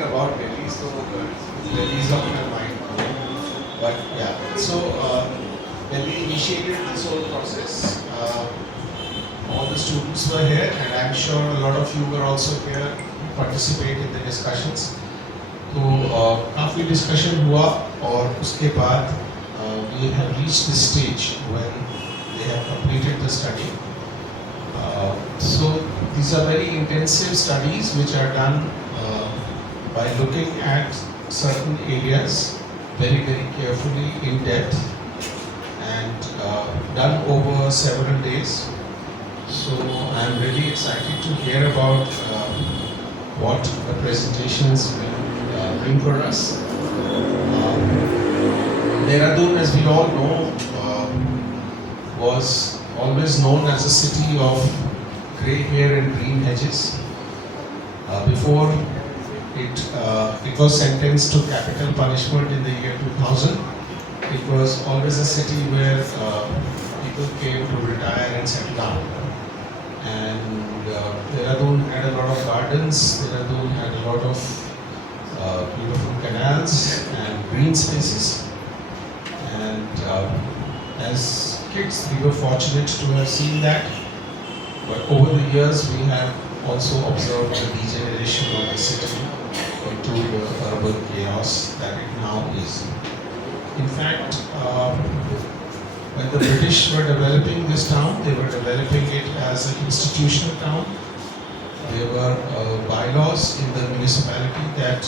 think about Delhi, so Delhi is on my mind. But yeah, so when we initiated this whole process, all the students were here, and I'm sure a lot of you were also here to participate in the discussions. तो काफ़ी discussion हुआ और उसके बाद we have reached this stage when they have completed the study. So these are very intensive studies which are done by looking at certain areas very carefully in depth and done over several days. So I'm really excited to hear about what the presentations will bring for us. Dehradun, as we all know, was always known as a city of grey hair and green hedges. Before it was sentenced to capital punishment in the year 2000. It was always a city where people came to retire and settle down. And Dehradun had a lot of gardens, Dehradun had a lot of beautiful canals and green spaces. And as kids, we were fortunate to have seen that. But over the years, we have also observed the degeneration of the city into the urban chaos that it now is. In fact, when the British were developing this town, they were developing it as an institutional town. There were bylaws in the municipality that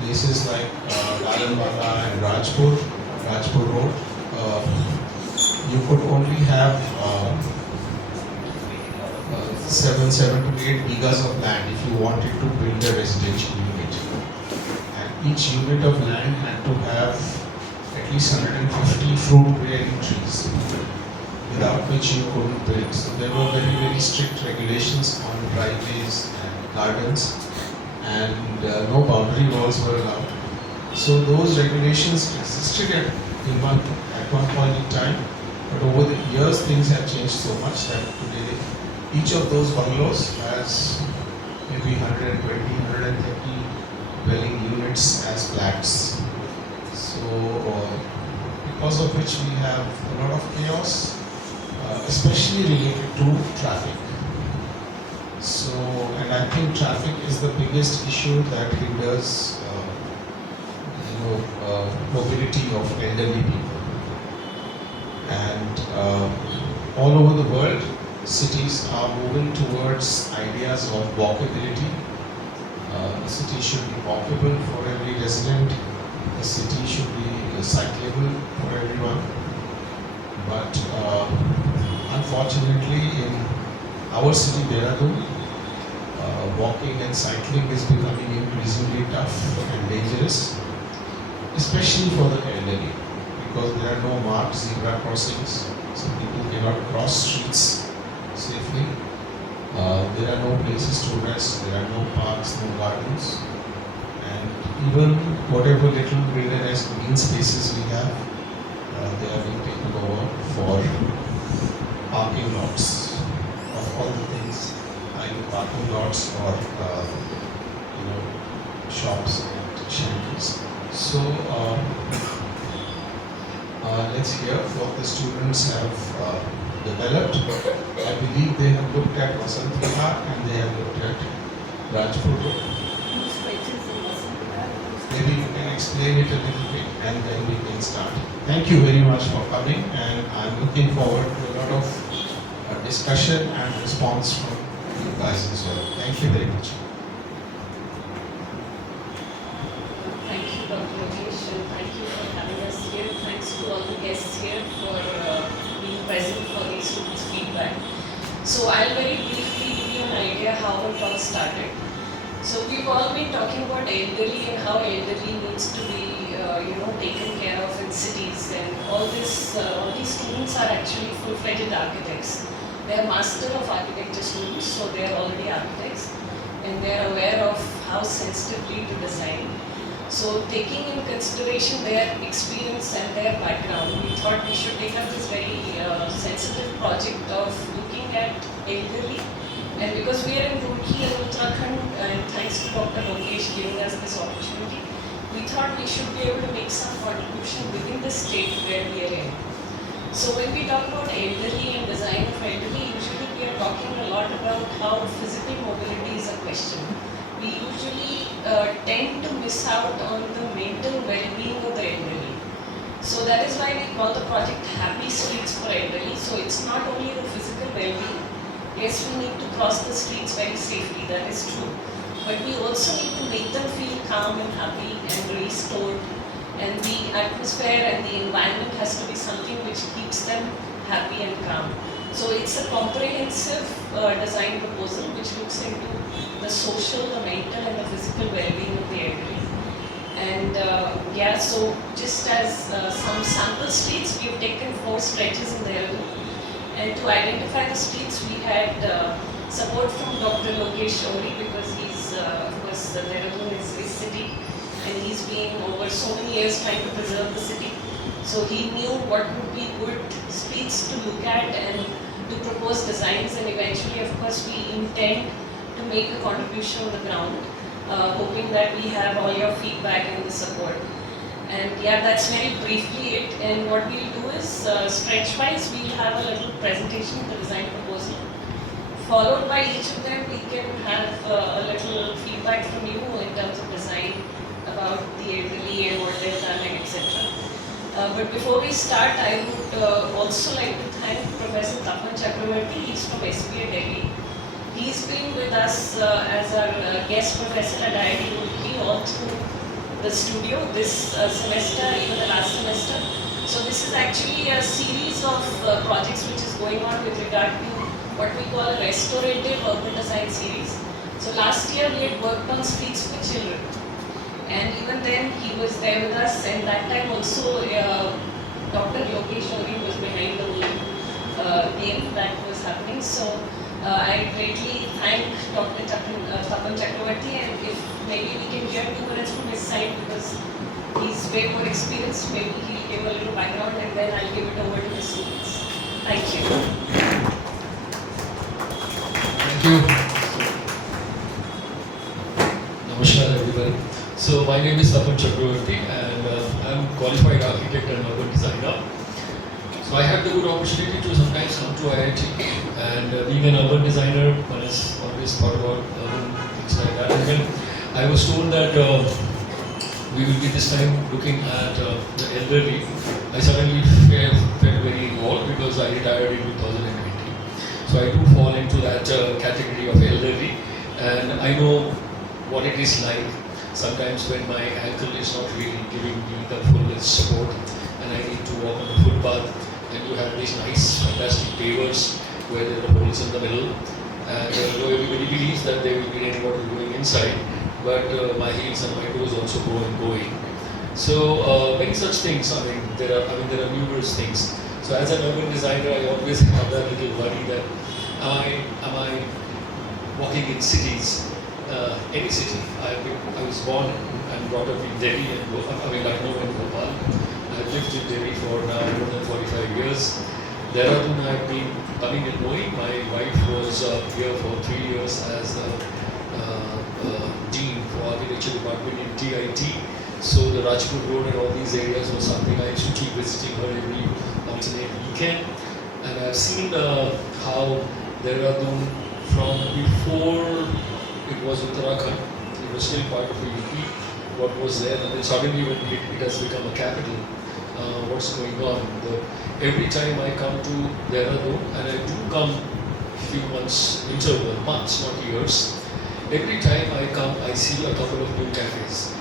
places like Laata and Rajpur Road, you could only have 7 to 8 bighas of land if you wanted to build a residential unit. And each unit of land had to have at least 150 fruit-bearing trees, without which you couldn't build. So there were very strict regulations on driveways and gardens, and no boundary walls were allowed. So those regulations existed at one point in time, but over the years things have changed so much that today each of those bungalows has maybe 120, 130 dwelling units as flats. So because of which we have a lot of chaos, especially related to traffic. So, and I think traffic is the biggest issue that hinders mobility of elderly people. And all over the world, cities are moving towards ideas of walkability. The city should be walkable for every resident. The city should be cyclable for everyone. But unfortunately, in our city, Dehradun, walking and cycling is becoming increasingly tough and dangerous, especially for the elderly, because there are no marked zebra crossings, so people cannot cross streets safely. There are no places to rest, there are no parks, no gardens, and even whatever little wilderness green spaces we have, they are being taken over for parking lots of all the things, either parking lots or shops and shanties. So let's hear what the students have developed. I believe they have looked at Vasant Vihar and they have looked at Rajpur. Maybe you can explain it a little bit and then we can start. Thank you very much for coming, and I'm looking forward to a lot of discussion and response from you guys as well. Thank you very much. Thank you, Dr. Rajesh, and thank you for having us here. Thanks to all the guests here for being present for the students' feedback. So I'll very briefly give you an idea how the talk started. So we've all been talking about elderly and how elderly needs to be taken care of in cities, and all these students are actually full-fledged architects. They are Master of Architecture students, so they are already architects, and they are aware of how sensitively to design. So taking in consideration their experience and their background, we thought we should take up this very sensitive project of looking at elderly. And because we are in Roorkee and Uttarakhand, and thanks to Dr. Lokesh giving us this opportunity. We thought we should be able to make some contribution within the state where we are in. So when we talk about elderly and design of elderly, usually we are talking a lot about how physical mobility is a question. We usually tend to miss out on the mental well-being of the elderly. So that is why we call the project Happy Streets for Elderly. So it's not only the physical well-being. Yes, we need to cross the streets very safely, that is true. But we also need to make them feel calm and happy and restored. And the atmosphere and the environment has to be something which keeps them happy and calm. So it's a comprehensive design proposal which looks into the social, the mental and the physical well-being of the elderly. And yeah, so just as some sample streets, we've taken 4 stretches in Dehradun. And to identify the streets, we had support from Dr. Lokesh Shori because he's, of course, Dehradun is his city. And he's been over so many years trying to preserve the city. So he knew what would be good streets to look at and to propose designs, and eventually, of course, we intend to make a contribution on the ground, hoping that we have all your feedback and the support. And yeah, that's very briefly it. And what we'll do is, stretch-wise, we'll have a little presentation of the design proposal. Followed by each of them, we can have a little feedback from you in terms of design, about the elderly and what they've done, and etc. But before we start, I would also like to thank Professor Tapan Chakravarti. He's from SBA Delhi. He's been with us as our guest professor at IIT Roorkee all through the studio this semester, even the last semester. So this is actually a series of projects which is going on with regard to what we call a restorative urban design series. So last year we had worked on streets for children. And even then, he was there with us, and that time also, Dr. Lokesh Shori was behind the whole game that was happening. So, I greatly thank Dr. Tapan Chakravarti, and if maybe we can hear 2 minutes from his side because he's way more experienced, maybe he'll give a little background and then I'll give it over to the students. Thank you. Thank you. Namaskar, everybody. So my name is Tapan Chakravarti and I'm qualified architect and urban designer. So I had the good opportunity to sometimes come to IIT, and being an urban designer, one is always thought about urban things like that. And when I was told that we will be this time looking at the elderly, I suddenly felt very involved because I retired in 2020. So I do fall into that category of elderly, and I know what it is like sometimes when my ankle is not really giving me the full support and I need to walk on the footpath, and you have these nice fantastic pavers where there are holes in the middle, and everybody believes that there will be rainwater going inside, but my heels and my toes also go and going. So many such things. There are numerous things. So as an urban designer, I always have that little worry that am I walking in cities? Any city. I was born and brought up in Delhi and Lucknow and Bhopal. I've lived in Delhi for now more than 45 years. Dehradun I've been coming and going. My wife was here for 3 years as Dean for Architecture Department in TIT. So the Rajpur Road and all these areas was something I used to keep visiting her every alternate weekend. And I've seen how Dehradun from before it was Uttarakhand, it was still part of the UP, what was there, and then suddenly when it has become a capital, what's going on. Every time I come to Dehradun, and I do come few months, interval, months, not years, every time I come, I see a couple of new cafes.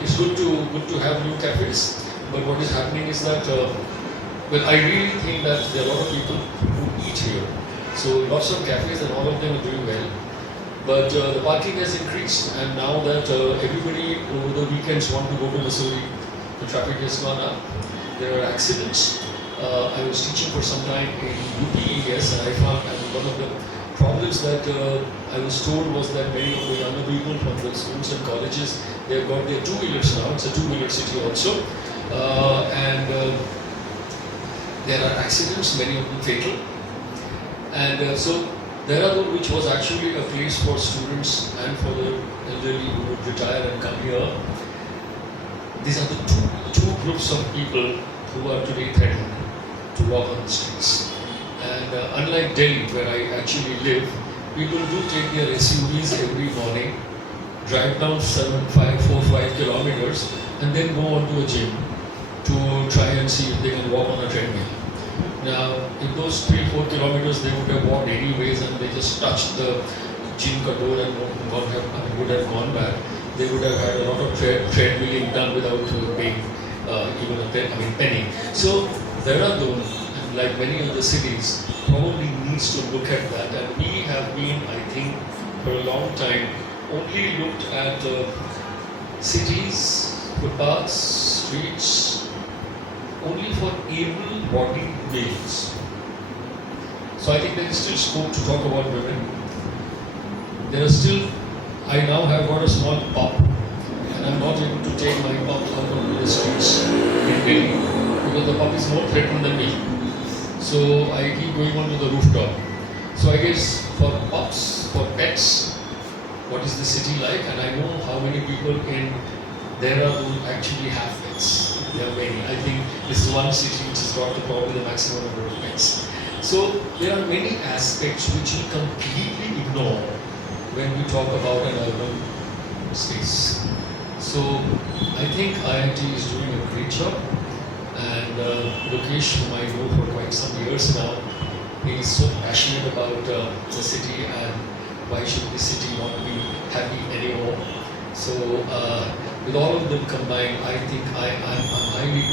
It's good to have new cafes, but what is happening is that, I really think that there are a lot of people who eat here. So lots of cafes and all of them are doing well. But the parking has increased, and now that everybody over the weekends want to go to Missouri, the traffic has gone up. There are accidents. I was teaching for some time in UPES, and I found one of the problems that I was told was that many of the younger people from the schools and colleges, they've got their two-wheelers now. It's a two-wheeler city also, and there are accidents, many of them fatal, and so Dehradun, which was actually a place for students and for the elderly who would retire and come here. These are the two groups of people who are today threatened to walk on the streets. And unlike Delhi, where I actually live, people do take their SUVs every morning, drive down 4-5 kilometers, and then go on to a gym to try and see if they can walk on a treadmill. Now, in those 3-4 kilometers, they would have walked anyways, and they just touched the gym door and would have gone back. They would have had a lot of treadmilling done without paying even a penny. So Dehradun, like many other cities, probably needs to look at that. And we have been, I think, for a long time, only looked at cities, footpaths, streets, only for able-bodied males. So I think there is still scope to talk about women. There are still, I now have got a small pup, and I'm not able to take my pup out onto the streets in Delhi because the pup is more threatened than me. So I keep going onto the rooftop. So I guess for pups, for pets, what is the city like? And I know how many people in Dehradun actually have pets. There are many. I think this is one city which has got probably the maximum number of pets. So there are many aspects which we completely ignore when we talk about an urban space. So I think IIT is doing a great job, and Lokesh, whom I know for quite some years now, he is so passionate about the city and why should the city not be happy anymore. So with all of them combined, I think I'm highly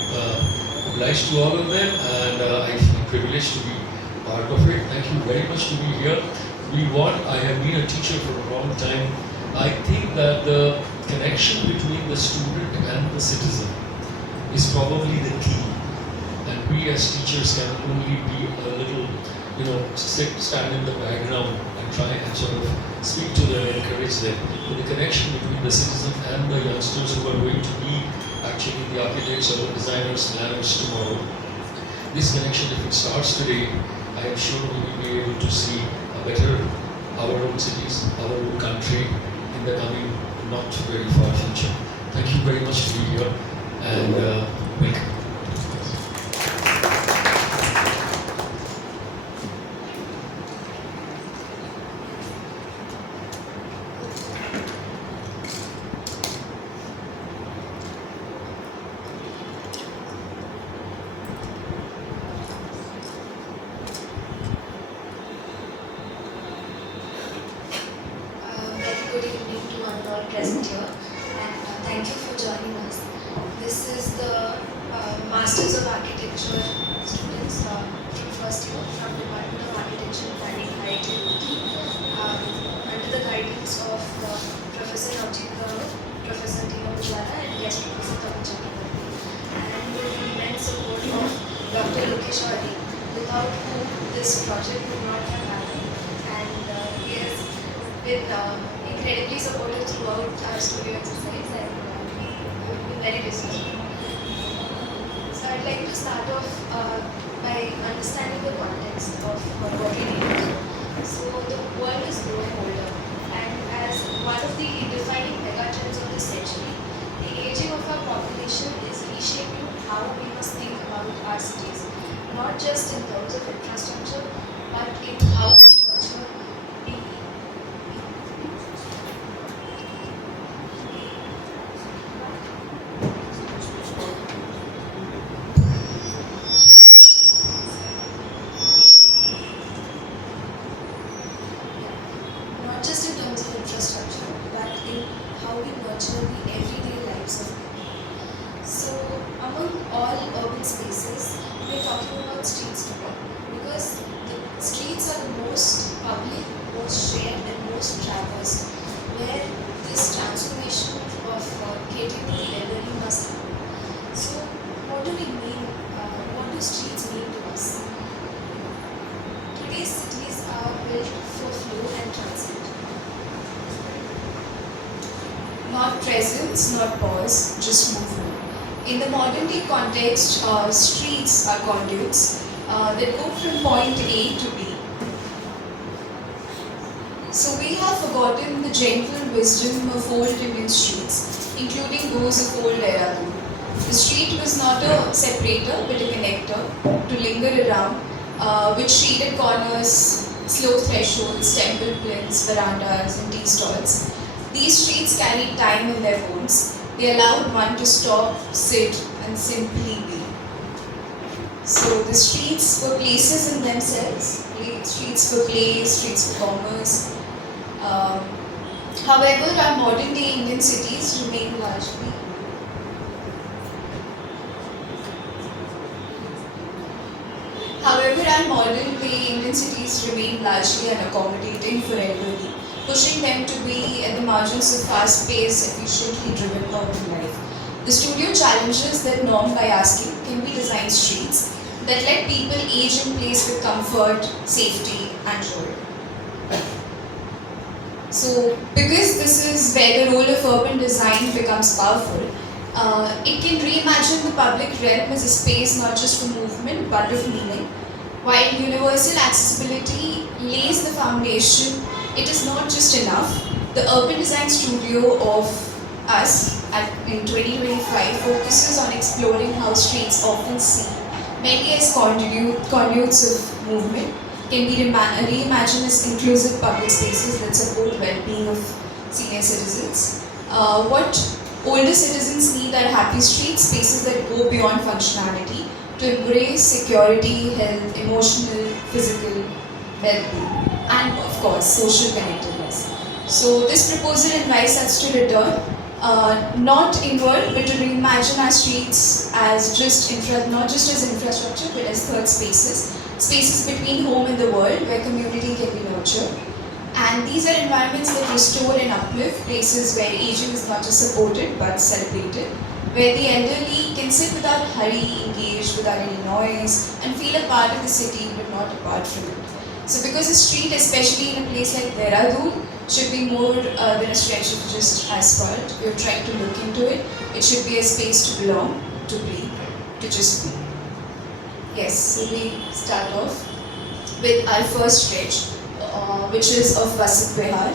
obliged to all of them, and I feel privileged to be part of it. Thank you very much to be here. I have been a teacher for a long time. I think that the connection between the student and the citizen is probably the key. And we as teachers can only be a little, stand in the background and try and sort of speak to them, encourage them. But the connection between the citizen and the youngsters who are going to be actually the architects or the designers, planners tomorrow. This connection, if it starts today, I am sure we will be able to see better our own cities, our own country in the coming not very far future. Thank you very much to be here, and welcome. Good evening to one and all present here, and thank you for joining us. This is the Masters of Architecture students from first year from Department of Architecture and Planning, IIT Roorkee, under the guidance of Professor Navjeet Gaur, Professor Dehradun, and guest Professor Vasant, and with the immense support of Dr. Lokesh, without whom this project would not have happened, and he has been incredibly supportive throughout our studio exercise, and we've been very busy. So I'd like to start off by understanding the context of what we need. So the world is growing older, and as one of the defining megatrends of this century, the aging of our population is reshaping how we must think about our cities, not just in terms of infrastructure, but in how we nurture the infrastructure, but in how we nurture the everyday lives of people. So, among all urban spaces, we're talking about streets today because the streets are the most public, most shared, and most traversed, where this transformation of catering to the elderly must happen. So, what do we mean? What do streets mean to us? Today's cities are built for flow and transit. Not presence, not pause, just movement. In the modern day context, streets are conduits that go from point A to B. So we have forgotten embodied the gentle wisdom of old Indian streets, including those of old Dehradun. The street was not a separator but a connector to linger around, with shaded corners, slow thresholds, temple plinths, verandas, and tea stalls. These streets carried time in their bones. They allowed one to stop, sit, and simply be. So the streets were places in themselves, streets for play, streets for commerce. However, our modern day Indian cities remain largely unaccommodating for elderly, pushing them to be at the margins of fast-paced, efficiently driven urban life. The studio challenges that norm by asking, can we design streets that let people age in place with comfort, safety, and joy? So, because this is where the role of urban design becomes powerful, it can reimagine the public realm as a space not just for movement but of meaning. While universal accessibility lays the foundation, it is not just enough. The urban design studio of us in 2025 focuses on exploring how streets often seen mainly as conduits of movement can be reimagined as inclusive public spaces that support well-being of senior citizens. What older citizens need are happy streets, spaces that go beyond functionality to embrace security, health, emotional, physical well-being, and of course, social connectedness. So this proposal invites us to return, not inward, but to reimagine our streets as not just as infrastructure, but as third spaces between home and the world where community can be nurtured. And these are environments that restore and uplift, places where aging is not just supported but celebrated, where the elderly can sit without hurry, engage without any noise, and feel a part of the city but not apart from it. So because a street, especially in a place like Dehradun, should be more than a stretch of just asphalt, we're trying to look into it. It should be a space to belong, to be, to just be. Yes, so we start off with our first stretch, which is of Vasant, Vihar.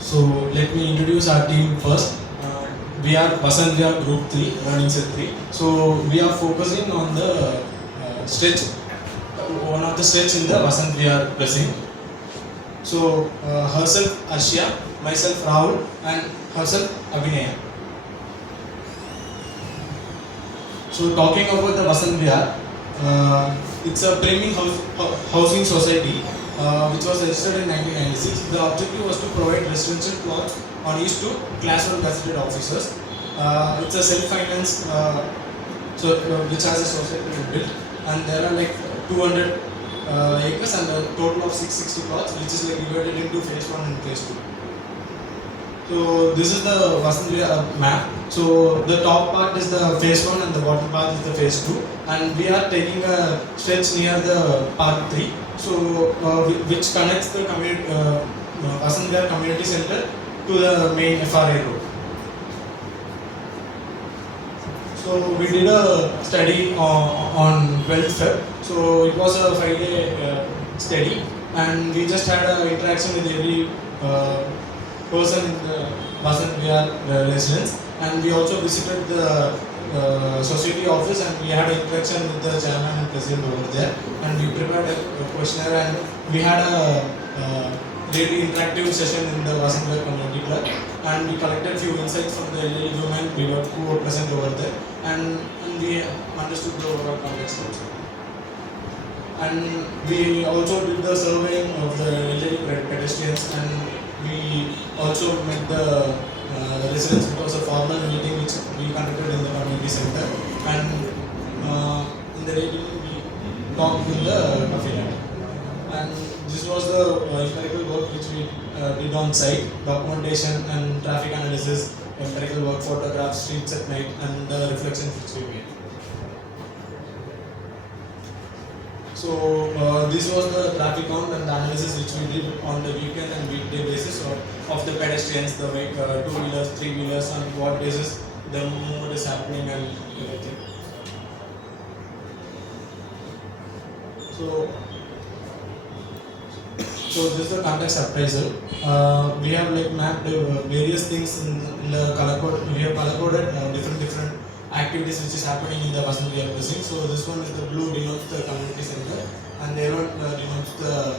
So let me introduce our team first. We are Vasant, we are Group 3, Running Set 3. So we are focusing on the stretch, one of the stretch in the Vasant we are pressing. So herself Ashya, myself Rahul, and herself Abhinaya. So talking about the Vasant Vihar, it's a framing housing society which was registered in 1996. The objective was to provide residential plots on each to class 1 gazetted officers. It's a self-finance, which has a society built, and there are like 200 acres and a total of 660 plots, which is like divided into phase 1 and phase 2. So this is the Vasant map. So the top part is the phase 1 and the bottom part is the phase 2, and we are taking a stretch near the part 3. So which connects the Vasant Community Center to the main FRA road. So we did a study on 12th Feb. So it was a 5-day study, and we just had an interaction with every person in the Vasant residence, and we also visited the society office, and we had an interaction with the chairman and president over there, and we prepared a questionnaire, and we had a really interactive session in the Vasant Community Club, and we collected few insights from the elderly women who were present over there, and we understood the overall context also. And we also did the surveying of the elderly pedestrians, and we also met the residents. It was a formal meeting which we conducted in the community center, and in the evening we talked in the cafe land. And this was the empirical work which we did on site, documentation and traffic analysis, empirical work, photographs, streets at night, and the reflections which we made. So this was the traffic count and the analysis which we did on the weekend and weekday basis of the pedestrians, the two-wheelers, three-wheelers, on what basis the movement is happening and everything. So So this is the context appraisal. We have like mapped various things in the color code. We have color coded different activities which is happening in the Vasant Vihar precinct. So this one is the blue denotes the community center, and the yellow denotes the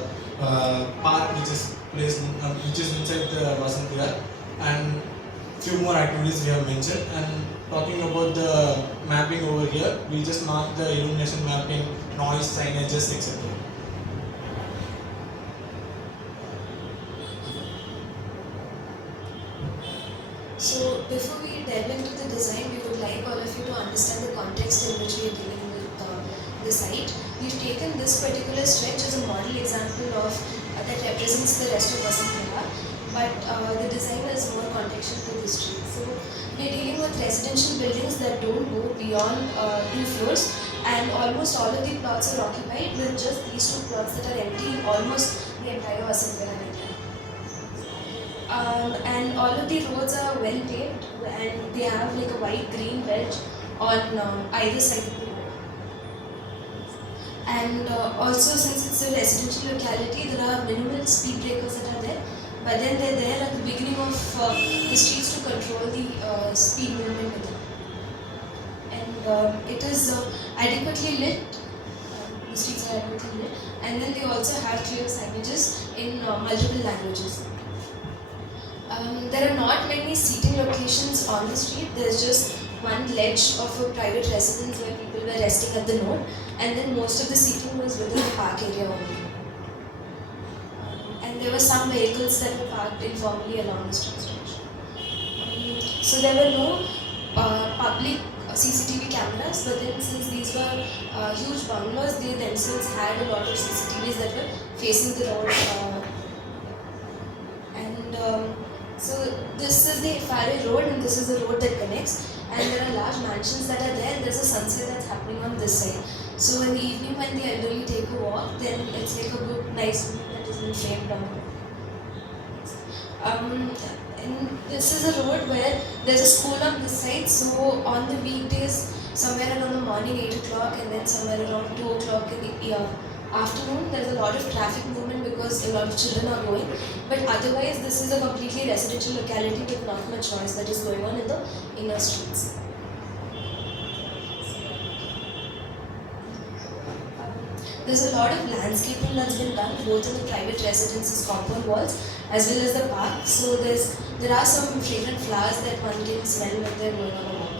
park which is placed which is inside the Vasant Vihar, and few more activities we have mentioned. And talking about the mapping over here, we just mark the illumination mapping, noise, signages, etc. So before we delve into the design, we would like all of you to understand the context in which we are dealing with the site. We've taken this particular stretch as a model example of that represents the rest of Vasant Vihar, but the design is more contextual to the street. So we're dealing with residential buildings that don't go beyond 2 floors, and almost all of the plots are occupied with just these 2 plots that are empty in almost the entire Vasant Vihar area. And all of the roads are well paved, and they have like a white green wedge on either side of the road. And also, since it's a residential locality, there are minimal speed breakers that are there, but then they're there at the beginning of the streets to control the speed movement with it. And it is adequately lit. The streets are adequately lit, and then they also have clear signages in multiple languages. There are not many seating locations on the street. There's just one ledge of a private residence where people were resting at the node, and then most of the seating was within the park area only. And there were some vehicles that were parked informally along the street stretch. So there were no public CCTV cameras, but then since these were huge bungalows, they themselves had a lot of CCTVs that were facing the road. So this is the FRA road, and this is the road that connects, and there are large mansions that are there, and there's a sunset that's happening on this side. So in the evening when the elderly take a walk, then it's like a good nice view that is been framed down. And this is a road where there's a school on this side, so on the weekdays, somewhere around the morning 8 o'clock, and then somewhere around 2 o'clock in the afternoon, there's a lot of traffic movement because a lot of children are going. But otherwise, this is a completely residential locality with not much noise that is going on in the inner streets. There's a lot of landscaping that's been done both in the private residences compound walls as well as the park. So there are some fragrant flowers that one can smell when they're going on a walk.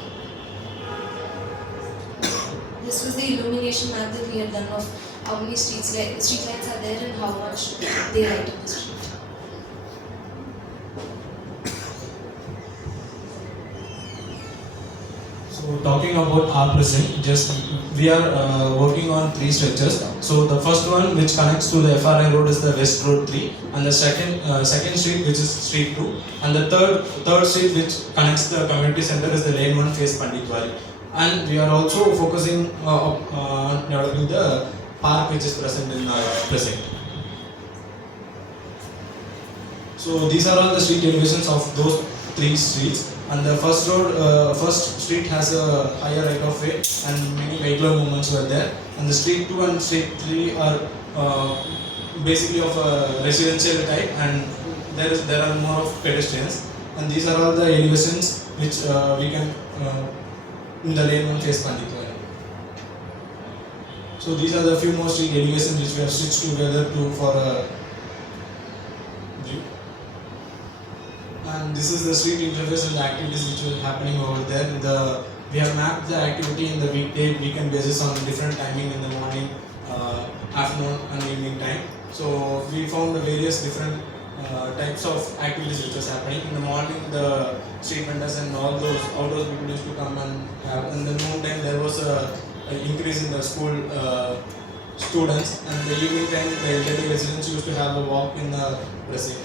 This was the illumination map that we had done of how many street lights are there and how much they light up the street. So talking about our precinct, we are working on 3 stretches. So the first one which connects to the FRI road is the West Road 3, and the second street which is Street 2, and the third street which connects the community center is the Lane 1 phase Panditwari. And we are also focusing on developing the park which is present in our precinct. So these are all the street elevations of those 3 streets. And the first street has a higher right of way and many vehicular movements were there. And the street 2 and street 3 are basically of a residential type, and there are more of pedestrians. And these are all the elevations which we can in the Lane 1 phase Panditwari. So these are the few more street elevations which we have stitched together for a view. And this is the street interface and the activities which were happening over there. We have mapped the activity in the weekday, weekend basis on different timing in the morning, afternoon and evening time. So we found the various different types of activities which was happening. In the morning, the street vendors and all those outdoors people used to come and have. In the noon time, there was a increase in the school students, and the evening time, the elderly residents used to have a walk in the precinct.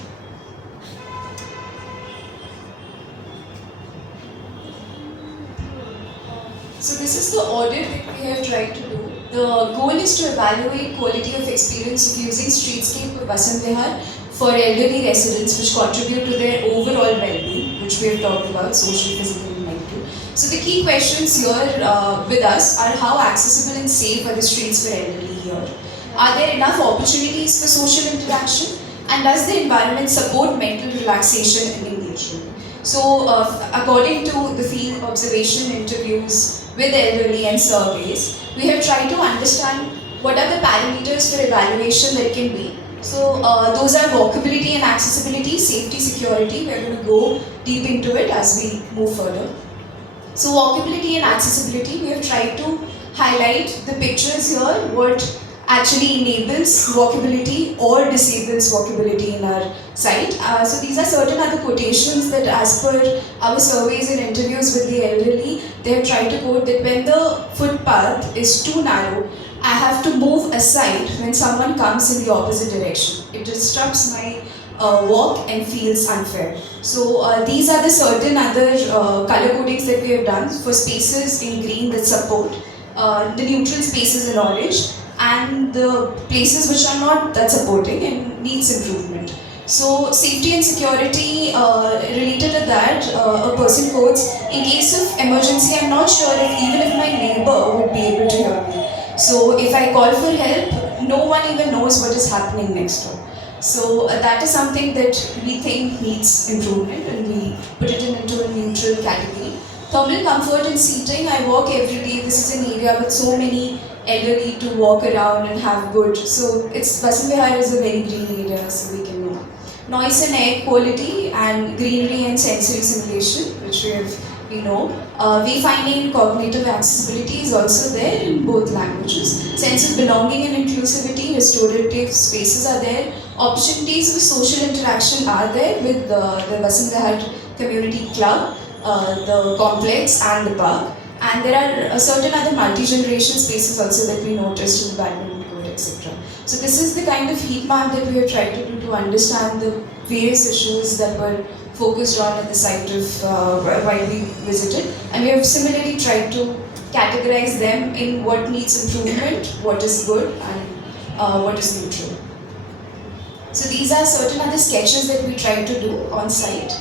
So this is the audit that we have tried to do. The goal is to evaluate quality of experience of using streetscape of Vasant Vihar for elderly residents, which contribute to their overall well-being, which we have talked about, social, physical and mental. So the key questions here with us are how accessible and safe are the streets for elderly here? Are there enough opportunities for social interaction? And does the environment support mental relaxation and engagement? So, according to the field observation interviews with elderly and surveys, we have tried to understand what are the parameters for evaluation that can be. So, those are walkability and accessibility, safety, security. We are going to go deep into it as we move further. So, walkability and accessibility, we have tried to highlight the pictures here, what actually enables walkability or disables walkability in our site. So these are certain other quotations that, as per our surveys and interviews with the elderly, they have tried to quote that when the footpath is too narrow, I have to move aside when someone comes in the opposite direction. It disrupts my walk and feels unfair. So these are the certain other color codings that we have done for spaces in green that support, the neutral spaces in orange, and the places which are not that supporting and needs improvement. So safety and security related to that, a person quotes, in case of emergency, I'm not sure if even if my neighbor would be able to hear me. So if I call for help, no one even knows what is happening next door. So that is something that we think needs improvement, and we put it into a neutral category. Thermal comfort and seating, I walk every day. This is an area with so many elderly to walk around and have good. So Vasant Vihar is a very green area, so we can know. Noise and air quality and greenery and sensory simulation, which we know. Wayfinding and cognitive accessibility is also there in both languages. Sense of belonging and inclusivity, restorative spaces are there. Opportunities for social interaction are there with the Vasant Vihar Community Club, the complex and the park. And there are certain other multi-generation spaces also that we noticed in the badminton court, etc. So this is the kind of heat map that we have tried to do to understand the various issues that were focused on at the site of while we visited. And we have similarly tried to categorize them in what needs improvement, what is good, and what is neutral. So these are certain other sketches that we tried to do on site.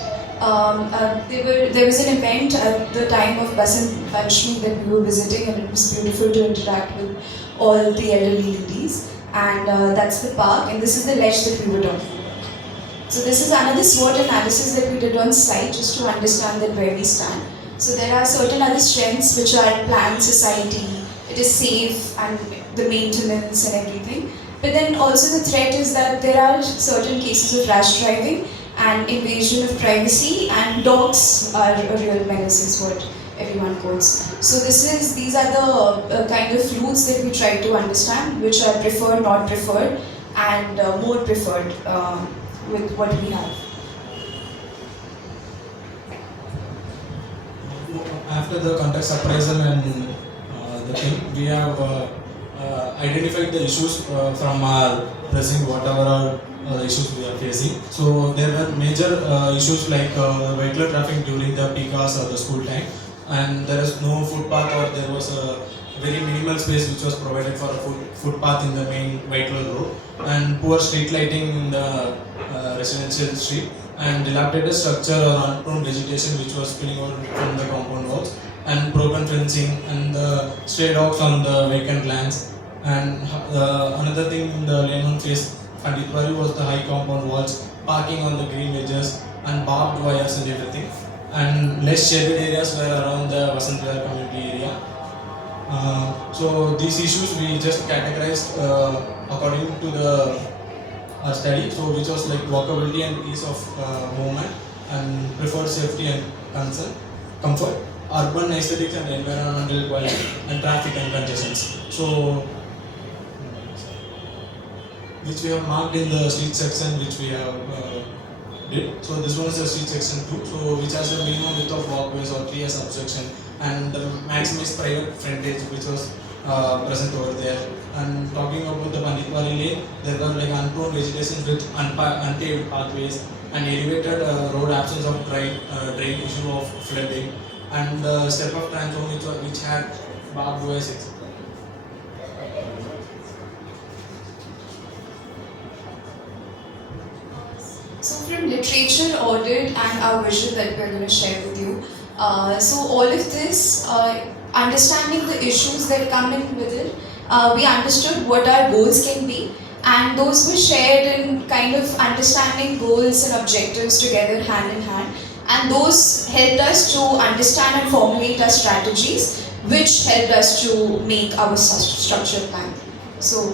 There was an event at the time of Vasant Panchami that we were visiting, and it was beautiful to interact with all the elderly ladies. And that's the park, and this is the ledge that we were talking about. So this is another SWOT analysis that we did on site just to understand that where we stand. So there are certain other strengths which are planned society, it is safe, and the maintenance and everything. But then also the threat is that there are certain cases of rash driving and invasion of privacy, and dogs are a real menace is what everyone quotes. So these are the kind of routes that we try to understand, which are preferred, not preferred, and more preferred with what we have. After the context appraisal and the thing, we have identified the issues from our pressing whatever our issues we are facing. So there were major issues like vehicular traffic during the peak hours or the school time, and there is no footpath, or there was a very minimal space which was provided for a footpath in the main vehicular road, and poor street lighting in the residential street, and dilapidated structure or unpruned vegetation which was spilling out from the compound walls, and broken fencing, and the stray dogs on the vacant lands. And another thing in the Lenon phase Panditwari was the high compound walls, parking on the green edges, and barbed wires and everything. And less shaded areas were around the Vasant Vihar community area. So these issues we just categorized according to the study, so which was like walkability and ease of movement, and preferred safety and comfort, urban aesthetics and environmental quality, and traffic and congestions. So which we have marked in the street section, which we have did. So this one is the street section 2, so which has a minimum width of walkways or 3 subsection, and the maximized private frontage which was present over there. And talking about the Panditwari lane, there were like unpruned vegetation with unpaved pathways, and elevated road, absence of drain issue of flooding, and the step of transform which had barbed wires, etc. So from literature, audit, and our vision that we're going to share with you. So all of this, understanding the issues that come in with it, we understood what our goals can be, and those were shared in kind of understanding goals and objectives together hand in hand, and those helped us to understand and formulate our strategies, which helped us to make our structure plan. So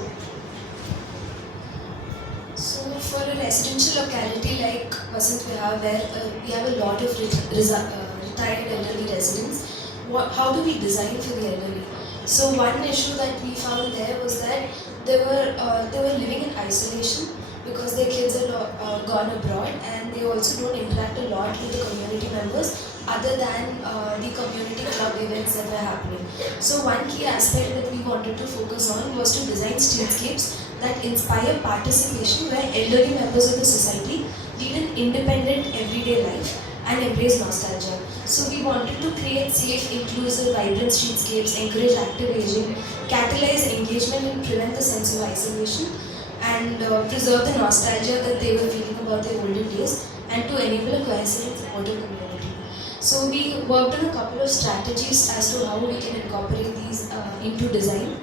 For a residential locality like Vasant Vihar, where we have a lot of retired elderly residents, how do we design for the elderly? So one issue that we found there was that they were living in isolation because their kids are gone abroad, and they also don't interact a lot with the community members other than the community club events that were happening. So one key aspect that we wanted to focus on was to design streetscapes that inspire participation, where elderly members of the society lead an independent everyday life and embrace nostalgia. So we wanted to create safe, inclusive, vibrant streetscapes, encourage active aging, catalyze engagement and prevent the sense of isolation, and preserve the nostalgia that they were feeling about their olden days, and to enable a cohesive and supportive community. So we worked on a couple of strategies as to how we can incorporate these into design.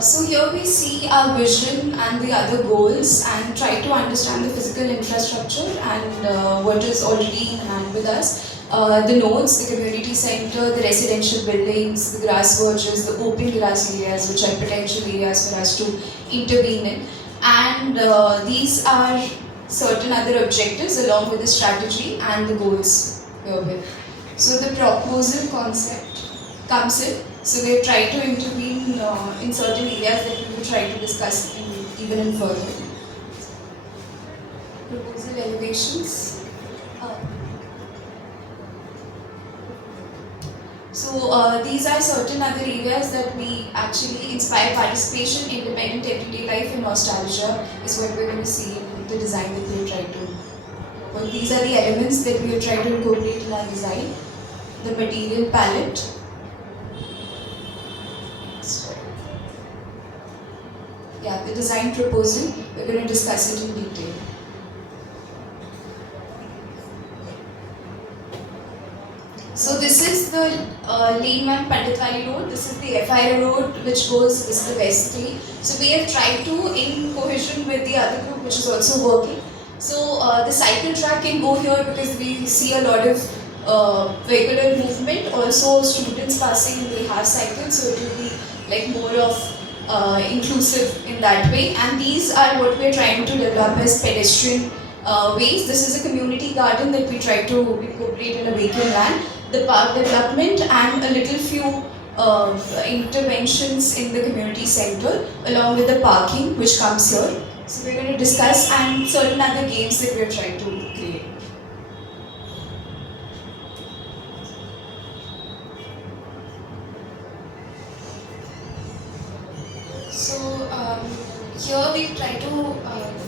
So here we see our vision and the other goals, and try to understand the physical infrastructure and what is already in hand with us. The nodes, the community center, the residential buildings, the grass verges, the open grass areas, which are potential areas for us to intervene in. And these are certain other objectives along with the strategy and the goals herewith. So the proposal concept comes in. So we have tried to intervene in certain areas that we will try to discuss even in further. Proposal elevations. So these are certain other areas that we actually inspire participation, independent everyday life, and nostalgia is what we're going to see in the design that we try to. Well, these are the elements that we are trying to incorporate in our design. The material palette. Yeah, the design proposal, we're going to discuss it in detail. So this is the Lane 1 Panditwali road, this is the FIR road which goes, this is the West 3. So we have tried to, in cohesion with the other group which is also working. So the cycle track can go here because we see a lot of vehicular movement, also students passing in the half cycle, so it will be like more of inclusive in that way. And these are what we are trying to develop as pedestrian ways. This is a community garden that we try to incorporate in a vacant land, the park development, and a little few interventions in the community center along with the parking which comes here. So we're going to discuss, and certain other games that we're trying to create. So here we try to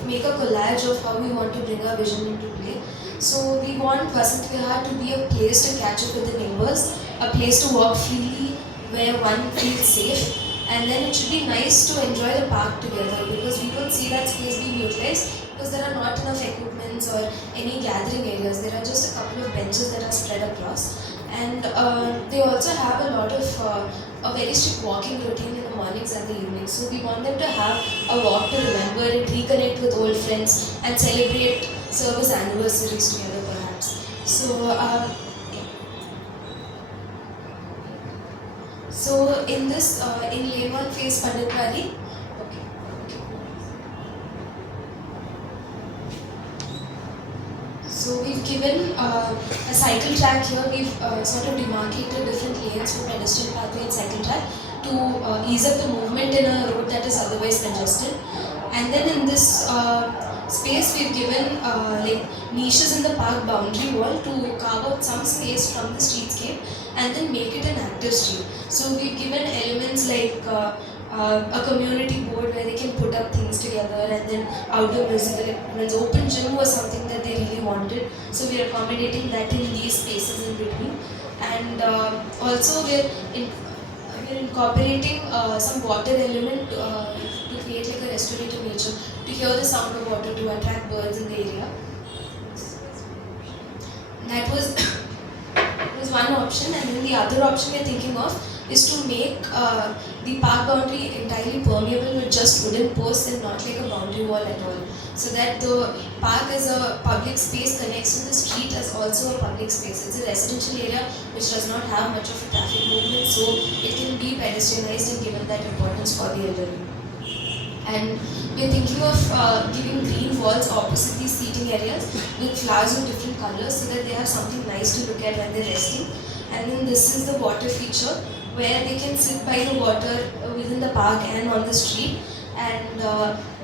make a collage of how we want to bring our vision into play. So we want Vasant Vihar to be a place to catch up with the neighbors, a place to walk freely where one feels safe, and then it should be nice to enjoy the park together, because we don't see that space being utilized because there are not enough equipments or any gathering areas. There are just a couple of benches that are spread across, and they also have a lot of a very strict walking routine in the mornings and the evenings. So we want them to have a walk to remember it, reconnect with old friends, and celebrate service anniversaries together perhaps. So in this, in Lane 1 phase Pandit Valley, so we've given a cycle track here. We've sort of demarcated different lanes for pedestrian pathway and cycle track to ease up the movement in a road that is otherwise congested. And then in this space, we've given like niches in the park boundary wall to carve out some space from the streetscape and then make it an active street. So we've given elements like a community board where they can put up things together, and then outdoor musical equipment. Open gym was something that they really wanted, so we are accommodating that in these spaces in between. And also we're incorporating some water element to create like a restorative nature, to hear the sound of water, to attract birds in the area. That was one option, and then the other option we're thinking of is to make the park boundary entirely permeable with just wooden posts and not like a boundary wall at all. So that the park as a public space connects to the street as also a public space. It's a residential area which does not have much of a traffic movement, so it can be pedestrianized and given that importance for the elderly. And we're thinking of giving green walls opposite these seating areas with flowers of different colors so that they have something nice to look at when they're resting. And then this is the water feature where they can sit by the water within the park and on the street. And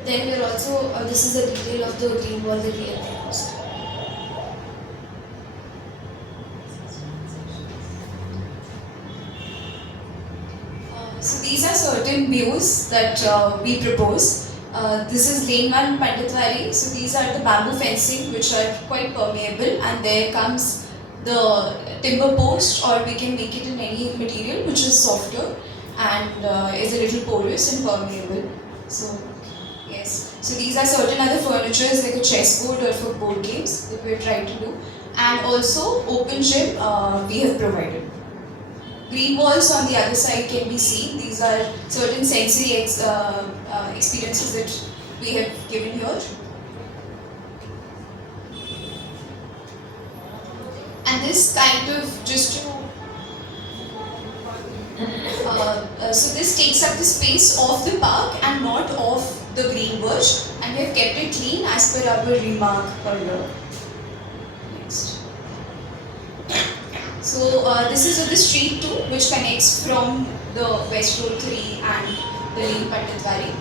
then we're also, this is a detail of the green wall that we have proposed. So these are certain views that we propose. This is Lane 1 Panditwari. So these are the bamboo fencing which are quite permeable, and there comes the timber post, or we can make it in any material which is softer and is a little porous and permeable. So yes, so these are certain other furnitures like a chessboard or for board games that we're trying to do, and also open gym we have provided. Green walls on the other side can be seen. These are certain sensory experiences that we have given here. And this kind of just to so this takes up the space of the park and not of the green bush, and we have kept it clean as per our remark earlier. Next. So this is the street 2 which connects from the West Road 3 and the Lane Panditwari,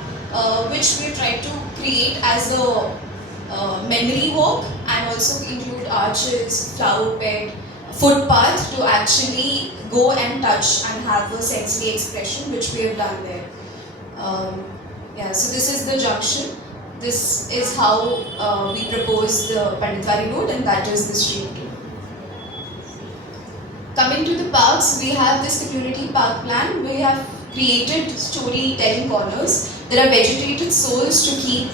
which we tried to create as a memory walk and also include arches, flower bed, footpath to actually go and touch and have a sensory expression, which we have done there. Yeah, so this is the junction. This is how we propose the Panditwari road, and that is the street 2. Coming to the parks, we have this community park plan. We have created storytelling corners. There are vegetated soils to keep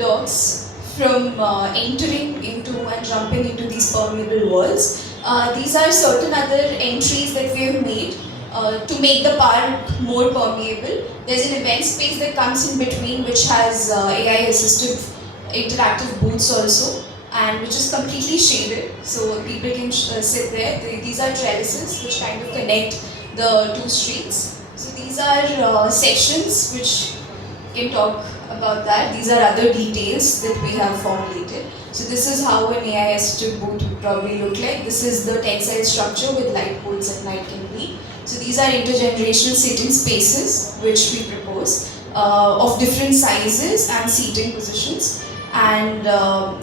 dogs from entering into and jumping into these permeable walls. These are certain other entries that we have made to make the park more permeable. There's an event space that comes in between which has AI assisted interactive booths also, and which is completely shaded, so people can sit there. These are trellises which kind of connect the two streets. So these are sections which can talk about that. These are other details that we have formulated. So this is how an AI assisted booth would probably look like. This is the tensile structure with light poles at night can be. So these are intergenerational sitting spaces which we propose of different sizes and seating positions. And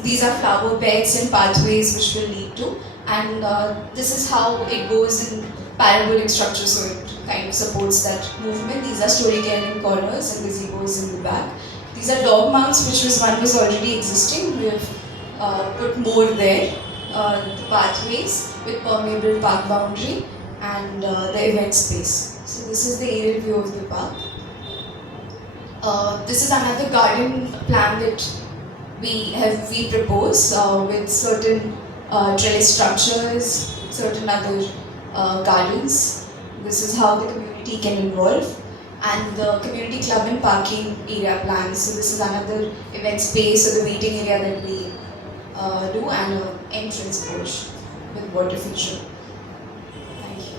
these are flower beds and pathways which will lead to, and this is how it goes in parabolic structure, so it kind of supports that movement. These are storytelling corners and gazebos in the back. These are dog mounts, which one was already existing. We have put more there. The pathways with permeable park boundary and the event space. So this is the aerial view of the park. This is another garden plan that we propose with certain trellis structures, certain other gardens. This is how the community can involve, and the community club and parking area plans. So this is another event space or the waiting area that we do, and an entrance porch with water feature. Thank you.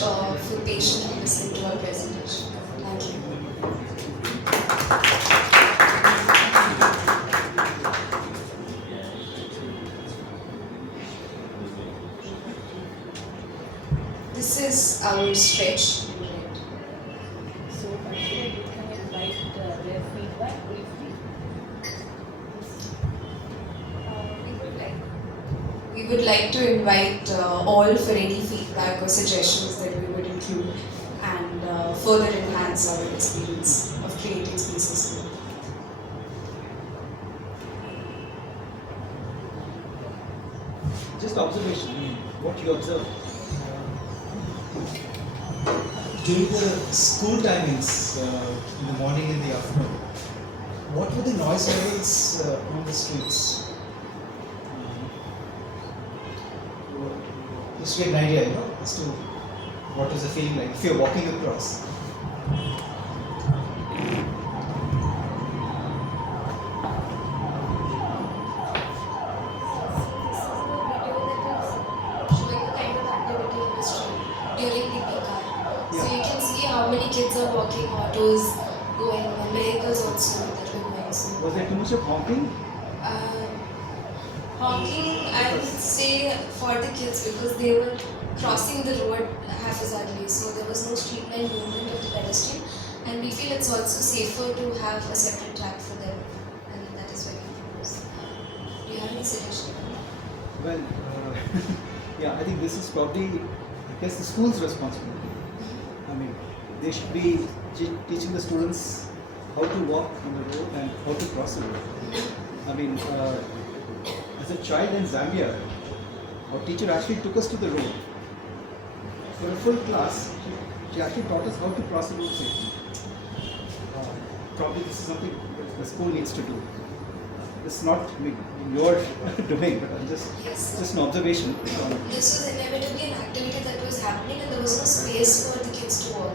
much for patiently listening to our presentation. Thank you. This is our stretch. So, Ashwin, you can invite their feedback briefly. We would like to invite all for any feedback or suggestions that we would include and further enhance our experience of creating spaces. Just observation, what you observe. During the school timings, in the morning and the afternoon, what were the noise levels on the streets? Just to get an idea, as to what was the feeling like if you're walking across. Showing the kind of activity in the street during the peak hour. So you can see how many kids are walking, autos going, and vehicles also that were going. So, Was there too much of honking? honking, I would say for the kids because they were crossing the road haphazardly, so there was no streamlined movement of the pedestrian, and we feel it's also safer to have a separate track for them, and that is why we propose. Do you have any suggestion? Well, yeah, I think this is probably, I guess, the school's responsibility. I mean, they should be teaching the students how to walk on the road and how to cross the road. I mean, as a child in Zambia, our teacher actually took us to the road. For a full class, she actually taught us how to cross the road safely. Probably this is something that the school needs to do. It's not your doing, but I'm just an observation. This was inevitably an activity that was happening, and there was no space for the kids to walk.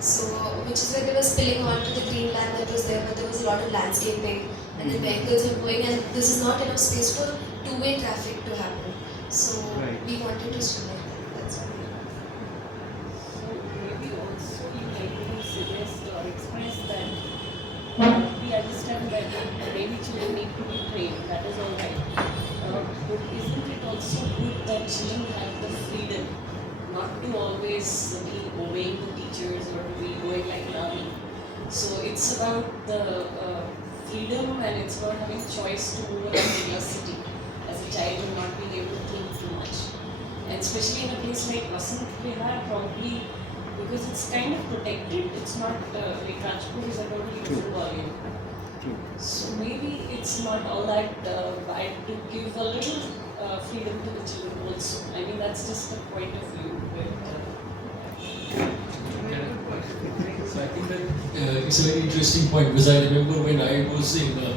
So, which is why they were spilling onto the green land that was there, but there was a lot of landscaping, and the vehicles were going, and this is not enough space for two-way traffic to happen. So, Right. we wanted to streamline that. That's all. So maybe also you might want to suggest or express that we understand that maybe children need to be trained, that is all right. But isn't it also good that children have the freedom not to always be obeying the teachers or to be going like an army? So it's about the freedom and it's about having choice to move around in your city as a child and not being able to think too much. And especially in a place like Vasant, Vihar, probably because it's kind of protected, it's not like Rajpur is a totally different volume. True. So maybe it's not all that bad to give a little freedom to the children also. I mean, that's just a point of view. So I think that it's a very interesting point because I remember when I was in the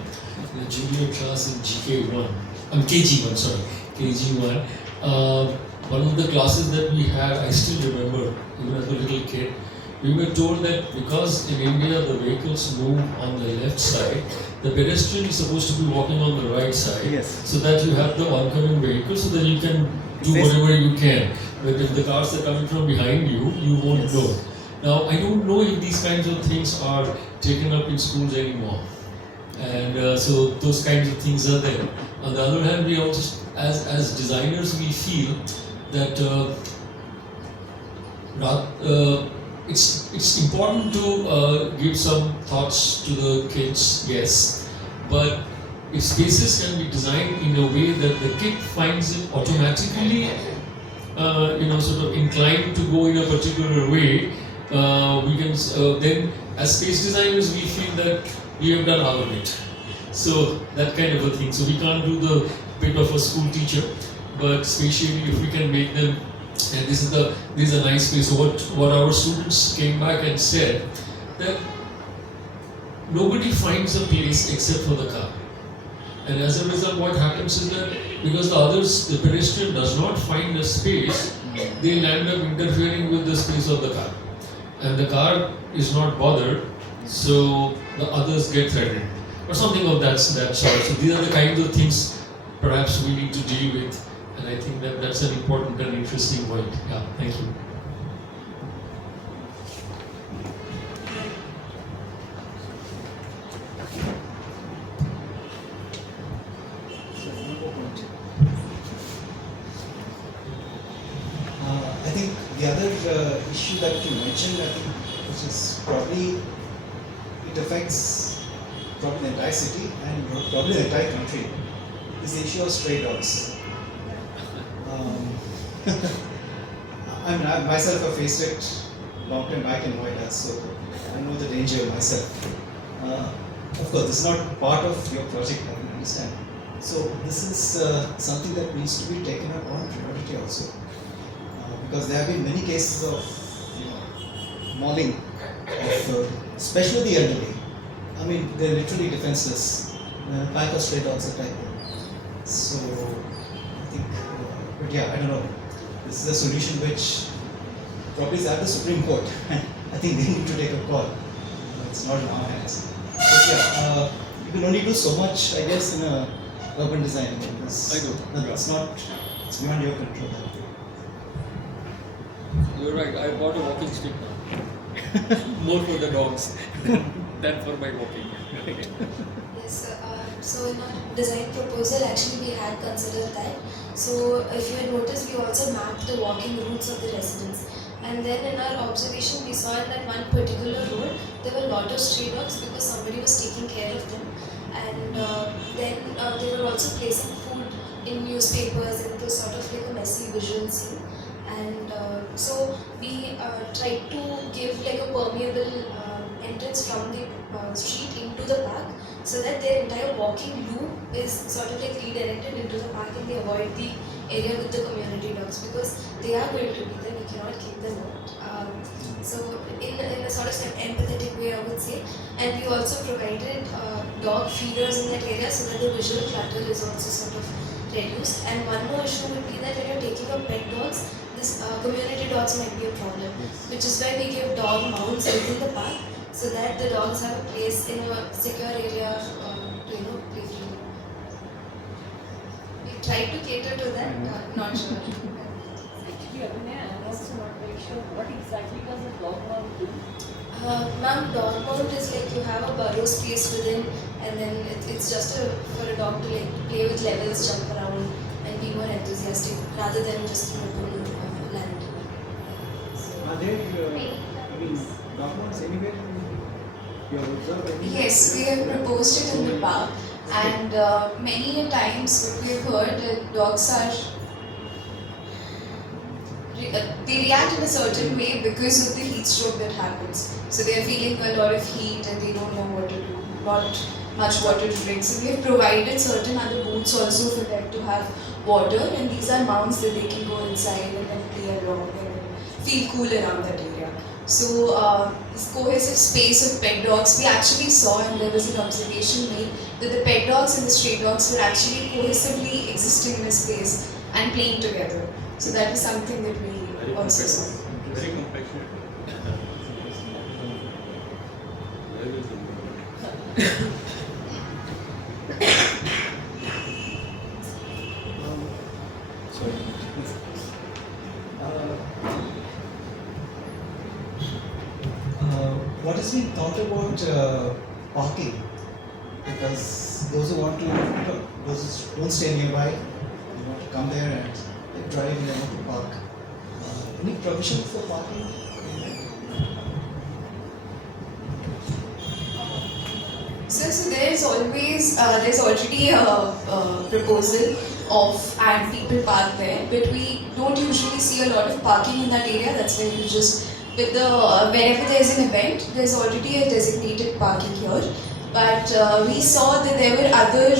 junior class in KG1, sorry, KG1. One of the classes that we had, I still remember, even as a little kid, we were told that because in India the vehicles move on the left side, the pedestrian is supposed to be walking on the right side, Yes. so that you have the oncoming vehicle so that you can do whatever you can. But if the cars are coming from behind you, you won't know. Now, I don't know if these kinds of things are taken up in schools anymore. And so those kinds of things are there. On the other hand, we also, as designers, we feel that it's important to give some thoughts to the kids, yes, but if spaces can be designed in a way that the kid finds it automatically, sort of inclined to go in a particular way, we can then, as space designers, we feel that we have done our bit. So that kind of a thing. So we can't do the bit of a school teacher, but spatially, if we can make them, and this is a nice place. So what our students came back and said that nobody finds a place except for the car. And as a result, what happens is that because the pedestrian does not find a space, they'll end up interfering with the space of the car. And the car is not bothered, so the others get threatened. Or something of that sort. So these are the kinds of things perhaps we need to deal with. And I think that that's an important and interesting point. Yeah, thank you. issue that you mentioned, I think, which is probably, it affects probably the entire city and probably the entire country, is the issue of stray dogs. Um, I mean, I myself have faced it long time back in Noida, so I know the danger myself. Of course, this is not part of your project, I can understand. So this is something that needs to be taken up on priority also, because there have been many cases of mauling of especially the elderly. I mean, they're literally defenseless. A pack of stray dogs attack them. So I think, but yeah, I don't know. This is a solution which probably is at the Supreme Court. I think they need to take a call. It's not in our hands. But yeah, you can only do so much, I guess, in a urban design. I know. It's not. It's beyond your control. You're right, I bought a walking stick now. More for the dogs than for my walking. Yes, so in our design proposal, actually we had considered that. So if you had noticed, we also mapped the walking routes of the residents. And then in our observation, we saw in that one particular road, there were a lot of stray dogs because somebody was taking care of them. And then they were also placing food in newspapers, and it was sort of like a messy visual scene. And so we tried to give like a permeable entrance from the street into the park, so that their entire walking loop is sort of like redirected into the park, and they avoid the area with the community dogs because they are going to be there. We cannot keep them out. So in a sort of empathetic way, I would say. And we also provided dog feeders in that area so that the visual clutter is also sort of reduced. And one more issue would be that when you're taking up pet dogs, this community dogs might be a problem, which is why we give dog mounts within the park so that the dogs have a place in a secure area to play freely. We tried to cater to that, not sure. Actually, Abhinay, I'm also not very sure what exactly does a dog mount do? Ma'am, dog mount is like you have a burrow space within, and then it's just for a dog to like play with levels, jump around, and be more enthusiastic rather than just open land. Are there, dog mounts anywhere you have observed? Anywhere? Yes, we have proposed it in the park, and many a times what we have heard that dogs are they react in a certain way because of the heat stroke that happens. So they are feeling a lot of heat and they don't know what to do, not much water to drink. So we have provided certain other booths also for them to have water, and these are mounts that they can go inside and then play along and feel cool around that area. So this cohesive space of pet dogs, we actually saw, and there was an observation made that the pet dogs and the stray dogs were actually cohesively existing in a space and playing together. So that was something that we also saw. Very compassionate. Sorry. What has been thought about parking? Because those who want to, those who don't stay nearby, they want to come there and drive and they want to park. Any provision for parking? So there's already a proposal of and people park there, but we don't usually see a lot of parking in that area. That's why we just with the whenever there's an event, there's already a designated parking here. But we saw that there were other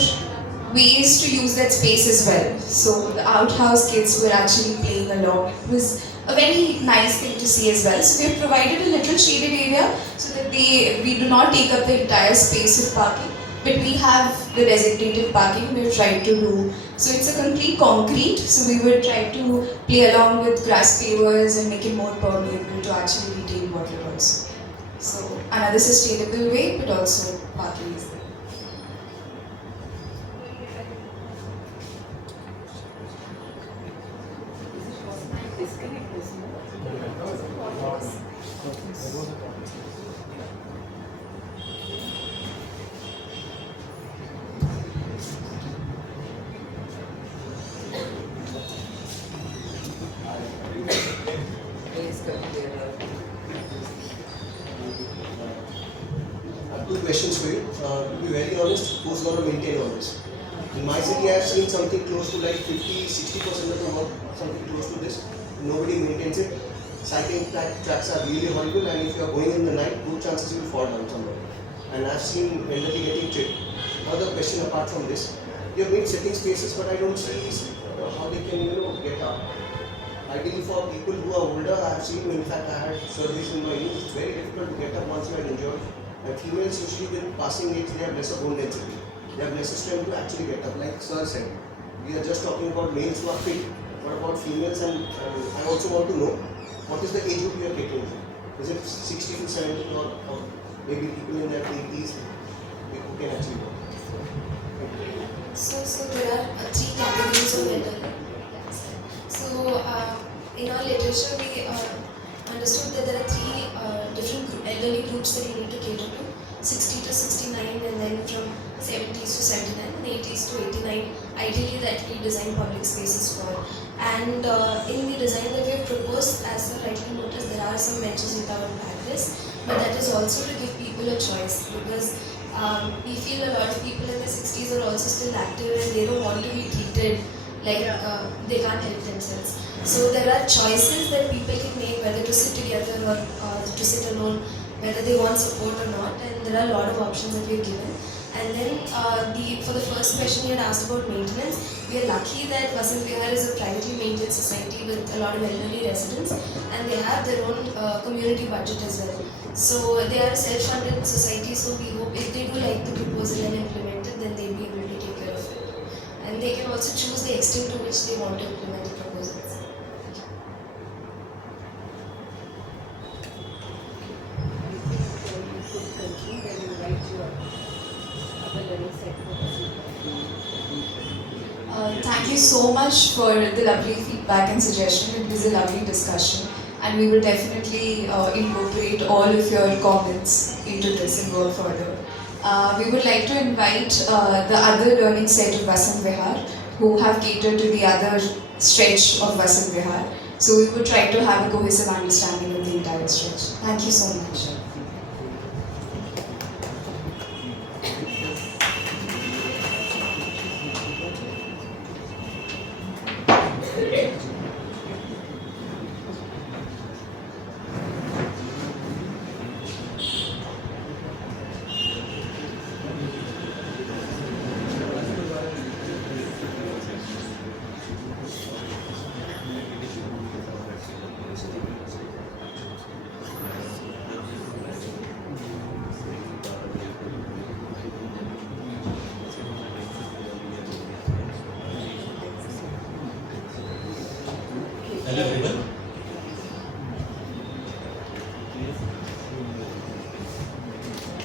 ways to use that space as well. So the outhouse kids were actually playing along. It was a very nice thing to see as well. So we have provided a little shaded area so that we do not take up the entire space of parking, but we have the designated parking we've tried to do. So it's a complete concrete, so we would try to play along with grass pavers and make it more permeable to actually retain water also. So another sustainable way, but also parking is there. Disconnect this, no? Please come here. two questions for you. To be very honest, who's going to maintain all this? In my city, I have seen something close to like 50-60% of the work, something close to this. Nobody maintains it. Cycling tracks are really horrible, and if you are going in the night, good chances you will fall down somewhere. And I've seen elderly getting tripped. Now the question apart from this, you have made sitting spaces, but I don't see how they can get up. Ideally for people who are older, I have seen, in fact I had surgeries in my youth, it's very difficult to get up once you are injured. And females usually with passing age, they have lesser bone density. They have lesser strength to actually get up, like Sir said. We are just talking about males who are fit. What about females? And I also want to know, what is the age group you are catering to? Is it 60 to 70 or maybe people in their 80s who can actually work? So there are three categories of elderly. So in our literature we understood that there are three different elderly groups that we need to cater to. 60 to 69 and then from 70s to 79 and 80s to 89. Ideally that we design public spaces for. And in the design that we have proposed, as you rightly noticed, there are some benches without backrest, but that is also to give people a choice because we feel a lot of people in their 60s are also still active and they don't want to be treated like they can't help themselves. So there are choices that people can make whether to sit together or to sit alone, whether they want support or not, and there are a lot of options that we have given. And then for the first question you had asked about maintenance, we are lucky that Vasant Vihar is a privately maintained society with a lot of elderly residents and they have their own community budget as well. So they are a self-funded society, so we hope if they do like the proposal and implement it, then they'll be able to take care of it. And they can also choose the extent to which they want to implement the proposals. Thank you so much for the lovely feedback and suggestion. It was a lovely discussion and we will definitely incorporate all of your comments into this and work further. We would like to invite the other learning set of Vasant Vihar who have catered to the other stretch of Vasant Vihar. So we would try to have a cohesive understanding of the entire stretch. Thank you so much. Hello everyone.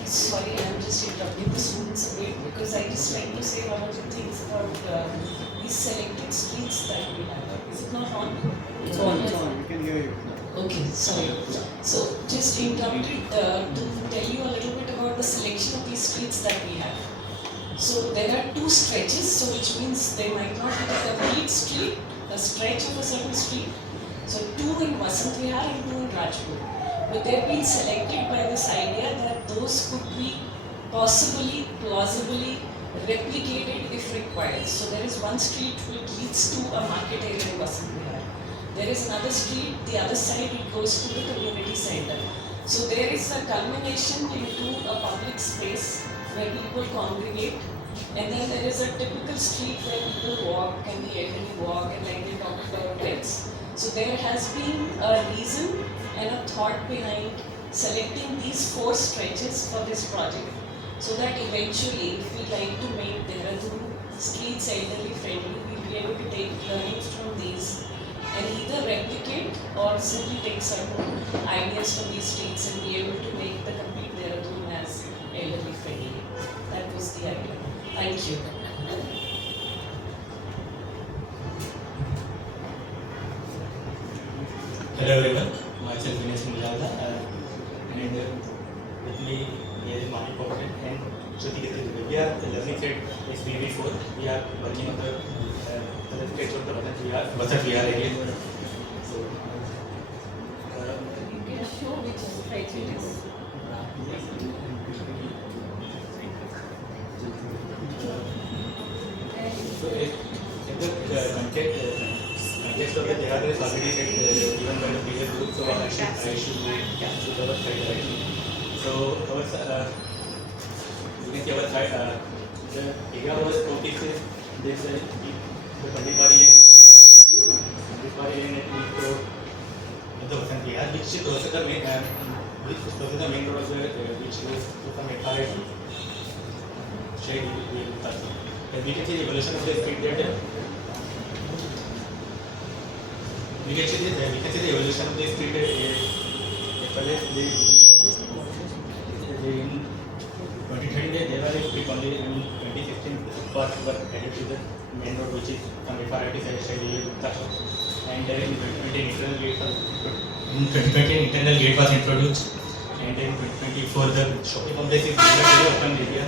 Sorry, I'm just interrupting the students a bit because I just like to say one or two things about these selected streets that we have. Is it not on? It's on, we can hear you. Okay, sorry. So just interrupted to tell you a little bit about the selection of these streets that we have. So there are two stretches, so which means they might not be the complete street, a stretch of a certain street. So two in Vasant Vihar and two in Rajpur. But they've been selected by this idea that those could be possibly, plausibly replicated if required. So there is one street which leads to a market area in Vasant Vihar. There is another street, the other side it goes to the community center. So there is a culmination into a public space where people congregate, and then there is a typical street where people walk and the elderly walk and like they talk about pets. So there has been a reason and a thought behind selecting these four stretches for this project, so that eventually if we like to make Dehradun streets elderly friendly, we'll be able to take learnings from these and either replicate or simply take certain ideas from these streets and be able to make the complete Dehradun as elderly friendly. That was the idea. Thank you. Hello everyone. Myself Vinesh Laata and with me here is Mani Pocket and Shruti Ketu. We are the learning set SBV4. We are working on the sketch of the Vasant Vihar area. So You can show which stretch it is. context of the Dehradun is already set given by the previous group, so I should cover side directly. So our you can see our side, the area was 26, this the Pandipari lane, of the Vasant Vihar, which crosses the main road of the which goes to from M.Arch to shade we can see the evolution of the street that we can see the evolution of the street as well as the in 2013 there was a street only, in 2016 was added to the main road which is from M.Arch to shade and in 2020 internal gate was introduced, and in 2024 the shopping complex is very open area.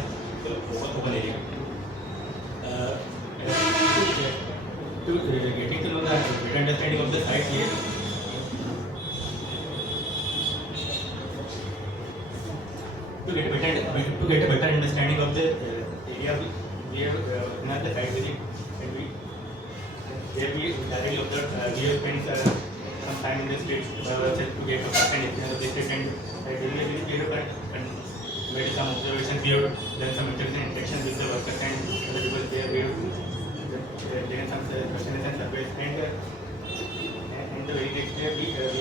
Getting to know the better understanding of the site here. To get a better understanding of the area, we have done the site visit, and we directly observed. We have spent some time in the street to get a first-hand experience of the street, and during the visit we have made some observations. We have done some interaction with the workers and other people there. We have taken some questions and surveys, and the very next day we have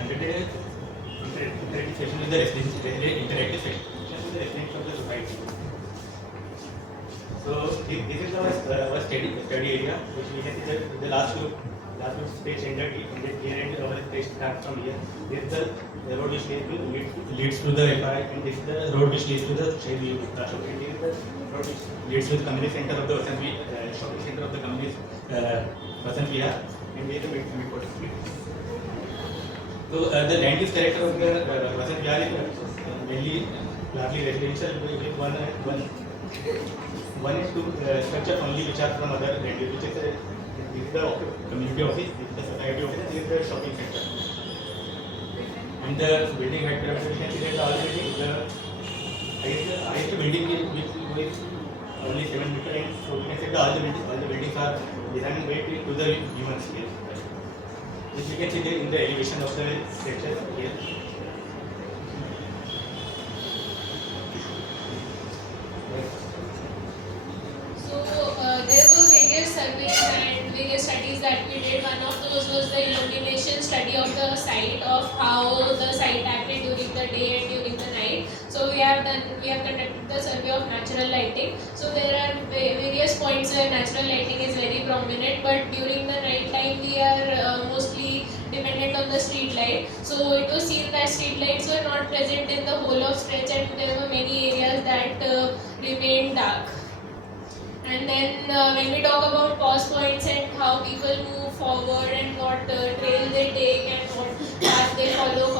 undertaken interactive session with the residents, of the society. So this is our study area, which we can see the last group stage ended here, and our stage starts from here. This is the road which leads to the FI, and this is the road which leads to the shade view shop, and this is the road which leads to the community center of the Vasant shopping center of the community Vasant Vihar, and we are the midpoint street. So the land use character of the Vasant Vihar is mainly largely residential with one is two structure only which are from other land use, which is this is the community office, this is the society office, and this is the shopping center. And the building height parameter, we can see that the highest building is with only 7 meters, and so we can say that all the buildings are designed way to the human scale. This you can see in the elevation of the structure here. There were various surveys and various studies that we did. One of those was the illumination study of the site, of how the site acted during the day and during the night. So we have conducted the survey of natural lighting. So there are various points where natural lighting is very prominent, but during the night time we are mostly dependent on the street light. So it was seen that street lights were not present in the whole of stretch, and there were many areas that remained dark. And then when we talk about pause points and how people move forward and what trail they take and what path they follow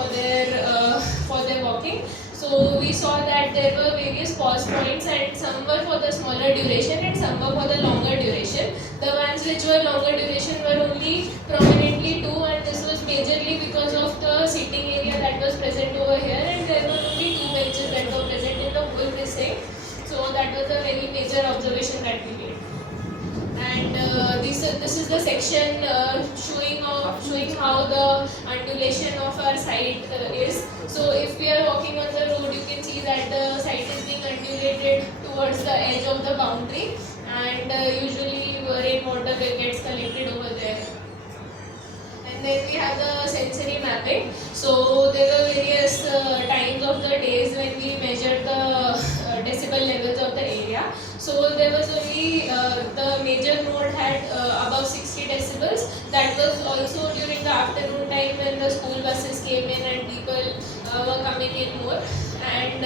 for their walking, so we saw that there were various pause points, and some were for the smaller duration and some were for the longer duration. The ones which were longer duration were only prominently two, and this was majorly because of the seating area that was present over here, and there were only 2 benches that were present in the whole precinct. So that was a very major observation that we made. And this is the section showing how the undulation of our site is. So if we are walking on the road, you can see that the site is being undulated towards the edge of the boundary, and usually rainwater gets collected over there. And then we have the sensory mapping. So there were various times of the days when we measured the decibel levels of the area. So there was only the major node had above 60 decibels. That was also during the afternoon time when the school buses came in and people were coming in more. And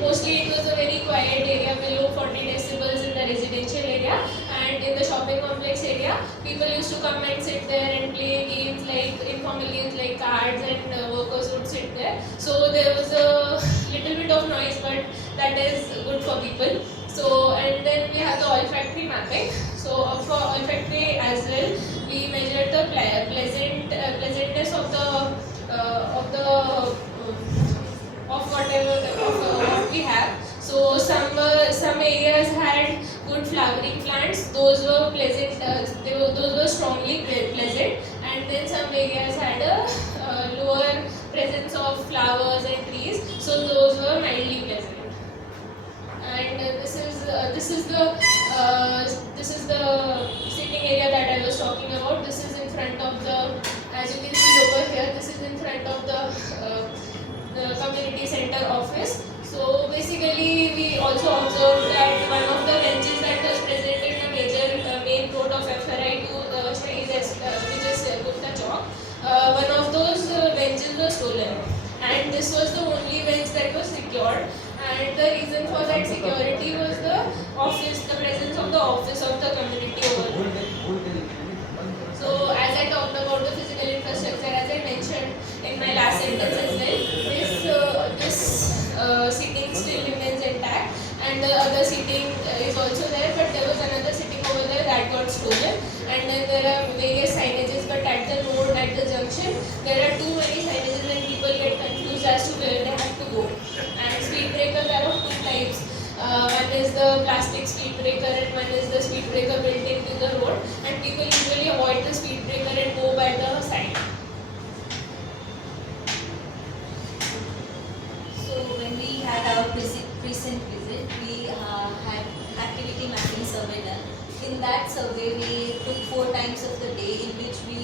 mostly it was a very quiet area, below 40 decibels in the residential area. And in the shopping complex area, people used to come and sit there and play games, like informal games like cards, and workers would sit there. So there was a little bit of noise, but that is good for people. So, and then we have the olfactory mapping. So for olfactory as well, we measured the pleasantness of what we have. So some areas had good flowering plants, those were pleasant, those were strongly pleasant, and then some areas had a lower presence of flowers and trees, so those were mildly pleasant. And this is the sitting area that I was talking about. This is in front of the, as you can see over here, this is in front of the community center office. So basically, we also observed that one of the benches that was present in the main road of FRI to which is Gupta Chowk, one of those benches was stolen, and this was the only bench that was secured. And the reason for that security was the presence of the office of the community over there. So as I talked about the physical infrastructure, as I mentioned in my last sentence as well, this seating still remains intact, and the other seating is also there, but there was another seating over there that got stolen. And then there are various signages, but at the road, at the junction, there are too many signages and people get confused as to where they have to go. And speed breakers are of two types. One is the plastic speed breaker and one is the speed breaker built into the road, and people usually avoid the speed breaker and go by the side. So when we had our recent visit, we had activity mapping survey done. In that survey, we took 4 times of the day in which we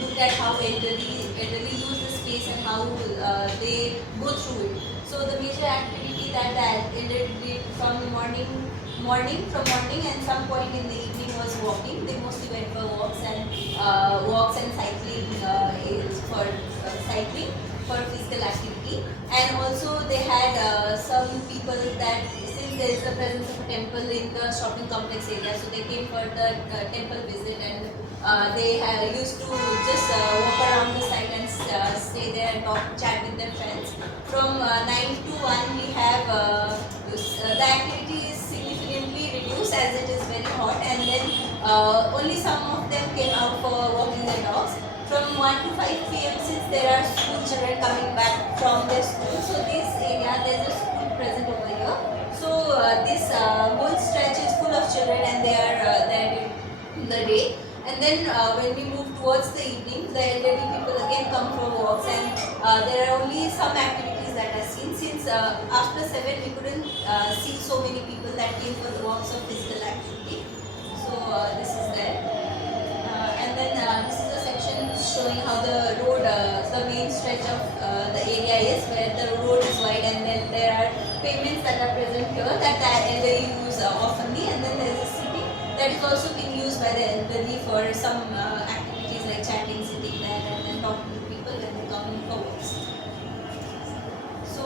looked at how elderly use the space and how they go through it. So the major activity that the elderly did from morning and some point in the evening was walking. They mostly went for walks and cycling for physical activity. And also they had some people that, since there is the presence of a temple in the shopping complex area, so they came for the temple visit, and they used to just walk around the site and stay there and chat with their friends. From 9 to 1 we have the activity is significantly reduced as it is very hot, and then only some of them came out for walking their dogs. From 1 to 5 p.m. since there are school children coming back from their school, so this area there's a school present over here. So this whole stretch is full of children and they are there in the day. And then when we move towards the evening, the elderly people again come for walks, and there are only some activities that are seen. Since after 7 we couldn't see so many people that came for the walks of physical activity. So this is there. And then this is a section showing how the road, the main stretch of the area is, where the road is wide, and then there are pavements that are present here that the elderly use oftenly, and then there is a seating that is also being used by the elderly for some activities like chatting, sitting there, and then talking to people when they come in for walks. So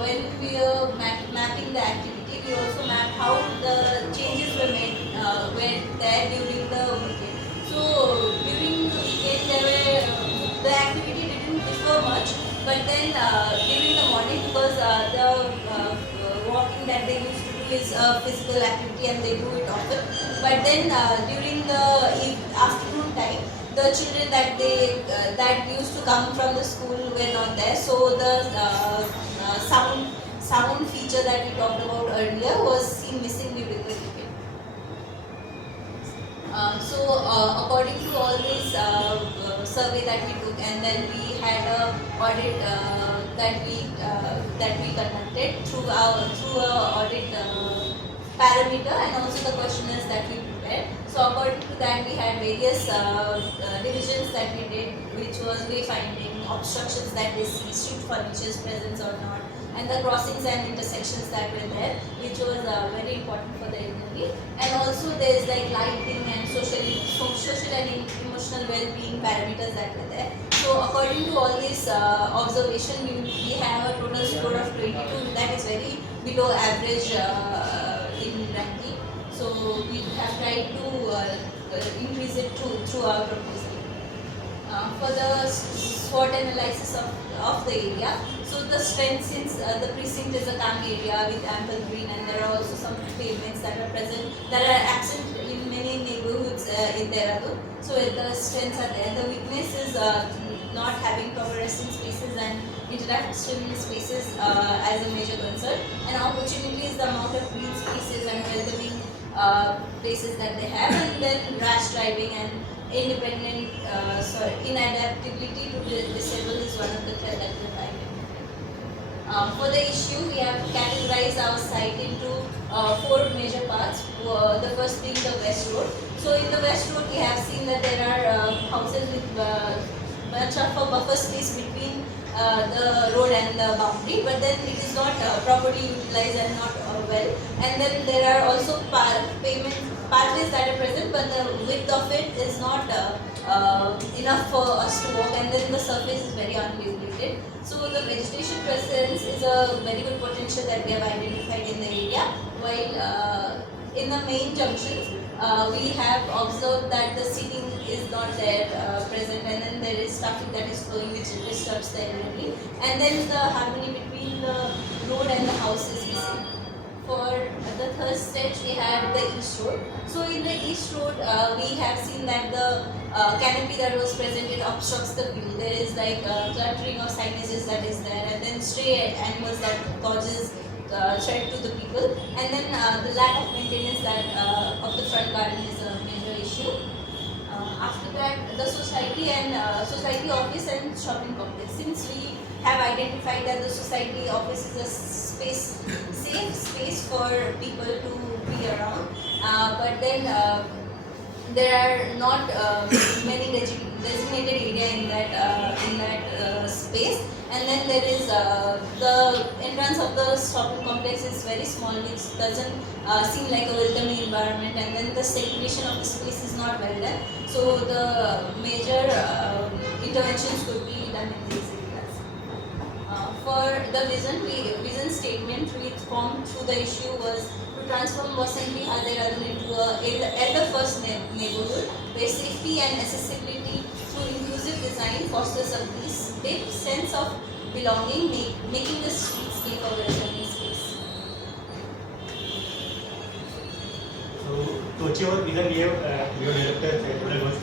when we are mapping the activity, we also map how the changes were made were there during the weekend. So during the weekend, the activity didn't differ much, but then during the morning, because the walking that they used to do is a physical activity and they do it often. But then during the afternoon time, the children that used to come from the school were not there. So the sound feature that we talked about earlier was seen missing during the weekend. So according to all this survey that we took, and then we had a audit that we conducted through a audit parameter, and also the questionnaires that we prepared. So according to that, we had various divisions that we did, which was wayfinding, obstructions that they see, street furniture's presence or not, and the crossings and intersections that were there, which was very important for the elderly. And also there is like lighting and social and emotional well-being parameters that were there. So according to all this observation, we have a total score of 22, that is very below average in ranking. So we have tried to increase it through our proposal. For the SWOT analysis of the area, so the strength, since the precinct is a calm area with ample green, and there are also some pavements that are present, that are absent in many neighborhoods in Dehradun. So the strengths are there. The weakness is not having proper resting spaces and interaction spaces as a major concern. An opportunity is the amount of green spaces and welcoming places that they have, and then rash driving and inadaptability to disabled is one of the threats that we find. For the issue, we have categorized our site into 4 major parts. The first being the West Road. So in the West Road, we have seen that there are houses with much of a buffer space between the road and the boundary, but then it is not properly utilized and not well. And then there are also pathways that are present, but the width of it is not enough for us to walk, and then the surface is very unregulated. So the vegetation presence is a very good potential that we have identified in the area, while in the main junctions we have observed that the seating is not there present, and then there is traffic that is flowing which disturbs the amenity, and then the harmony between the road and the house is missing. For the third stage, we have the East Road. So in the East Road, we have seen that the canopy that was present, it obstructs the view. There is like cluttering of signages that is there, and then stray animals that causes threat to the people, and then the lack of maintenance that of the front garden is a major issue. After that, the society and society office and shopping complex. Since we have identified that the society office is a safe space for people to be around, but then there are not many designated area in that space, and then there is the entrance of the shopping complex is very small, which doesn't seem like a welcoming environment, and then the segregation of the space is not well done. So the major interventions could be done in these areas. For the vision statement which formed through the issue was to transform Vasant Dehradun into a elder-first neighborhood where safety and accessibility through inclusive design fosters a deep sense of belonging, making the streetscape a welcoming space. So to achieve our vision, we have developed a several goals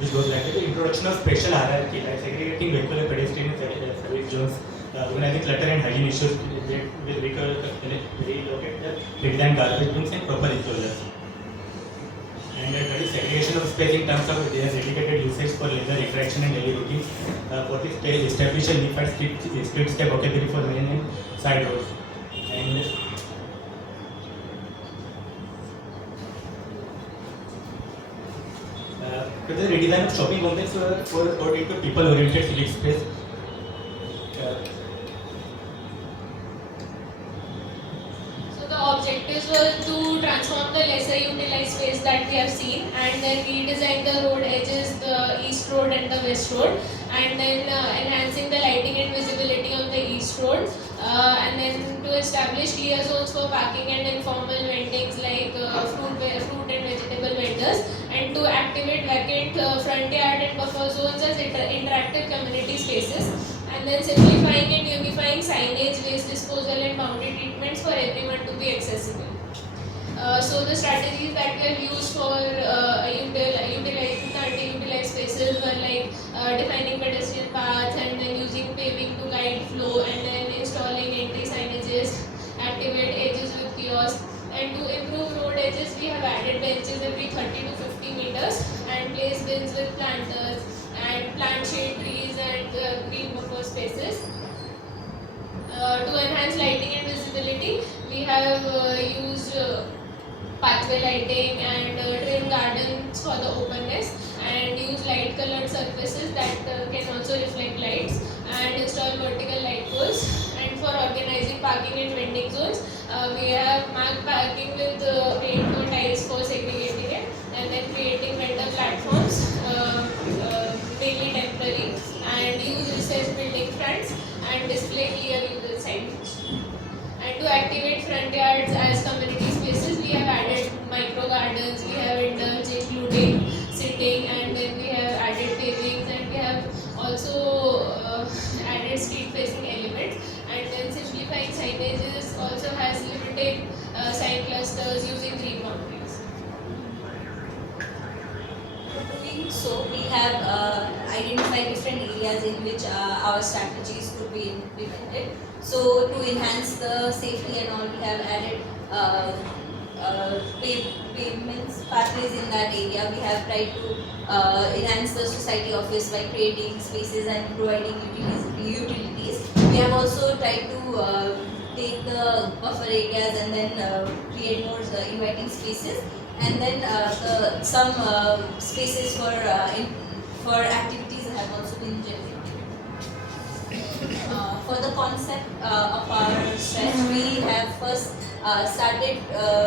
which goes like the introduction of spatial hierarchy, like segregating vehicle and pedestrian service zones, organizing clutter and hygiene issues with relocate the redesign garbage bins and proper enclosures. And that is segregation of space in terms of their dedicated usage for leisure interaction and daily routines. For this stage, establish a unified streetscape vocabulary for main and side roads. And to the redesign of shopping complex for into people-oriented civic space. So the objectives were to transform the lesser utilized space that we have seen, and then redesign the road edges, the East Road and the West Road, and then enhancing the lighting and visibility on the East Road, and then to establish clear zones for parking and informal vendings like fruit and vegetable vendors, and to activate vacant front yard and buffer zones as interactive community spaces, and then simplifying and unifying signage, waste disposal and boundary treatments for everyone to be accessible. So the strategies that we have used for utilizing the underutilized spaces were like defining pedestrian paths, and then using paving to guide flow, and then installing entry signages, activate edges with kiosks, and to improve road edges we have added benches every 30 to 50 meters and place bins with planters and plant shade trees and green buffer spaces. To enhance lighting and visibility, we have used pathway lighting and trim gardens for the openness, and use light colored surfaces that can also reflect lights, and install vertical light poles. And for organizing parking and vending zones, we have marked parking with paint or tiles for segregating it, and then creating vendor platforms, mainly temporary, and use recessed building fronts and display clear user signage. And to activate front yards as community spaces, we have added micro gardens, we have indulged including sitting, and then we have added pavings, and we have also added street facing elements, and then simplifying signages also has limited sign clusters using green which our strategies could be implemented. So to enhance the safety and all, we have added pavements, pathways in that area. We have tried to enhance the society office by creating spaces and providing utilities. We have also tried to take the buffer areas and then create more inviting spaces, and then some spaces for activities have also been generated. For the concept of our stretch, we have first started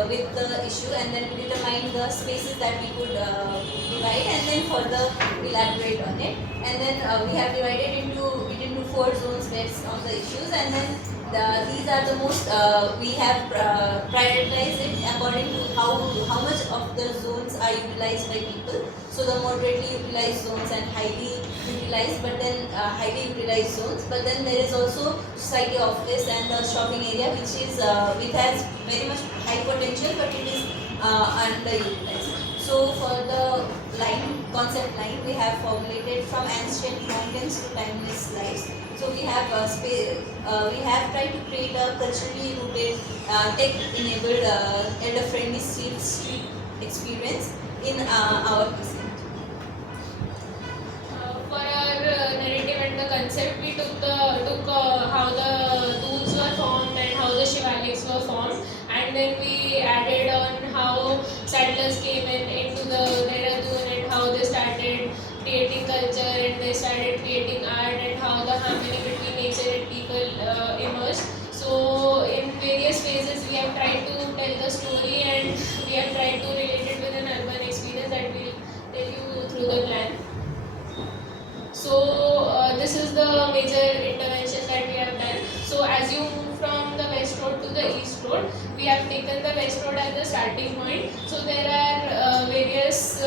with the issue, and then we determined the spaces that we could divide, and then further elaborate on it. And then we have divided it into 4 zones based on the issues, and then these are the most we have prioritized it according to how much of the zones are utilized by people. So the moderately utilized zones and highly utilized, but then highly utilized zones. But then there is also society office and the shopping area, which has very much high potential, but it is underutilized. So for the concept line, we have formulated from ancient mountains to timeless lives. So we have we have tried to create a culturally rooted, tech-enabled, elder-friendly street experience in our precinct. For our narrative and the concept, we took how the dunes were formed and how the shivaliks were formed, and then we added on how settlers came into the Dehradun and how they started creating culture and they started creating art, and how the harmony between nature and people emerged. So in various phases we have tried to tell the story, and we have tried to relate it with an urban experience that we'll tell you through the plan. So this is the major intervention that we have done. So as you move from the west road to the east road, we have taken the west road as the starting point. So there are various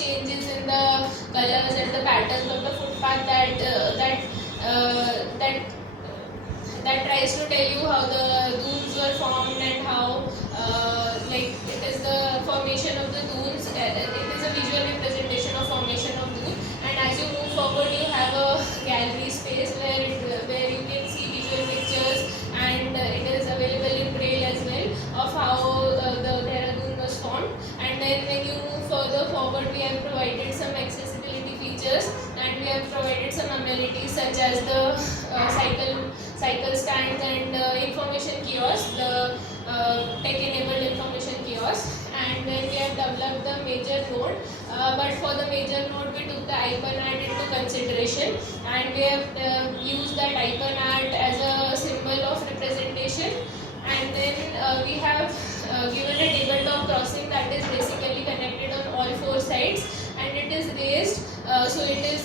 changes in the colors and the patterns of the footpath that tries to tell you how the dunes were formed and how like it is the formation of the dunes. It is a visual representation of formation of dunes. And as you move forward, you have a gallery space where you can see visual pictures, and it is available in braille as well of how the Dehradun was formed. And then when you move further forward, we have provided some accessibility features, and we have provided some amenities such as the cycle stands and information kiosk, the tech-enabled information kiosk. And then we have developed the major node, but for the major node we took the icon art into consideration, and we have used that icon art as a symbol of representation. And then we have given a tabletop crossing that is basically connected on all 4 sides, and it is raised, so it is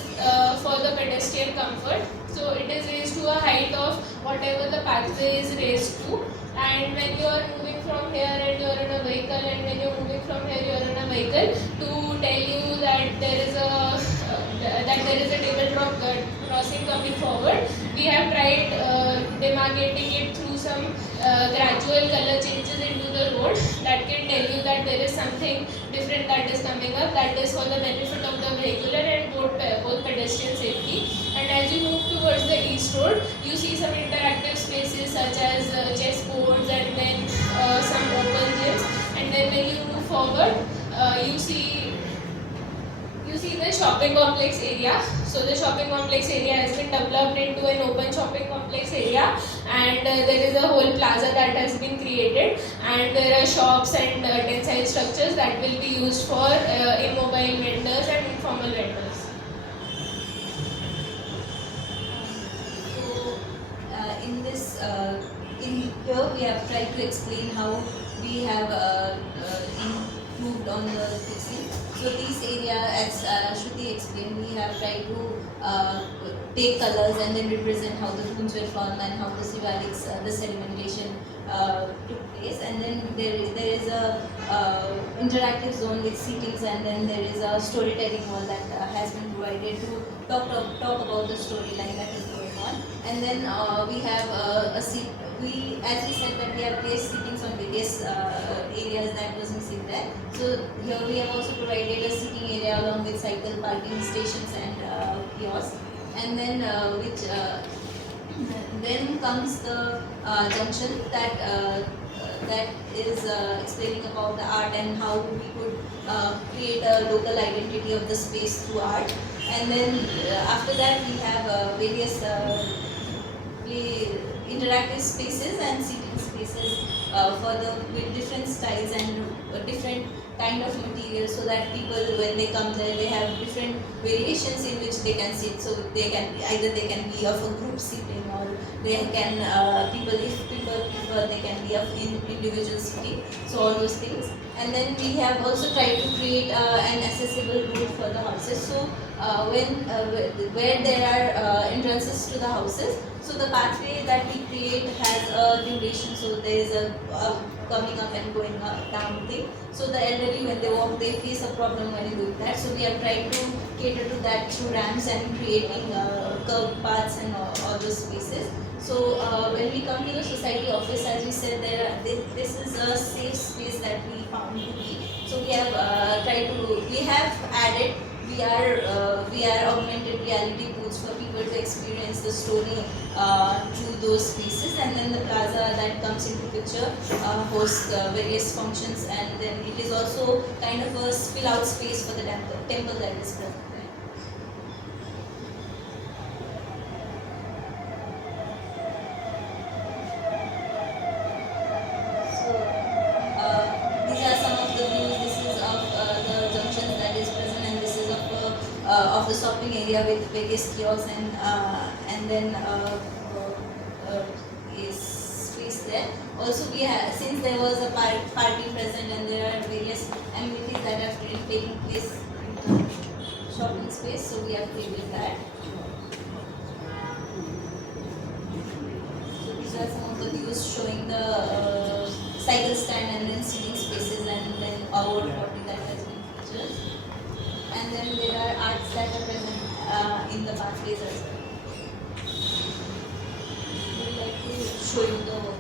for the pedestrian comfort. So it is raised to a height of whatever the pathway is raised to. And when you are moving from here and you are in a vehicle, and when you are moving from here you are in a vehicle, to tell you that there is a tabletop crossing coming forward, we have tried demarcating it through some gradual color changes into the road that can tell you that there is something different that is coming up, that is for the benefit of the vehicular and both pedestrian safety. And as you move towards the east road, you see some interactive spaces such as chessboards, and then some open gyms. And then when you move forward, you see the shopping complex area. So the shopping complex area has been developed into an open shopping complex area, and there is a whole plaza that has been created, and there are shops and tensile structures that will be used for immobile vendors and informal vendors. So in here we have tried to explain how we have improved on the fixing. So these areas, as Shruti explained, we have tried to take colors and then represent how the dunes were formed and how the shivaliks, the sedimentation took place. And then there is a interactive zone with seatings, and then there is a storytelling wall that has been provided to talk about the storyline that is going on. And then we have a seat. As we said, that we have placed seatings on various areas that was missing there. So here we have also provided a sitting area along with cycle parking stations and kiosks. and then then comes the junction that is explaining about the art and how we could create a local identity of the space through art. And then after that we have various interactive spaces and seating spaces for the with different styles and different kind of materials, so that people when they come there they have different variations in which they can sit. So they can either they can be of a group seating, or they can people if people prefer they can be of individual seating. So all those things. And then we have also tried to create an accessible route for the houses. So where there are entrances to the houses, so the pathway that we create has a duration. So there is a coming up and going down thing. So the elderly, when they walk, they face a problem when you do that. So we have tried to cater to that through ramps and creating curved paths and all those spaces. So when we come to the society office, as we said, this is a safe space that we found to be. So we have we have added VR augmented reality booths for people to experience the story through those spaces. And then the plaza that comes into picture hosts various functions, and then it is also kind of a spill out space for the temple that is present there. So these are some of the views. This is of the junctions that is present, and this is of the shopping area with various kiosks and then is space there. Also, we have, since there was a party present and there are various amenities that have taken place in the shopping space, so we have created that. So these are some of the views showing the cycle stand and then seating spaces, and then our party that has been featured. And then there are arts that are present in the pathways as well. We would like to show you the work.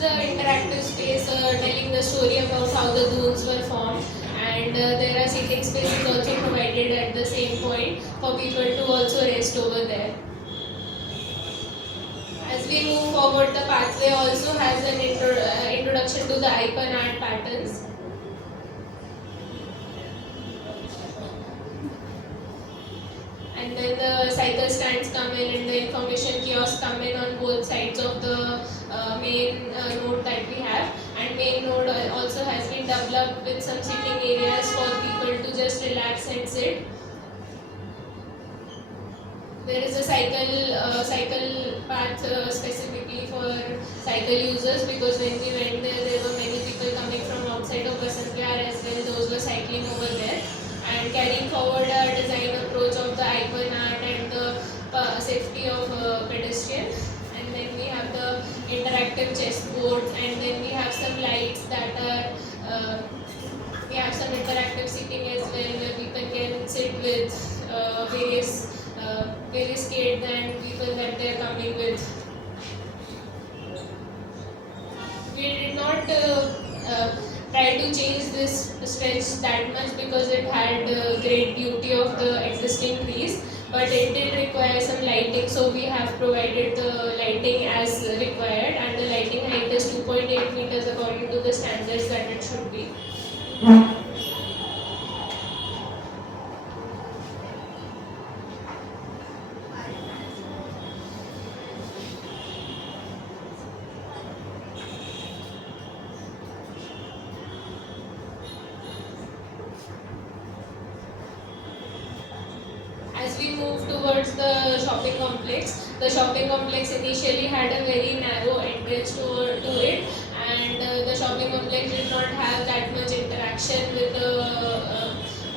The interactive space telling the story about how the dunes were formed, and there are seating spaces also provided at the same point for people to also rest over there. As we move forward, the pathway also has an introduction to the icon art patterns. And then the cycle stands come in and the information kiosks come in on both sides of the main node that we have. And main node also has been developed with some sitting areas for people to just relax and sit. There is a cycle path specifically for cycle users, because when we went there were many people coming from outside of Vasant as well. Those were cycling over there. And carrying forward a design approach of the icon art and the safety of pedestrians. And then we have the interactive chessboard, and then we have some lights that are, we have some interactive seating as well, where people can sit with various kids and people that they are coming with. We did not try to change this stretch that much because it had great beauty of the existing trees, but it did require some lighting, so we have provided the lighting as required, and the lighting height is 2.8 meters according to the standards that it should be. As we move towards the shopping complex initially had a very narrow entrance to it, and the shopping complex did not have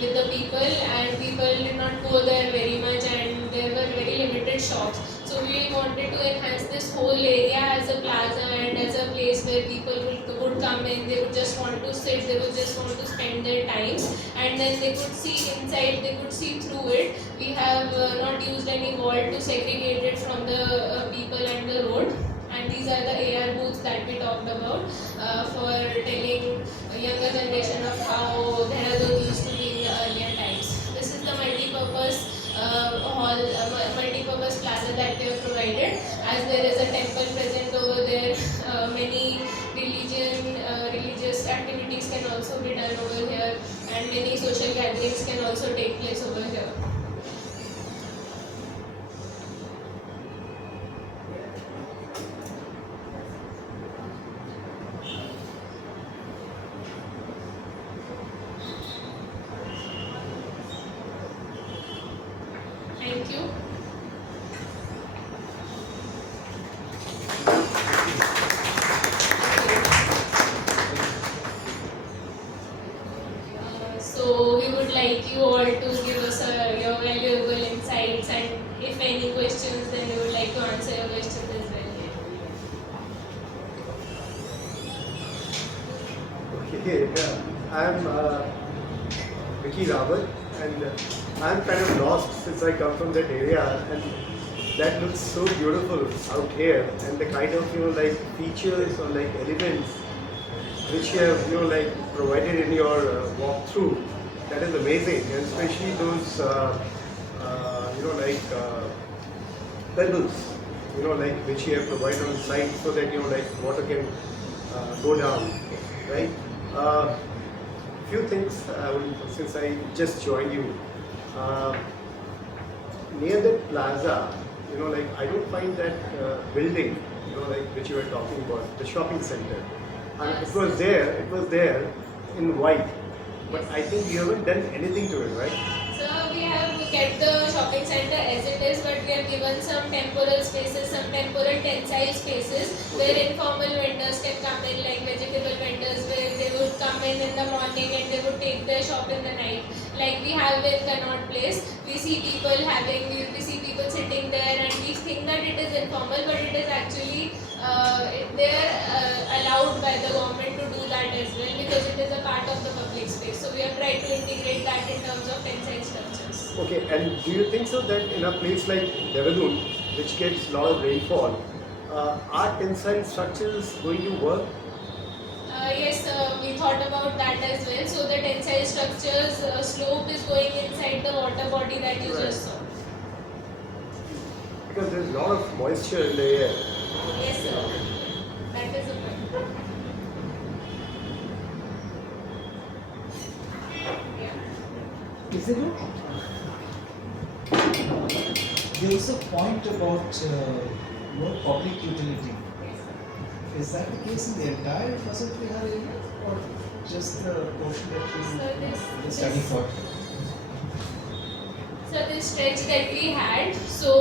with the people, and people did not go there very much, and there were very limited shops. So we wanted to enhance this whole area as a plaza and as a place where people would come in, they would just want to sit, they would just want to spend their times, and then they could see inside, they could see through it. We have not used any wall to segregate it from the people and the road. And these are the AR booths that we talked about for telling a younger generation of how Dehradun used to be in the earlier times. This is the multi-purpose hall, multi-purpose plaza that we have provided. As there is a temple present over there, many religious activities can also be done over here, and many social gatherings can also take place over here. Thank you. So we would like you all to give us your valuable insights, and if any questions, then we would like to answer your questions as well. Okay, I'm Vicky Rawat, and I'm kind of lost since I come from that area, and that looks so beautiful out here, and the kind of like features or like elements which you have like provided in your walkthrough, that is amazing, and especially those like pebbles, like which you have provided on site so that like water can go down, right? Few things since I just joined you. Near the plaza, like I don't find that building, like which you were talking about, the shopping center. And it was there in white, but I think you haven't done anything to it, right? So we have kept the shopping center as it is, but we have given some temporal spaces, some temporal tensile spaces where informal vendors can come in, like vegetable vendors, where they would come in the morning and they would take their shop in the night. Like we have in Connaught Place, we see people sitting there, and we think that it is informal, but it is actually they are allowed by the government to do that as well, because it is a part of the public space. So we have tried to integrate that in terms of tensile structures. Okay, and do you think so that in a place like Dehradun, which gets a lot of rainfall, are tensile structures going to work? Yes, we thought about that as well. So the tensile structures slope is going inside the water body that you just saw. Because there's a lot of moisture in the air. Yes, sir. That is the point. Yeah. Is it there is a point about public utility. Is that the case in the entire Vasant Vihar area, or just the portion that you study for? So this stretch that we had, so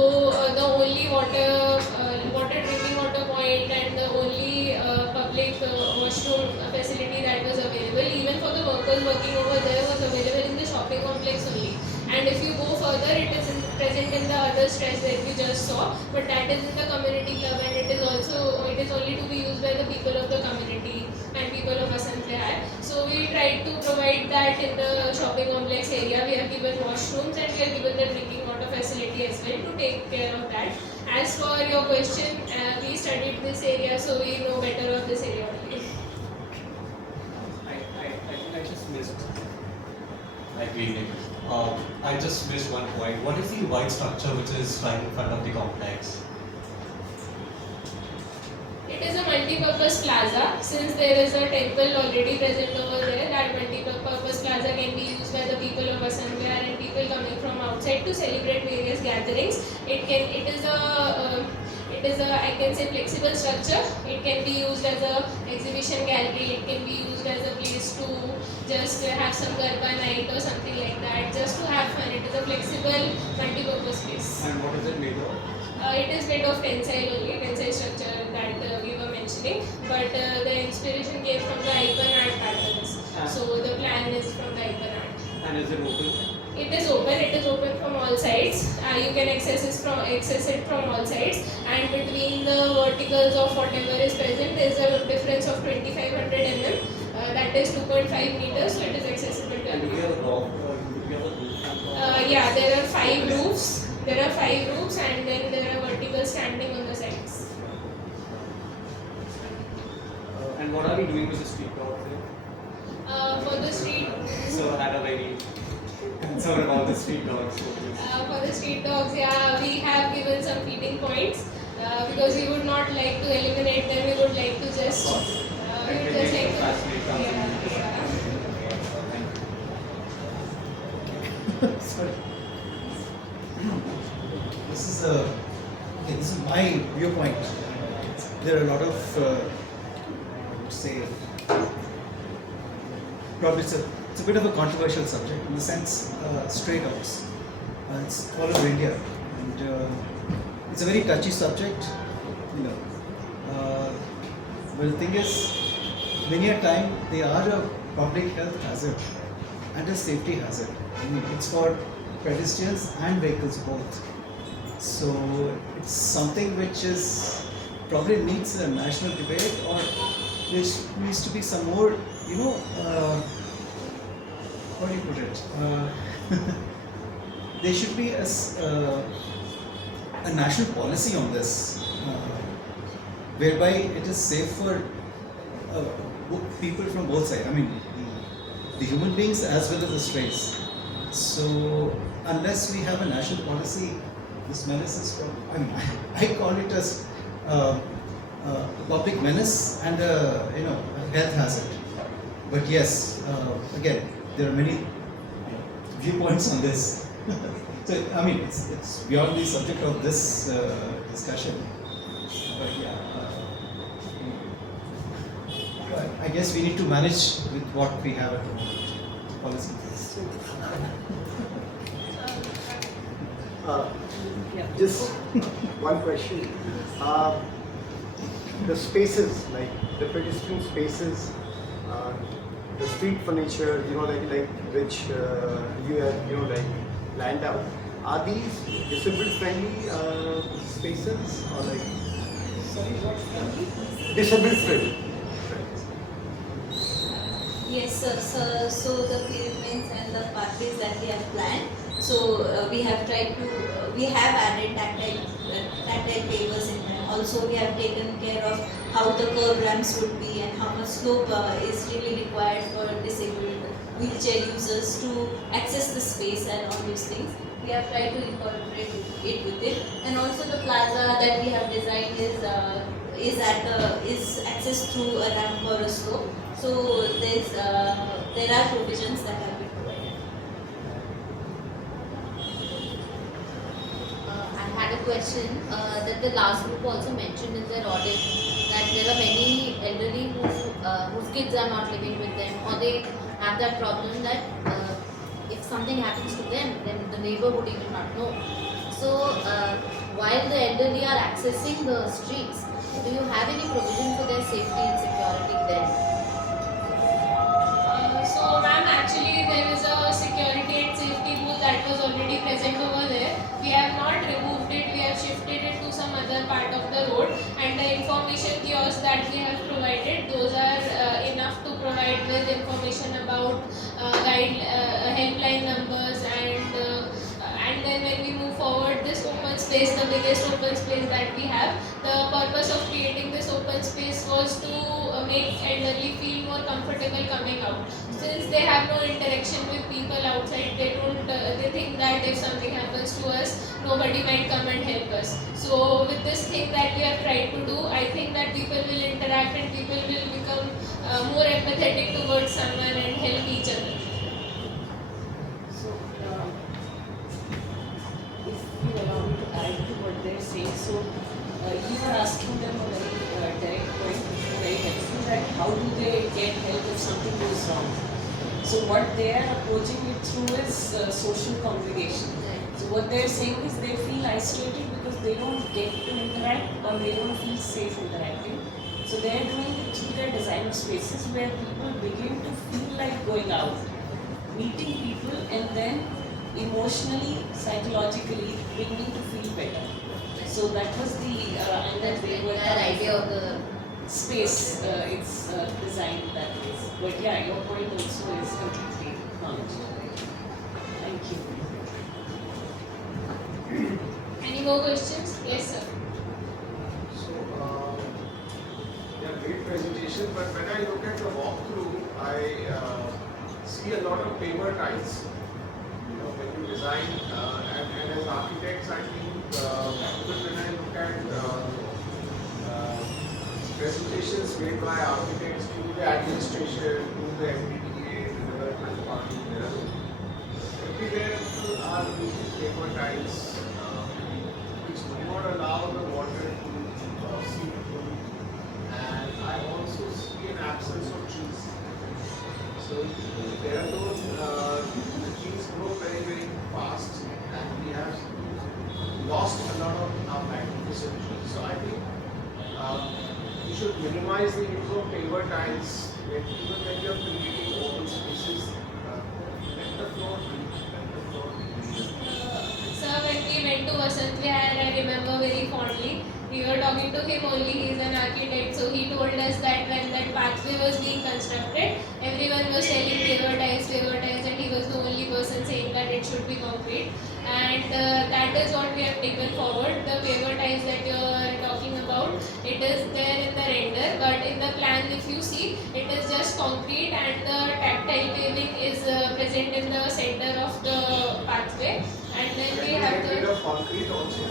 the only drinking water point and the only public washroom facility that was available, even for the workers working over there, was available in the shopping complex only. And if you go further, it is present in the other stretch that we just saw, but that is in the community club, and it is only to be used by the people of the community and people of Vasant Vihar. So we tried to provide that in the shopping complex area. We have given washrooms and we have given the drinking water facility as well to take care of that. As for your question, we studied this area, so we know better of this area only. I just missed. I just missed one point. What is the white structure which is right in front of the complex? It is a multi-purpose plaza. Since there is a temple already present over there, that multi-purpose plaza can be used by the people of Vasant Vihar and people coming from outside to celebrate various gatherings. It is a I can say flexible structure. It can be used as a exhibition gallery. It can be used as a place to just have some garba night or something like that, just to have fun. It is a flexible multi-purpose space. And what is it made of? It is made of tensile only, tensile structure that we were mentioning, but the inspiration came from the icon art patterns. So the plan is from the icon art. And is it open? It is open. It is open from all sides. You can access it from all sides. And between the verticals of whatever is present, there is a difference of 2500 mm. That is 2.5 meters. So it is accessible to And we everyone. have a rock, we have a roof. Yeah, there are 5 roofs. There are 5 roofs, and then there are verticals standing on the sides. And what are we doing with the street dogs here? For the street. So I had a very concern about the street dogs. For the street dogs, yeah, we have given some feeding points because we would not like to eliminate them. We would like to just, we would just like to, Sorry. This is my viewpoint. There are a lot of, I would say, probably it's a bit of a controversial subject in the sense stray dogs. It's all over India, and it's a very touchy subject, you know. But the thing is, many a time they are a public health hazard and a safety hazard. I mean, it's for pedestrians and vehicles both. So it's something which is probably needs a national debate, or there needs to be some more, you know, how do you put it? There should be a national policy on this, whereby it is safe for people from both sides. I mean, the human beings as well as the strays. So unless we have a national policy, this menace is, I mean, I call it as a public menace and you know, a health hazard. But yes, again, there are many viewpoints on this. So I mean, it's beyond the subject of this discussion. But yeah, I guess we need to manage with what we have at the moment. Policy. Just one question. The spaces, like the pedestrian spaces, the street furniture, you know, like which you have, you know, like planned out. Are these disabled friendly spaces or like? Sorry, what friendly? Disabled friendly. Yes, sir. So the pavements and the pathways that we have planned. So we have tried to, we have added tactile pavers in them. Also, we have taken care of how the curb ramps would be and how much slope is really required for disabled wheelchair users to access the space and all these things. We have tried to incorporate it with it. And also the plaza that we have designed is accessed through a ramp or a slope. So there are provisions that have been provided. I had a question that the last group also mentioned in their audit that there are many elderly whose kids are not living with them, or they have that problem that if something happens to them, then the neighbor would even not know. So while the elderly are accessing the streets, do you have any provision for their safety and security there? So ma'am, actually there is a security and safety booth that was already present over there. We have not removed it, we have shifted it to some other part of the road, and the information kiosks that we have provided, those are enough to provide with information about helpline numbers, and then when we move forward, this open space, the biggest open space that we have, the purpose of creating this open space was to make elderly feel more comfortable coming out. Since they have no interaction with people outside, they think that if something happens to us, nobody might come and help us. So with this thing that we have tried to do, I think that people will interact and people will become more empathetic towards someone and help each other. So, if you allow me to add to what they're saying, so you are asking them a very direct point, very helpful, that how do they get help if something goes wrong? So what they are approaching it through is social congregation. So what they're saying is they feel isolated because they don't get to interact or they don't feel safe interacting. So they're doing it through their design of spaces where people begin to feel like going out. meeting people and then emotionally, psychologically beginning to feel better. So that was the And that's the were entire idea of the space. It's designed that way. But yeah, your point also is completely valid. Thank you. Any more questions? Yes, sir. So, yeah, great presentation. But when I look at the walkthrough, I see a lot of paper tiles. You know, when you design, and as architects, I think because when I look at presentations made by architects to the administration, to the MBDA, the development party, everywhere people are using paper tiles, which do not allow the water to seep through. And I also see an absence of trees. So Dehradun, the trees grow very, very fast, and we have lost a lot of our magnificent trees. So I think we should minimize the use of paper tiles even when you are creating open spaces. Let the floor breathe. Let the floor breathe. Sir, when we went to Vasant Vihar, I remember very fondly. We were talking to him only, he is an architect, so he told us that when that pathway was being constructed, everyone was telling paver tiles, and he was the only person saying that it should be concrete. And that is what we have taken forward. The paver tiles that you are talking about, it is there in the render, but in the plan, if you see, it is just concrete, and the tactile paving is present in the center of the pathway. And then we have Get rid the of concrete also.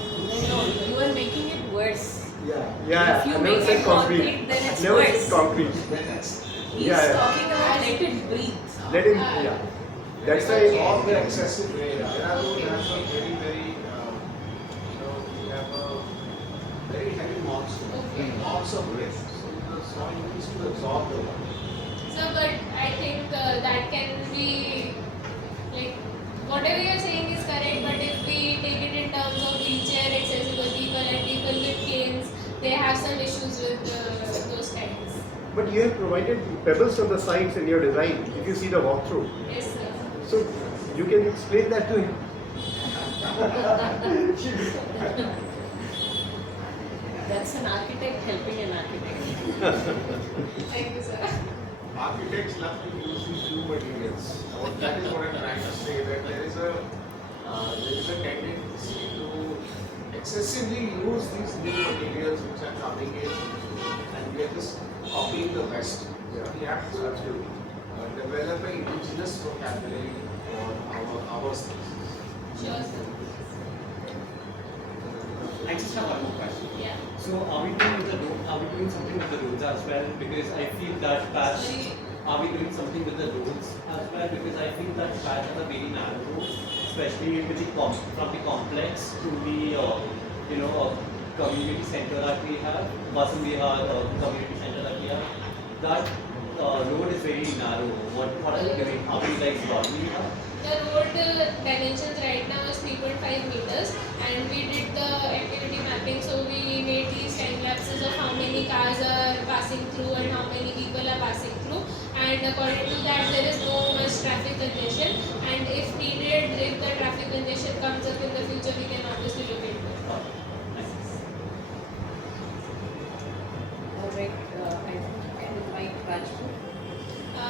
No, you are making it worse. Yeah, If you I never make said it concrete. concrete, then it's Never worse. said concrete. He's Yeah. talking about let it breathe. Let him, yeah. That's why. All the excessive rain. Dehradun has a very, very, we have a very heavy monsoon. Lots of rain. So the soil needs to absorb the water. So, but I think that can be, like, whatever you are saying is correct, but if we take it in terms of wheelchair accessible people and people with canes, they have some issues with those tiles. But you have provided pebbles on the sides in your design, if you see the walkthrough. Yes, sir. So you can explain that to him. That's an architect helping an architect. Thank you, sir. Architects love to use these new materials. That is what I'm trying to say, that there is a tendency to excessively use these new materials which are coming in, and we are just copying the West. We have to develop an indigenous vocabulary for our space. Sure, sir. I just have one more question. Yeah. So are we doing something with the roads as well? Because I feel that patch. Are we doing something with the roads as well? Because I feel that patch are very narrow roads, especially with the from the complex to the community center that we have, Vasant Vihar community center that we have. That road is very narrow. What are we doing? Are we like broadening up? The road dimensions right now is 3.5 meters, and we did the activity mapping, so we made these time lapses of how many cars are passing through and how many people are passing through, and according to that there is no much traffic congestion, and if needed, if the traffic congestion comes up in the future, we can obviously look into it. Alright, I think you can invite Rajpur.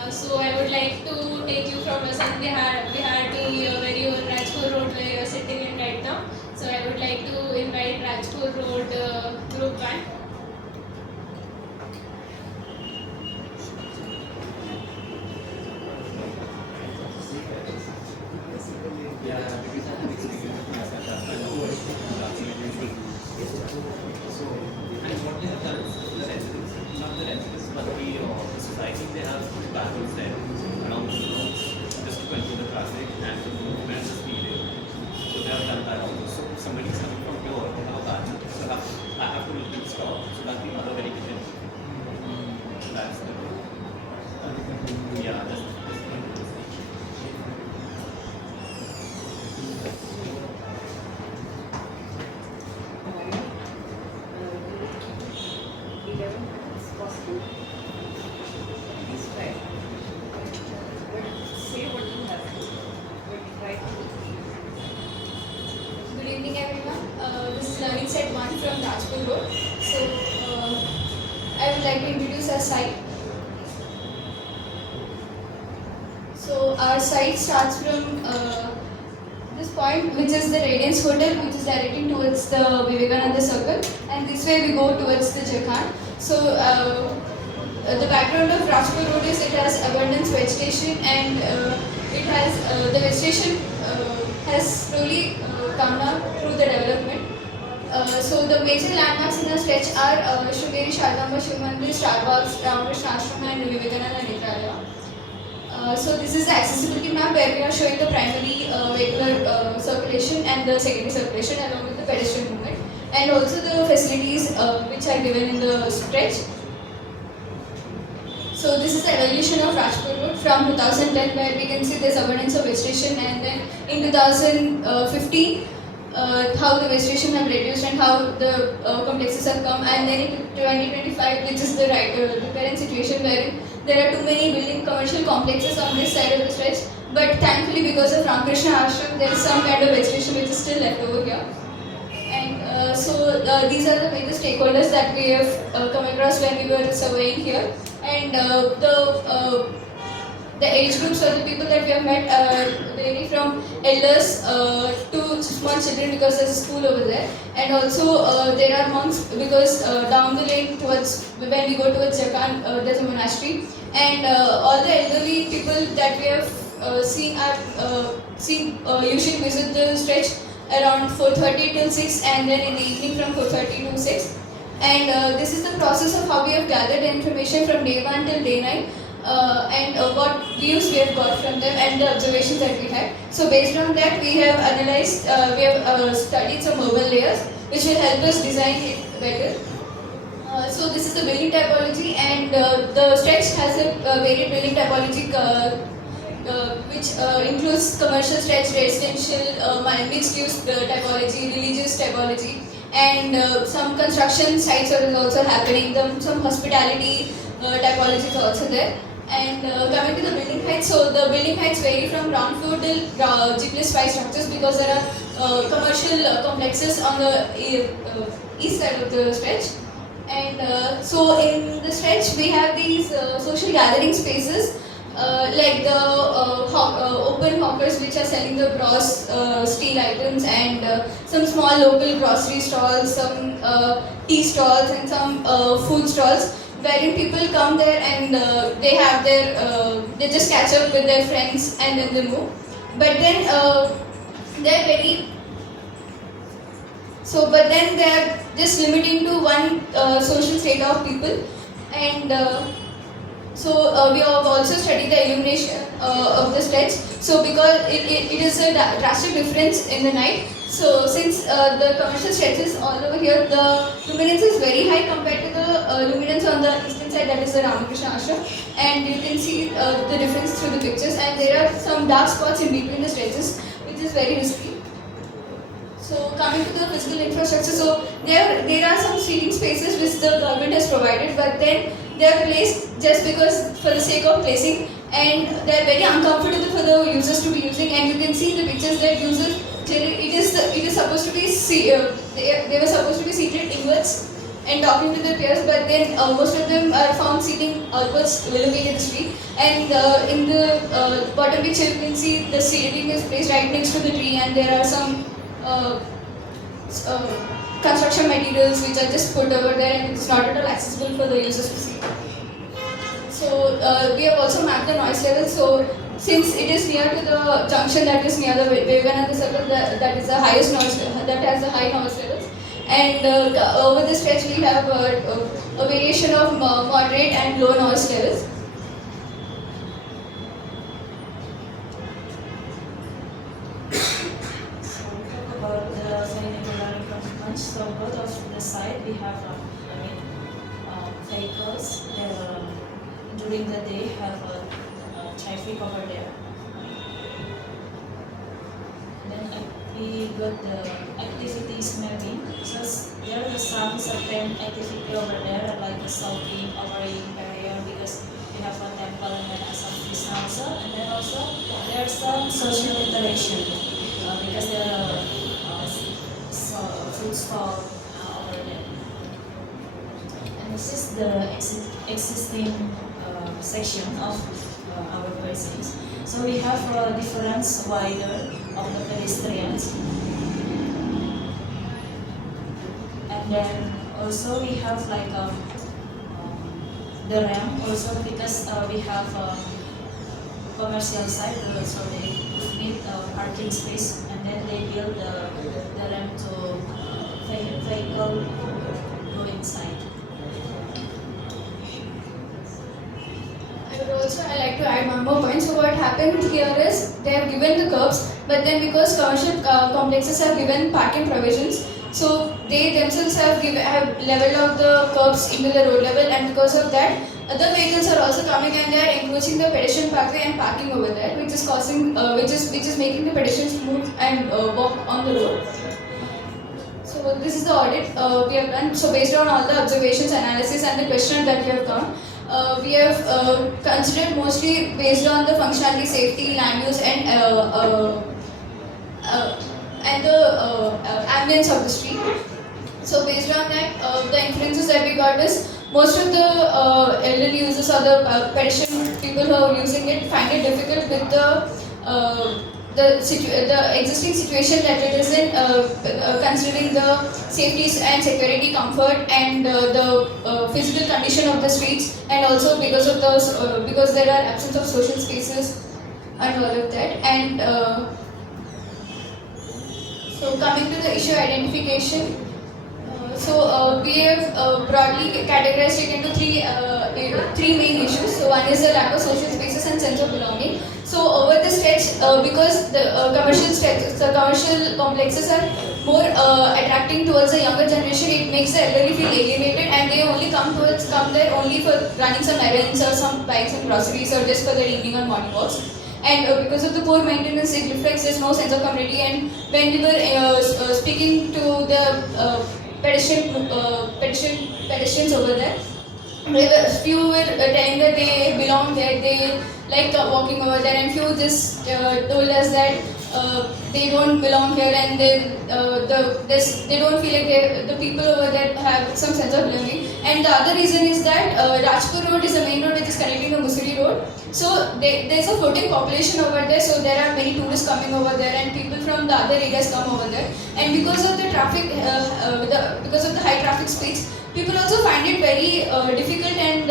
So I would like to take you from Vasant Vihar to your very own Rajpur Road where you are sitting in right now. So I would like to invite Rajpur Road Group 1. They have barrels there around the roads just to control the traffic and the movement, the speed. So they have done that also. So if somebody is coming from here, they have a barrel. So I have to little stop so that the other vehicle can. That's the yeah, that's Say what you have set 1 from Rajpur Road. So I would like to introduce our site. So our site starts from this point, which is the Radiance Hotel, which is directing towards the Vivekananda Circle, and this way we go towards the Jharkhand. So the background of Rajpur Road is it has abundance vegetation, and it has the vegetation has slowly come down through the development. So the major landmarks in the stretch are Shrigeri Shardamba Shiv Mandir, Starbucks, Ramakrishna Ashram, and Vivekananda Netralaya. So this is the accessibility map where we are showing the primary vehicular circulation and the secondary circulation along with the pedestrian movement, and also the facilities which are given in the stretch. So this is the evolution of Rajpur Road from 2010, where we can see there's abundance of vegetation, and then in 2015 how the vegetation have reduced and how the complexes have come, and then in 2025, which is the current situation wherein there are too many commercial complexes on this side of the stretch, but thankfully because of Ramakrishna Ashram there is some kind of vegetation which is still left over here. And so these are the major stakeholders that we have come across when we were surveying here, and the age groups or the people that we have met vary from elders to small children, because there's a school over there, and also there are monks because down the lane towards when we go towards Japan there's a monastery, and all the elderly people that we have seen are usually visit the stretch around 4:30 till 6, and then in the evening from 4:30 to 6. And this is the process of how we have gathered the information from day 1 till day 9. And what views we have got from them and the observations that we had. So based on that, we have analyzed, we have studied some urban layers which will help us design it better. So this is the building typology, and the stretch has a varied building typology which includes commercial stretch, residential, mixed use typology, religious typology, and some construction sites are also happening, some hospitality typology is also there. And coming to the building heights, so the building heights vary from ground floor till G+5 structures, because there are commercial complexes on the east side of the stretch. And so in the stretch we have these social gathering spaces like the open hawkers which are selling the brass steel items, and some small local grocery stalls, some tea stalls, and some food stalls, wherein people come there and they have their they just catch up with their friends and then they move. But then they're very but then they are just limiting to one social state of people. And we have also studied the illumination of the stretch. So because it is a drastic difference in the night. So since the commercial stretches all over here, the luminance is very high compared to the luminance on the eastern side, that is the Ramakrishna Ashram, and you can see the difference through the pictures. And there are some dark spots in between the stretches, which is very risky. So coming to the physical infrastructure, so there are some seating spaces which the government has provided, but then they are placed just because for the sake of placing, and they are very uncomfortable for the users to be using. And you can see in the pictures that users clearly it is supposed to be they were supposed to be seated inwards and talking to their peers, but then most of them are found sitting outwards looking at the street. And in the bottom picture you can see the seating is placed right next to the tree, and there are some construction materials which are just put over there, and it's not at all accessible for the users to see. So we have also mapped the noise level. So since it is near to the junction that is near the Vivekananda Circle, that is the highest noise, that has the high noise levels. And over the stretch we have a variation of moderate and low noise levels. About the scenic learning from lunch. So both of the side we have vehicles during the day have traffic over there. Then we got the activities maybe. So there are some certain activity over there like the soaking, overlaying area, because we have a temple and then some feast also. And then also there are some social interaction because there are food stall This is the existing section of our precincts. So we have a difference wider of the pedestrians. And then also we have like the ramp also because we have commercial side, so they need parking space, and then they build the ramp to vehicle go inside. I like to add one more point. So what happened here is they have given the curbs, but then because commercial complexes have given parking provisions, so they themselves have leveled out the curbs into the road level, and because of that, other vehicles are also coming and they are encroaching the pedestrian pathway and parking over there, which is causing, which is making the pedestrians move and walk on the road. So this is the audit we have done. So based on all the observations, analysis, and the question that we have come, we have considered mostly based on the functionality, safety, land use, and the ambience of the street. So based on that, the inferences that we got is most of the elderly users or the pedestrian people who are using it find it difficult with the existing situation that it is in, considering the safety and security, comfort, and the physical condition of the streets, and also because of those because there are absence of social spaces and all of that. And so coming to the issue identification, we have broadly categorized it into three main issues. So one is the lack of social spaces and sense of belonging. So over the stretch, because the commercial complexes are more attracting towards the younger generation, it makes the elderly feel alienated, and they only come there only for running some errands or some buying some groceries or just for their evening or morning walks. And because of the poor maintenance, it reflects there's no sense of community. And when we were speaking to the pedestrians over there, few were telling that they belong there, they like walking over there, and few just told us that they don't belong here, and they don't feel like the people over there have some sense of belonging. And the other reason is that Rajpur road is the main road which is connecting the Mussoorie road. So there's a floating population over there, so there are many tourists coming over there, and people from the other areas come over there. And because of the traffic, because of the high traffic speeds, people also find it very difficult, and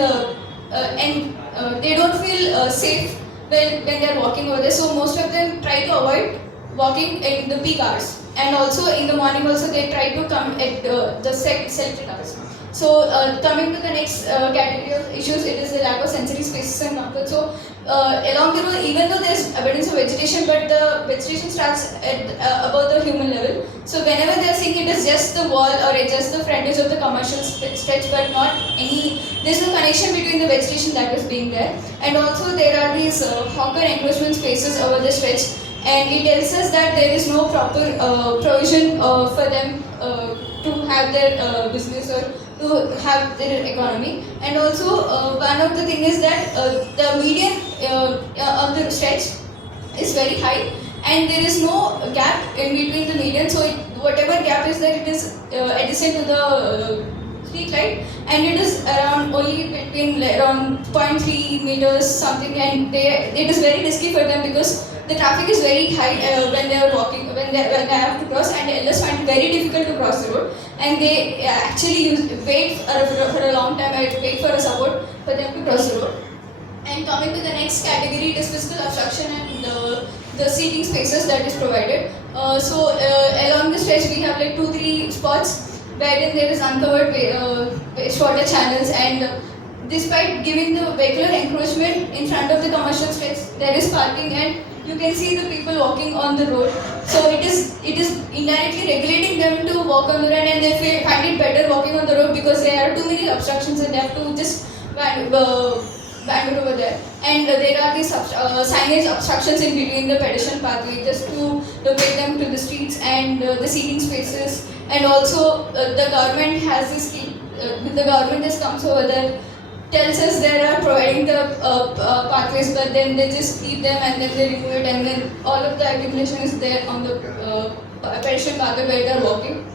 they don't feel safe when they are walking over there. So most of them try to avoid walking in the peak hours, and also in the morning also they try to come at the selected hours. So coming to the next category of issues, it is the lack of sensory spaces and comfort. So along the road, even though there's abundance of vegetation, but the vegetation starts at above the human level. So whenever they are seeing, it is just the wall or it's just the frontage of the commercial stretch, but not any. There's no connection between the vegetation that is being there. And also there are these hawker encroachment spaces over the stretch, and it tells us that there is no proper provision for them to have their business or to have their economy. And also one of the thing is that the median on the stretch is very high, and there is no gap in between the median. So whatever gap is there, it is adjacent to the street light, and it is around only between around 0.3 meters something, and it is very risky for them because the traffic is very high when they are walking, when they have to cross, and elders find it very difficult to cross the road, and they actually wait for a long time, wait for a support for them to cross the road. And coming to the next category, it is physical obstruction and the seating spaces that is provided. Along the stretch, we have like 2-3 spots wherein there is uncovered shorter channels, and despite giving the vehicular encroachment in front of the commercial stretch, there is parking, and you can see the people walking on the road. So it is indirectly regulating them to walk on the road, and they find it better walking on the road because there are too many obstructions and they have to just wander over there. And there are these signage obstructions in between the pedestrian pathway just to locate them to the streets and the seating spaces. And also the government has this the government just comes over there, tells us they are providing the pathways, but then they just keep them and then they remove it, and then all of the accumulation is there on the pedestrian pathway where they are walking.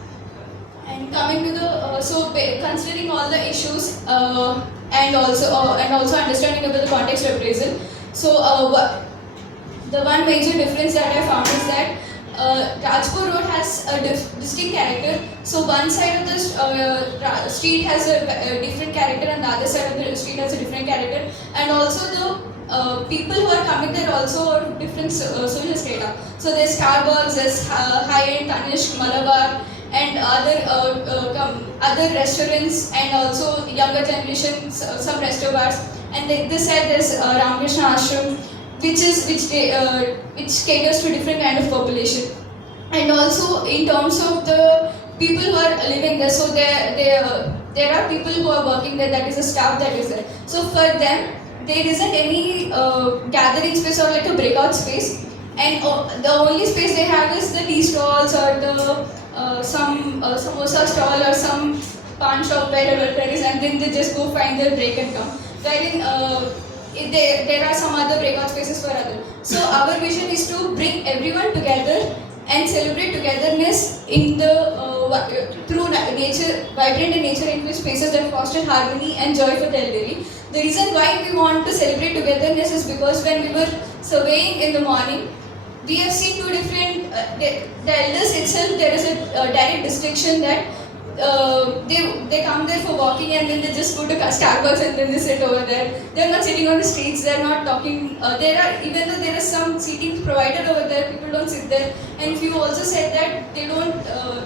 And And coming to the considering all the issues and also understanding about the context appraisal. So the one major difference that I found is that Rajpur Road has a distinct character. So one side of the street has a different character, and the other side of the street has a different character. And also the people who are coming there also are different social strata. So there's Starbucks, there's high-end Tanishq, Malabar, and other restaurants, and also younger generations, some restaurants. And this side there's Ramakrishna Ashram, which caters to different kind of population. And also in terms of the people who are living there, so there are people who are working there, that is a staff that is there. So for them, there isn't any gathering space or like a breakout space, and the only space they have is the tea stalls or the some samosa stall or some pan shop wherever there is, and then they just go find their break and come. Wherein there are some other breakout spaces for others. So our vision is to bring everyone together and celebrate togetherness in the through nature, vibrant and nature-infused spaces that foster harmony and joy for the elderly. The reason why we want to celebrate togetherness is because when we were surveying in the morning, we have seen two different. The elders itself, there is a direct distinction that they come there for walking, and then they just go to Starbucks and then they sit over there. They are not sitting on the streets. They are not talking. Even though there is some seating provided over there, people don't sit there. And few also said that they don't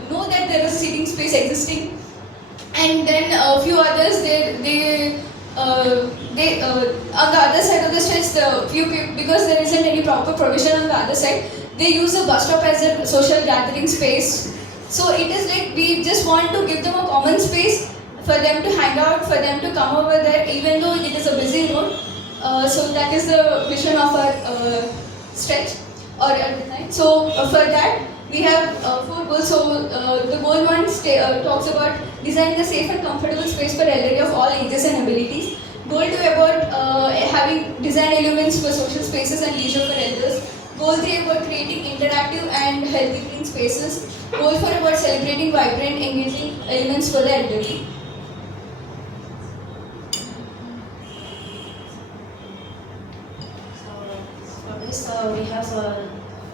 know that there is seating space existing. And then a few others, they on the other side of the stretch, the few people, because there isn't any proper provision on the other side, they use a bus stop as a social gathering space. So it is like we just want to give them a common space for them to hang out, for them to come over there, even though it is a busy road. So that is the vision of our stretch or design. So for that, we have 4 goals. So the goal 1 talks about designing a safe and comfortable space for elderly of all ages and abilities. Goal 2 about having design elements for social spaces and leisure for elders. Goal 3 about creating interactive and healthy green spaces. Goal 4 about celebrating vibrant, engaging elements for the elderly. So for this, we have a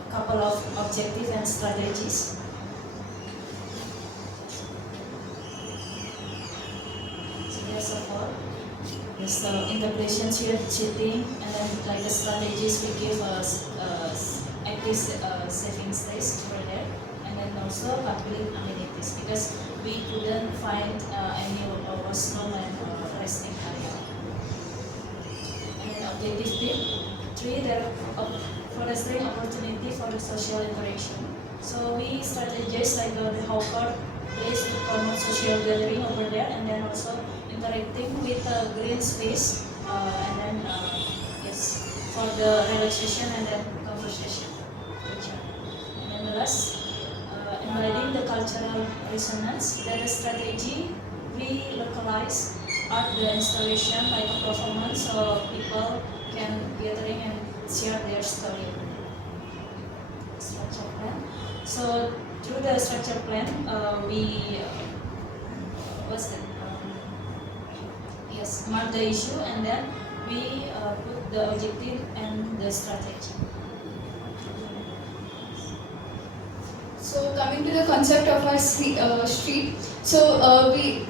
couple of objectives and strategies. So first of all, this integration sheeting, and then like the strategies we give us active saving space over there, and then also public amenities, because we couldn't find any washroom and resting area. And then objective 3, there are fostering opportunity for the social interaction. So we strategize like the hawker place to promote social gathering over there, and then also interacting with green space, and then yes, for the relaxation and then conversation. And then the last, embedding the cultural resonance. That is strategy. We localize art the installation like a performance, so people can gathering and share their story. Structure plan. So through the structure plan, we what's that? Yes, mark the issue, and then we put the objective and the strategy. So coming to the concept of our street, so we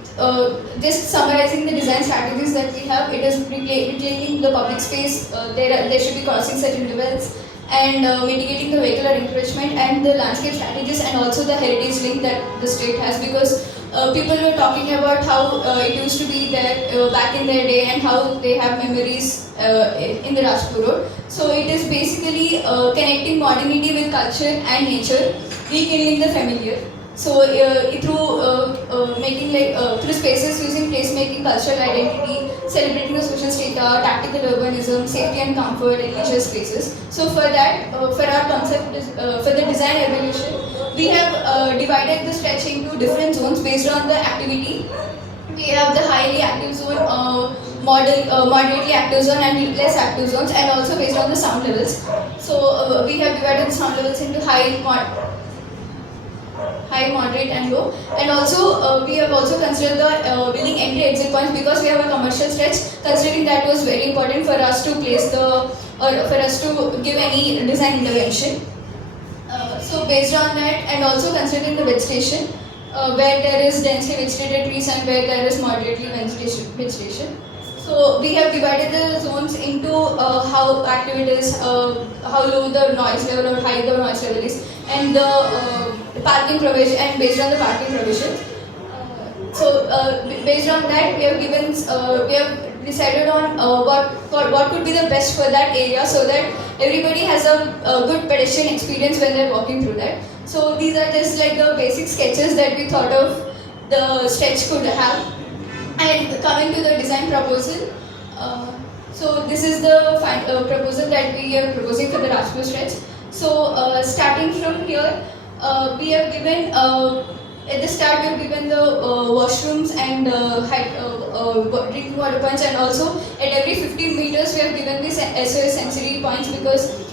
just summarizing the design strategies that we have. It is reclaiming the public space. There should be crossing set intervals, and mitigating the vehicular encroachment, and the landscape strategies, and also the heritage link that the state has, because people were talking about how it used to be there back in their day, and how they have memories in the Rajpur Road. So it is basically connecting modernity with culture and nature, rekindling the familiar. So through making through spaces using placemaking, cultural identity, celebrating the social strata, tactical urbanism, safety and comfort, and leisure spaces. So for that, for our concept, for the design evolution, we have divided the stretch into different zones based on the activity. We have the highly active zone, moderately active zone, and less active zones, and also based on the sound levels. So we have divided the sound levels into high, high, moderate, and low. And also we have also considered the building entry exit points because we have a commercial stretch. Considering that was very important for us to place or for us to give any design intervention. So based on that, and also considering the vegetation, where there is densely vegetated trees and where there is moderately vegetation. So we have divided the zones into how active it is, how low the noise level or high the noise level is, and the parking provision, and based on the parking provision. Based on that, we have given, we have decided on what could be the best for that area, so that everybody has a good pedestrian experience when they're walking through that. So these are just like the basic sketches that we thought of the stretch could have. And coming to the design proposal, so this is the proposal that we are proposing for the Rajpur stretch. So starting from here, we have given at the start we have given the washrooms and drinking water points, and also at every 15 meters we have given this SOS sensory points because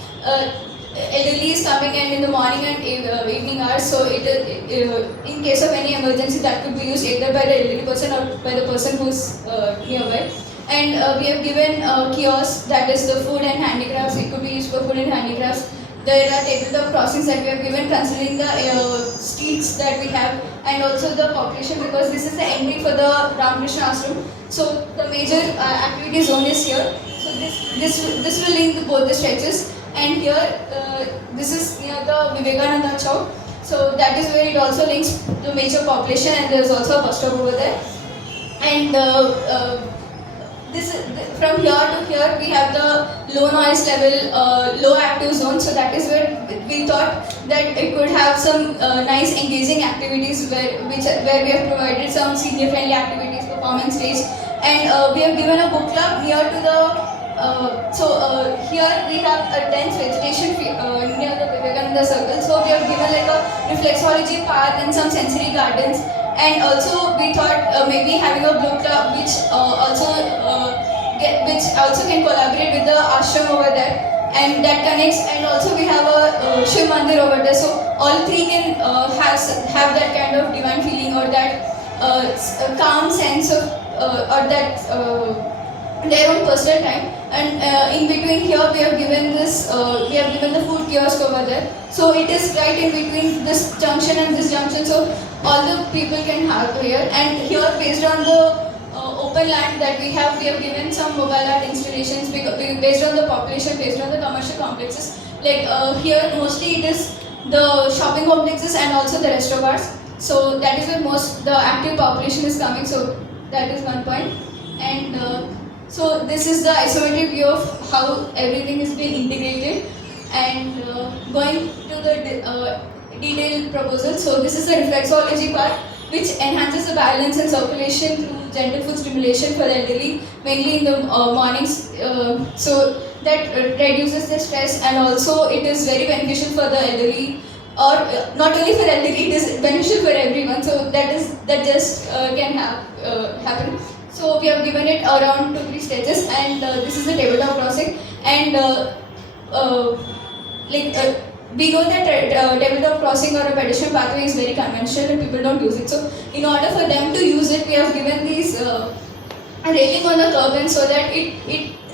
elderly is coming and in the morning and evening hours, so in case of any emergency that could be used either by the elderly person or by the person who's nearby. And we have given kiosks, that is the food and handicrafts, it could be used for food and handicrafts. There are tabletop crossings that we have given considering the streets that we have, and also the population, because this is the entry for the Ramakrishna Ashram. So the major activity zone is here. So this will link both the stretches. And here, this is near the Vivekananda Chowk. So that is where it also links the major population, and there is also a bus stop over there. And from here to here, we have the low noise level, low active zone. So that is where we thought that it could have some nice engaging activities where we have provided some senior friendly activities, performance stage, and we have given a book club near to the. Here we have a dense vegetation near the Vivekananda Circle. So we have given like a reflexology path and some sensory gardens. And also we thought maybe having a book club which also can collaborate with the ashram over there, and that connects. And also we have a Shiv Mandir over there. So all three can have that kind of divine feeling or that calm sense of or that. Their own personal time. And in between here we have given this we have given the food kiosk over there, so it is right in between this junction and this junction, so all the people can have here. And here, based on the open land that we have given some mobile art installations based on the population, based on the commercial complexes. Like here mostly it is the shopping complexes and also the resto bars, so that is where most the active population is coming, so that is one point. And so this is the isometric view of how everything is being integrated. And going to the detailed proposal, so this is the reflexology part, which enhances the balance and circulation through gentle foot stimulation for the elderly, mainly in the mornings. So that reduces the stress, and also it is very beneficial for the elderly, or not only for elderly, it is beneficial for everyone. So that just can happen. So we have given it around 2-3 stages, and this is the tabletop crossing. And we know that tabletop crossing or a pedestrian pathway is very conventional and people don't use it. So in order for them to use it, we have given these railing on the curb, and so that it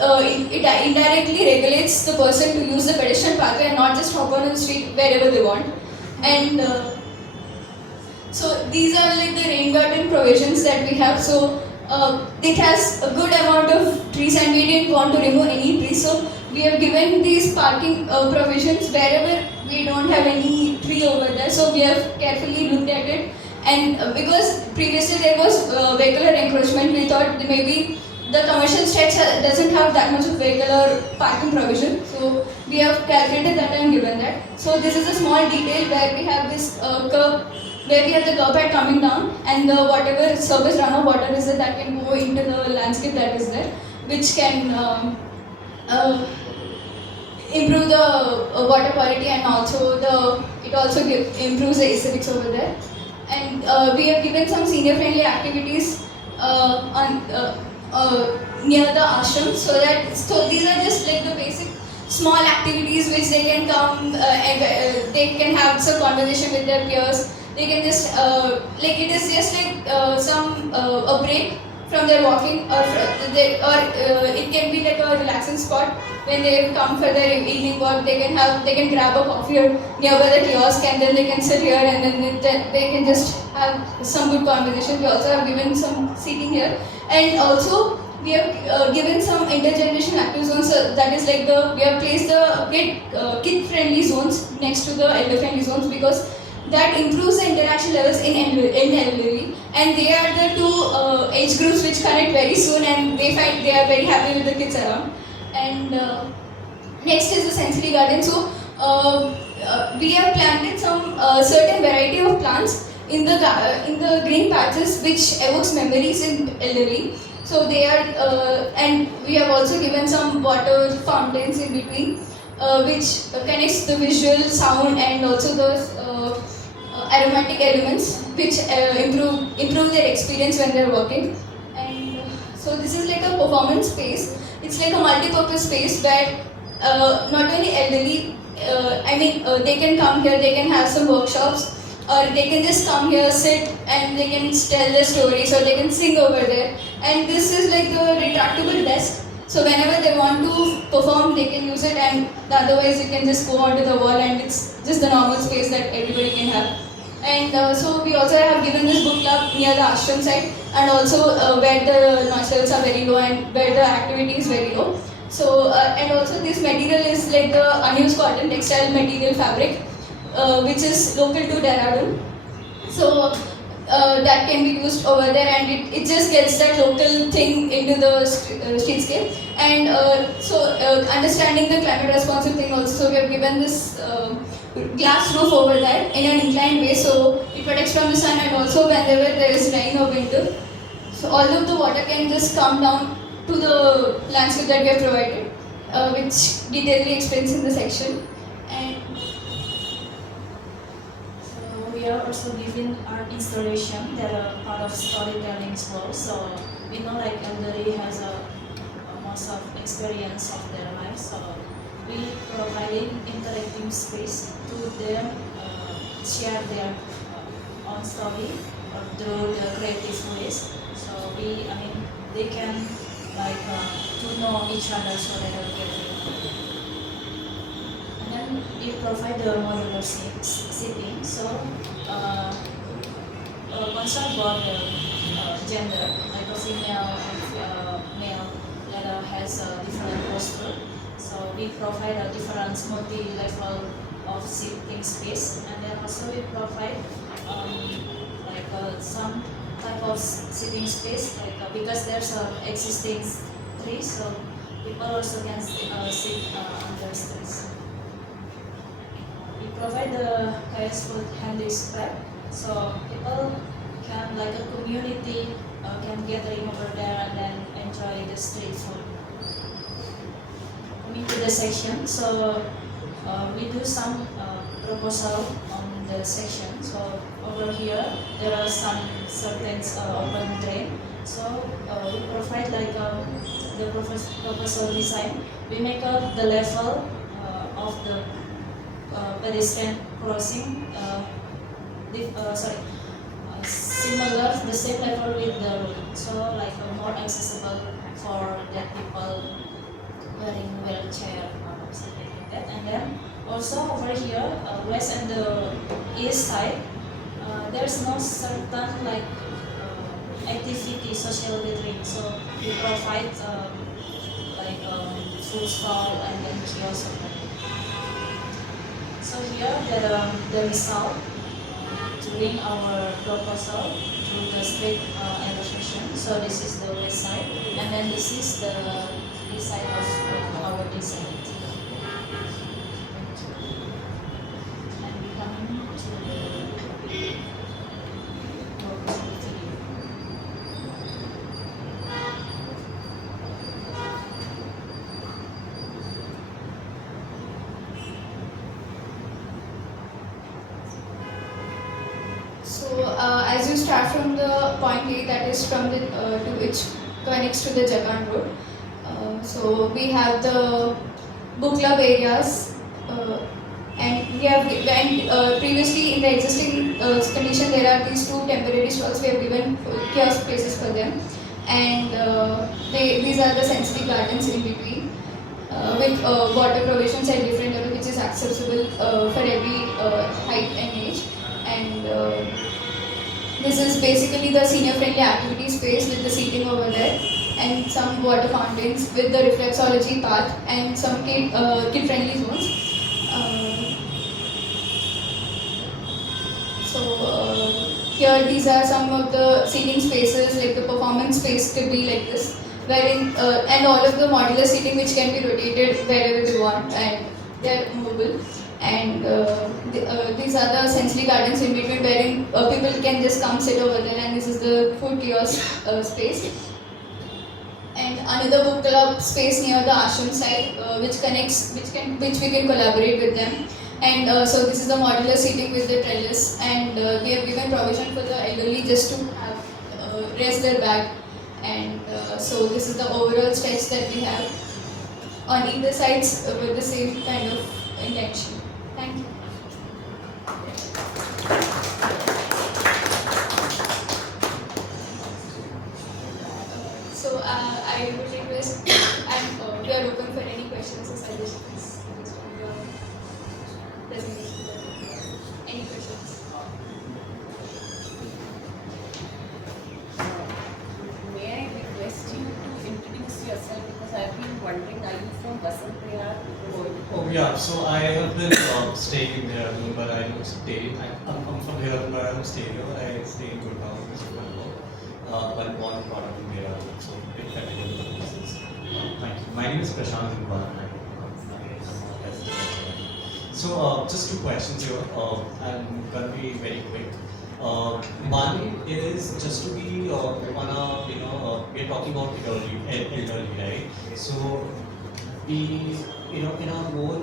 indirectly regulates the person to use the pedestrian pathway and not just hop on the street wherever they want. And so these are like the rain garden provisions that we have. So it has a good amount of trees, and we didn't want to remove any trees. So we have given these parking provisions wherever we don't have any tree over there. So we have carefully looked at it. And because previously there was vehicular encroachment, we thought that maybe the commercial stretch doesn't have that much of vehicular parking provision. So we have calculated that and given that. So this is a small detail where we have this curb, where we have the curb pad coming down, and the whatever surface runoff water is there that can go into the landscape that is there, which can improve the water quality, and also it also improves the aesthetics over there. And we have given some senior friendly activities near the ashram, so these are just like the basic small activities which they can come and they can have some conversation with their peers. they can just like it is just like some a break from their walking, or it can be like a relaxing spot when they come for their evening walk. They can grab a coffee or nearby the kiosk, and then they can sit here, and then they can just have some good conversation. We also have given some seating here, and also we have given some intergeneration active zones. That is like we have placed the kid friendly zones next to the elder friendly zones, because that improves the interaction levels in elderly, and they are the two age groups which connect very soon, and they are very happy with the kids around. And next is the sensory garden. So we have planted some certain variety of plants in the green patches which evokes memories in elderly. So they are, and we have also given some water fountains in between, which connects the visual, sound, and also the aromatic elements, which improve their experience when they're walking. And so this is like a performance space. It's like a multi-purpose space where not only elderly, they can come here, they can have some workshops, or they can just come here, sit, and they can tell their stories, or they can sing over there. And this is like the retractable desk. So whenever they want to perform, they can use it, and otherwise you can just go onto the wall, and it's just the normal space that everybody can have. And so we also have given this book club near the ashram side, and also where the noise levels are very low and where the activity is very low. So and also this material is like the unused cotton textile material fabric, which is local to Dehradun. So that can be used over there, and it just gets that local thing into the streetscape. And understanding the climate responsive thing also, so we have given this glass roof over there in an inclined way, so it protects from the sun, and also whenever there is rain or winter, so all of the water can just come down to the landscape that we have provided, which detailedly explains in the section. And we are also giving art installation that are part of storytelling as well. So we know like elderly has a most of experience of their life. So we providing interactive space to them share their own story through the creative ways. So they can like to know each other so they don't get it. And then we provide the modular seating. So concern about the gender, like a female and male that has a different posture. So we provide a different multi-level of sitting space, and then also we provide some type of sitting space, because there's an existing tree, so people also can sit under trees. We provide the chaos food handicraft, so people can, like a community, can gathering over there and then enjoy the street food. Coming to the section, so we do some proposal on the section. So over here there are some certain open drain. So we provide like the proposal design. We make up the level of the pedestrian crossing. Similar, the same level with the road. So like more accessible for the people wearing wheelchair or something like that. And then also over here, west and the east side, there's no certain like activity, social gathering. So we provide food stall and then kiosk. So here the result during our proposal through the street evaluation. So this is the west side, and then this is the east side of our design. And we come to the proposal video. So as you start from the point A, that is from the to which connects to the Japan road. So we have the book club areas, And we have previously in the existing condition there are these two temporary stalls. We have given kiosk spaces for them, and these are the sensory gardens in between with water provisions at different levels, which is accessible for every height and age. And this is basically the senior friendly activity space with the seating over there, and some water fountains with the reflexology path and some kid friendly zones. Here these are some of the seating spaces, like the performance space could be like this, wherein and all of the modular seating which can be rotated wherever we want, and they're movable. And these are the sensory gardens in between, wherein people can just come sit over there, and this is the food kiosk space. And another book club space near the ashram side, which we can collaborate with them. And so this is the modular seating with the trellis, and we have given provision for the elderly just to have rest their back. And so this is the overall stretch that we have on either sides with the same kind of intention. Thank you. So I would request, and we are open for any questions or suggestions based on your presentation. Any questions? May I request you to introduce yourself, because I've been wondering, are you from Vasant, Vihar? Oh yeah, so I have been staying in Dehradun, but I don't stay. I'm from Dehradun, but I don't stay here. I stay in Gurgaon, which is Bangalore. But born and brought up in Dehradun, so it familiar with the places. Thank you. My name is Prashant Gurgaon. So just two questions here. I'm gonna be very quick. One is just to be on a we're talking about elderly, right? So we in a more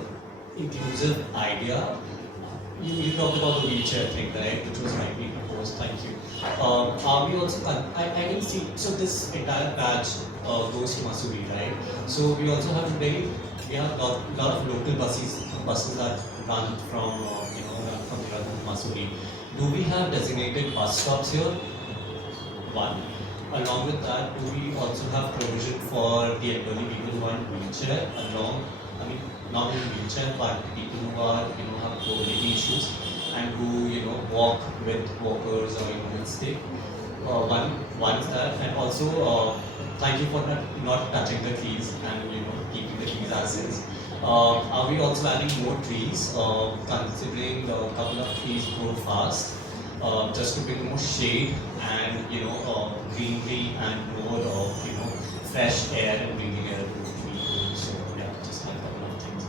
inclusive idea, you talked about the wheelchair thing, right? Which was rightly proposed. Thank you. Are we also? I can see. So this entire batch goes to Mussoorie, right? So we also have we have a lot of local buses that run from from Dehradun to Mussoorie. Do we have designated bus stops here? One. Along with that, do we also have provision for the elderly people who are in wheelchair not in wheelchair, but people who are have mobility issues and who walk with walkers or with stick? One is that, and also thank you for not touching the trees and keeping the trees as is. Are we also adding more trees, considering a couple of trees grow fast, just to bring more shade and greenery and more fresh air and bringing air to people? So yeah, just a couple of things.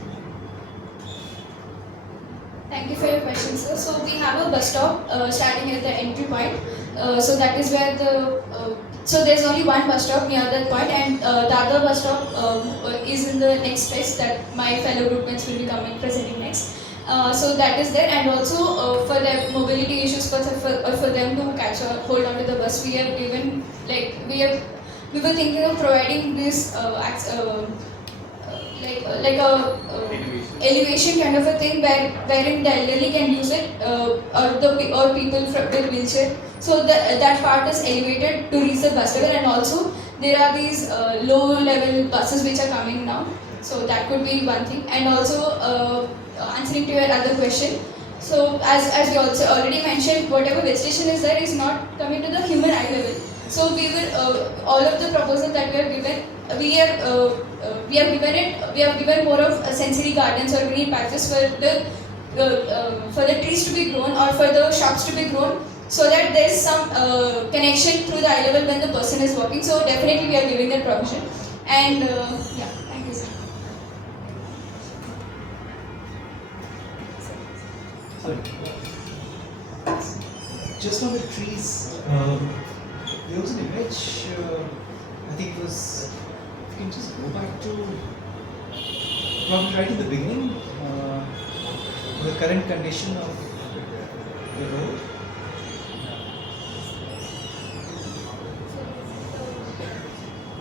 Thank you for your question, sir. So we have a bus stop starting at the entry point. So that is where so there's only one bus stop near that point, and the other bus stop is in the next stretch that my fellow groupmates will be presenting next. So that is there, and also for their mobility issues, for them to catch or hold on to the bus, we have given we were thinking of providing this elevation kind of a thing wherein the elderly can use it or people with wheelchair. So that part is elevated to reach the bus level, and also there are these low level buses which are coming now. So that could be one thing, and also answering to your other question. So as we also already mentioned, whatever vegetation is there is not coming to the human eye level. So we will all of the proposals that we have given, we have given more of sensory gardens or green patches for the trees to be grown or for the shrubs to be grown, so that there is some connection through the eye level when the person is walking. So definitely we are giving that provision, and yeah, thank you, sir. Just on the trees, there was an image, I think it was, if you can just go back to, probably right in the beginning, the current condition of the road.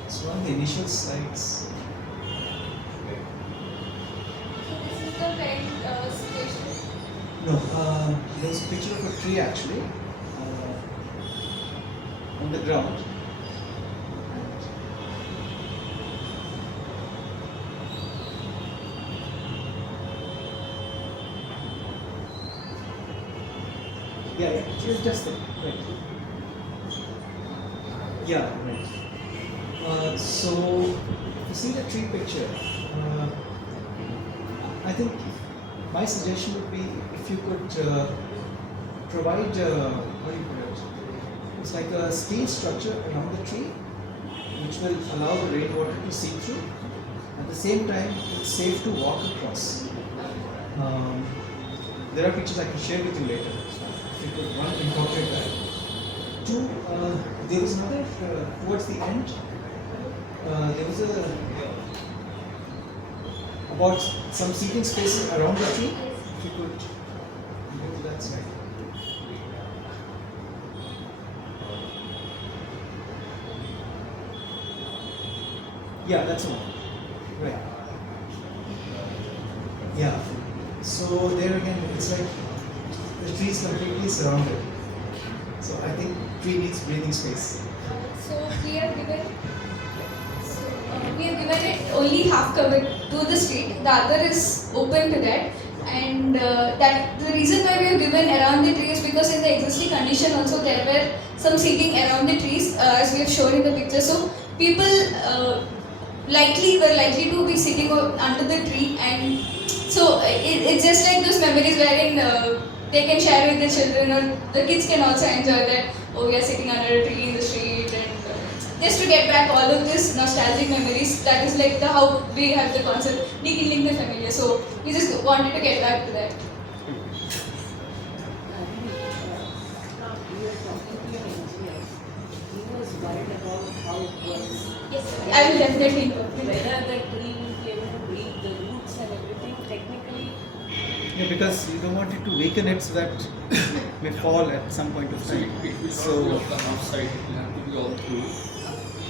It's one of the initial slides. So this is the current situation No, there's a picture of a tree actually on the ground. Yeah, just there. Right. Yeah, right. So, if you see the tree picture, I think my suggestion would be if you could provide, what do you put it? It's like a steel structure around the tree, which will allow the rainwater to seep through. At the same time, it's safe to walk across. There are pictures I can share with you later. If you could, one, incorporate that. Two, there was another, towards the end, there was about some seating spaces around the tree. If you could go to that side. Yeah, that's the one. Right. Yeah. So there again, it's like the tree is completely surrounded. So I think tree needs breathing space. So we are given it only half covered to the street. The other is open to that, and that the reason why we are given around the tree is because in the existing condition also there were some seating around the trees as we have shown in the picture. So people were likely to be sitting under the tree, and so it's just like those memories wherein they can share with their children, or the kids can also enjoy that. Oh, we are sitting under a tree in the street, and just to get back all of this nostalgic memories. That is like how we have the concept rekindling the familiar. So we just wanted to get back to that. Yes, I will definitely incorporate. Whether the tree will be able to breathe, the roots and everything, technically. Yeah, because you don't want it to weaken it so that it may fall at some point of time. It will not be on the outside, it will have to be all through.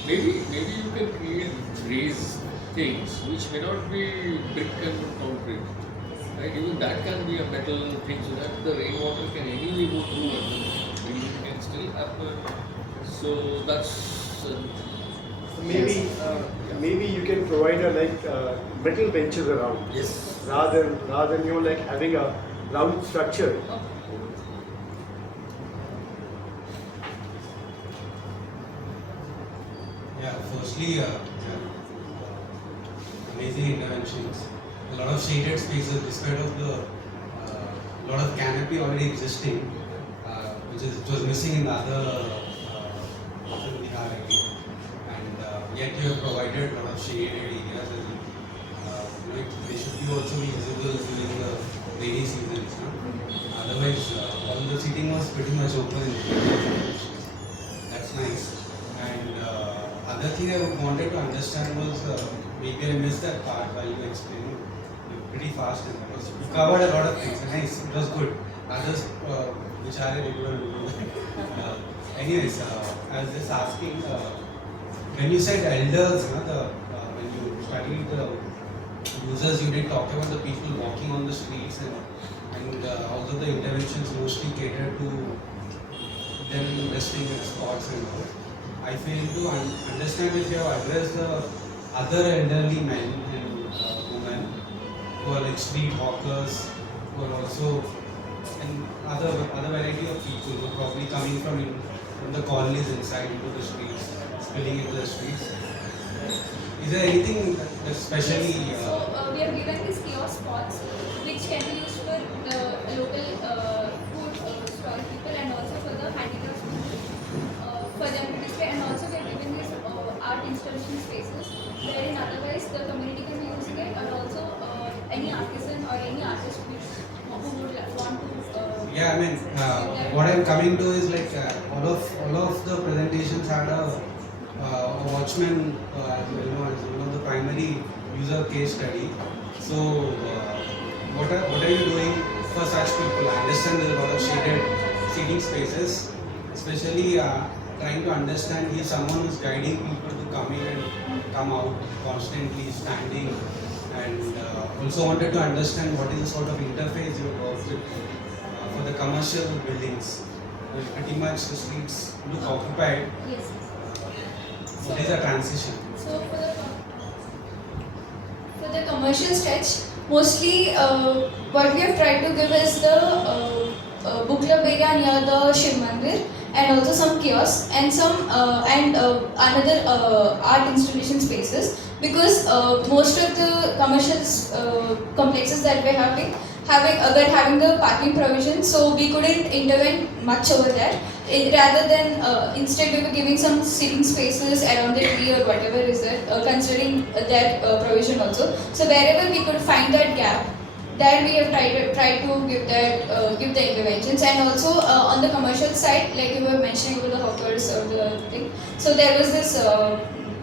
Maybe you can create raised things which may not be brick and concrete. Right? Even that can be a metal thing so that the rainwater can anyway go through and the breathing can still happen. So that's Maybe you can provide metal benches around. Yes. Rather than having a round structure. Yeah, firstly, amazing interventions. A lot of shaded spaces, despite of the lot of canopy already existing, which was missing in the other Bihar area. And yet you have provided a lot of shaded areas, and they should be also be visible during the rainy seasons. No? Otherwise, all the seating was pretty much open. That's nice. And other thing I wanted to understand was maybe I missed that part while you explained. You're pretty fast in that. You covered a lot of things. Nice, it was good. Others which are able to do. Anyways, I was just asking, when you said elders, when you studied the users, you did talk about the people walking on the streets, and although the interventions mostly cater to them investing in spots and all. I fail to understand if you have addressed the other elderly men and women who are like street hawkers, who are also, and other variety of people who are probably coming from the colonies inside into the streets, spilling into the streets. Is there anything that especially? We have given these kiosk spots, which can be used for the local food stall people and also for the handicraft people, for them to display. And also we have given these art installation spaces, wherein otherwise the community can be using it, and also any artisan or any artist who would want to. Yeah, I mean, what I'm coming to is like all of the presentations had a watchman, as one of the primary user case study. So, what are you doing for such people? I understand there's a lot of shaded seating spaces, especially trying to understand if someone who's guiding people to come in and come out constantly standing, and also wanted to understand what is the sort of interface you work with commercial buildings. Pretty much the streets look occupied. Yes. What is the transition? So for the commercial stretch, mostly what we have tried to give is the book club area near the Shiv Mandir, and also some kiosks and some another art installation spaces, because most of the commercial complexes that we're having the parking provision, so we couldn't intervene much over there. Rather than instead we were giving some sitting spaces around the tree or whatever is there, considering that provision also. So wherever we could find that gap, there we have tried to give the interventions. And also on the commercial side, like you were mentioning about the hawkers or the thing, so there was this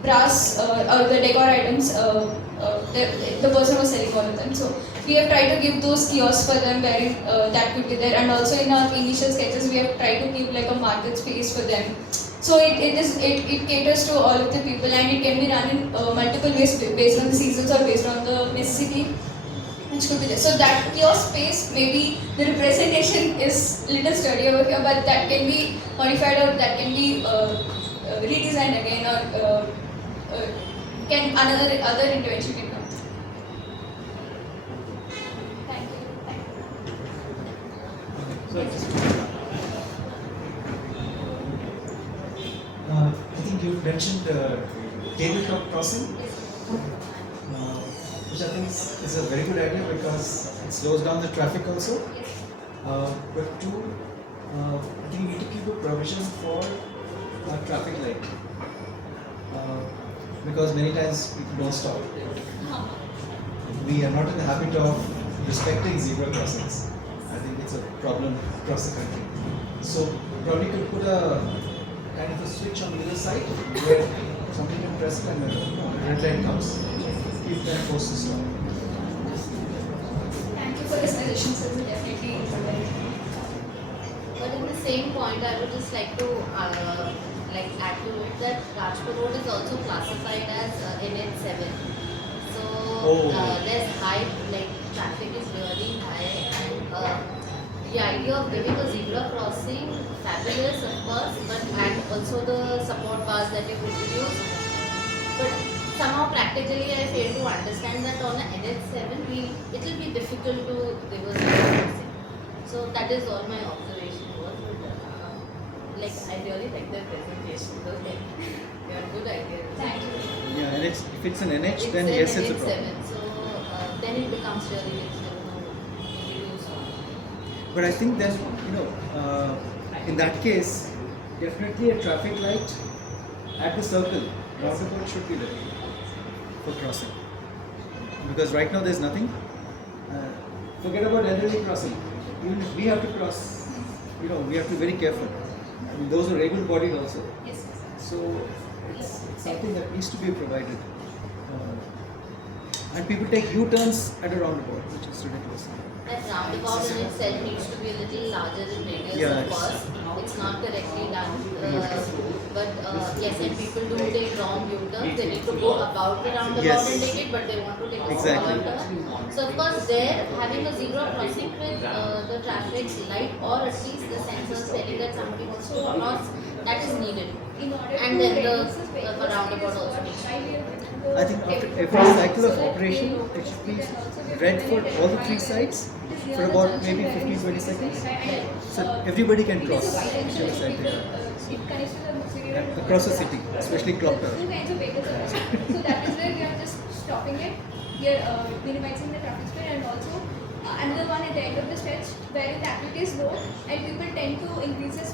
brass or the decor items, the person was selling all of them. So we have tried to give those kiosks for them wherein that could be there. And also in our initial sketches, we have tried to give like a market space for them. So it caters to all of the people, and it can be run in multiple ways based on the seasons or based on the necessity which could be there. So that kiosk space, maybe the representation is little sturdy over here, but that can be modified or that can be redesigned again, or can other intervention can come. Thank you. I think you mentioned tabletop crossing, which I think is a very good idea because it slows down the traffic also. But two, I think you need to keep a provision for a traffic light, because many times people don't stop. We are not in the habit of respecting zebra crossings. I think it's a problem across the country. So probably could put a kind of a switch on the other side where somebody can press it and the red light comes. Keep them forced to stop. Thank you for the suggestion, sir. We'll definitely implement. But in the same point, I would just like to add to it that Rajpur Road is also classified as NH7. So there's high, traffic is really high, and the idea of giving a zebra crossing, fabulous of course, and also the support bars that you would use. But somehow practically I fail to understand that on a NH7 it will be difficult to reverse crossing. So that is all my observation was. I really like the presentation. Okay. You have good ideas. Thank you. Yeah, and if it's an NH, then yes, it's a problem. So then it becomes really But I think then, in that case, definitely a traffic light at the circle, roundabout should be there for crossing. Because right now there's nothing. Forget about elderly crossing. Even if we have to cross, we have to be very careful. I mean, those are able-bodied also. Yes. So it's something that needs to be provided. And people take U-turns at a roundabout, which is ridiculous. That roundabout in itself needs to be a little larger in radius, of course. It's not correctly done. But yes, and people do take wrong U-turns. They need to go about the roundabout and take it, but they want to take a smaller turn. So of course, there having a zebra crossing with the traffic light, or at least the sensors telling that somebody wants to cross, that is needed. And then the roundabout also needs to be. I think after every cycle of operation, it should be red for all the three sides for about maybe 15-20 seconds. So everybody can cross whichever side they are. Across the city, especially clock tower. Two kinds of vehicles are there. So that is where we are just stopping it. We are minimizing the traffic speed, and also another one at the end of the stretch where the activity is low and people tend to increase their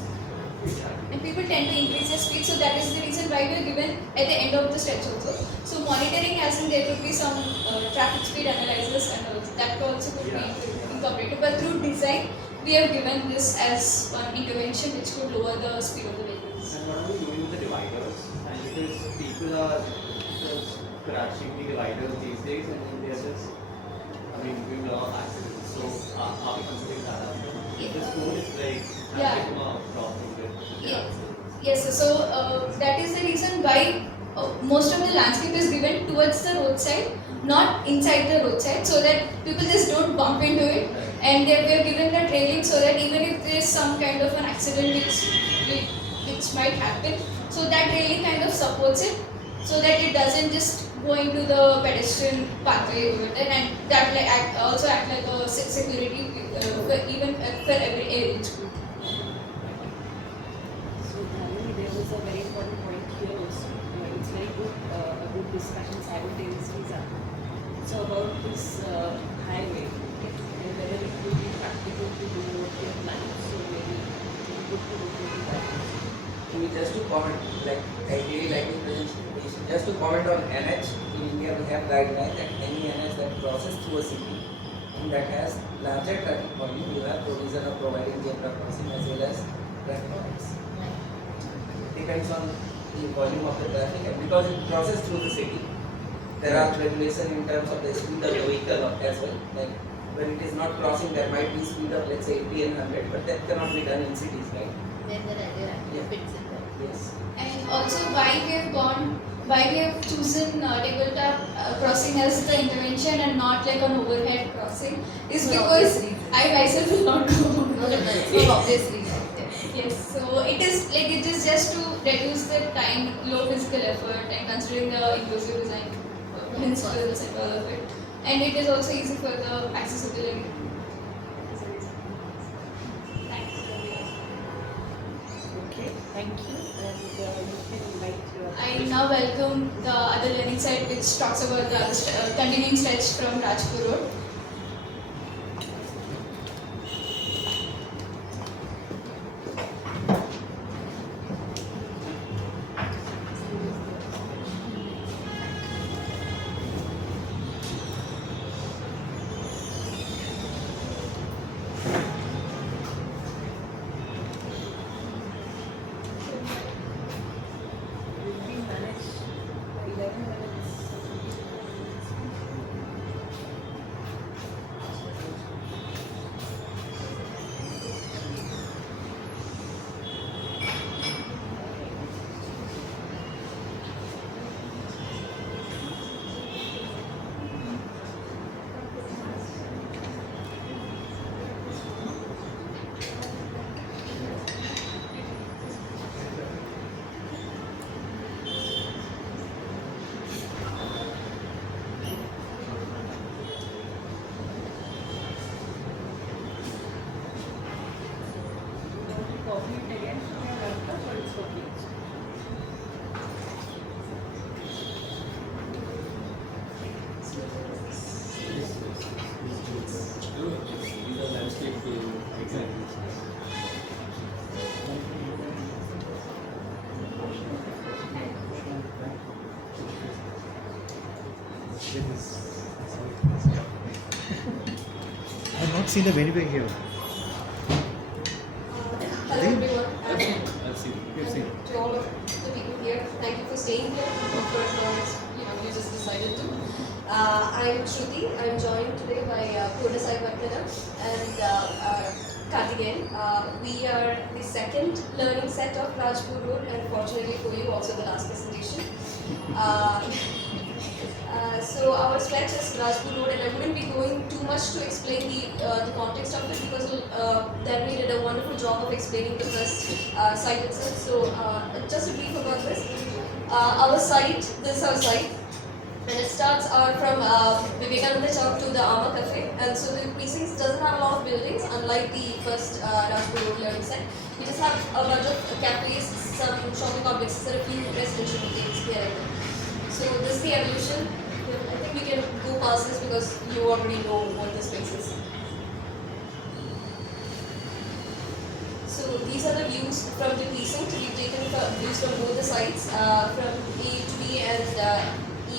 speed. So that is the reason why we are given at the end of the stretch also. So monitoring, as in there could be some traffic speed analyzers and all that also could be incorporated. But through design, we have given this as one intervention which could lower the speed of the vehicles. And what are we doing with the dividers? And because people are just crashing the dividers these days, and then they're just, doing a lot of accidents. So are we considering that? The school is having a problem with Yes, so that is the reason why most of the landscape is given towards the roadside, not inside the roadside, so that people just don't bump into it. and they were given that railing so that even if there is some kind of an accident which might happen, so that railing kind of supports it so that it doesn't just go into the pedestrian pathway over there, and that also act like a security for every age group. So, Dhanani, there was a very important point here also. It's very good, a good discussion simultaneously. So, about this highway, and whether it will be practical to do what we are planning. So, maybe it will be good to look into that. Just to comment, like I really like this presentation. Just to comment on NH, in India we have guidelines that any NH that crosses through a city and that has larger traffic volume, you have provision of providing zebra crossing as well as traffic lights. Depends on the volume of the traffic, and because it crosses through the city, there are regulations in terms of the speed of the vehicle as well. Like when it is not crossing, there might be speed of let's say 80 and 100, but that cannot be done in cities, right? Then the idea fits in there. Yes. And also why we have chosen tabletop crossing as the intervention and not like an overhead crossing is For because obvious reasons. I myself will not go. No, it's for obvious reasons. Yes, so it is just to reduce the time, low physical effort, and considering the inclusive design principles and all of it, and it is also easy for the accessibility. Okay, thank you. And you can invite your. I now welcome the other learning site which talks about the continuing stretch from Rajpur Road. Will we manage 11 minutes? Copy it again from your laptop or it's okay? These are landscape examples. I have not seen them anywhere here. Hello everyone. I've seen. You've seen. To all of the people here, thank you for staying here. For as long as you just decided to. I'm Shruti. I'm joined today by Purna Sai Bhattana and Karthikeyan. We are the second learning set of Rajpur Road, and fortunately for you, also the last presentation. So our stretch is Rajpur Road, and I wouldn't be going too much to explain the context of it because Dhanani did a wonderful job of explaining the first site itself. So just a brief about this. Our site, this is our site, and it starts out from Vivekananda Chowk to the Ama Cafe, and so the precincts doesn't have a lot of buildings, unlike the first Rajpur Road learning site. We just have a bunch of cafes, some shopping complexes, and a few residential buildings here and there. So this is the evolution. I think we can go past this because you already know what this space is. So these are the views from the precinct. We've taken views from both the sides, from A to B and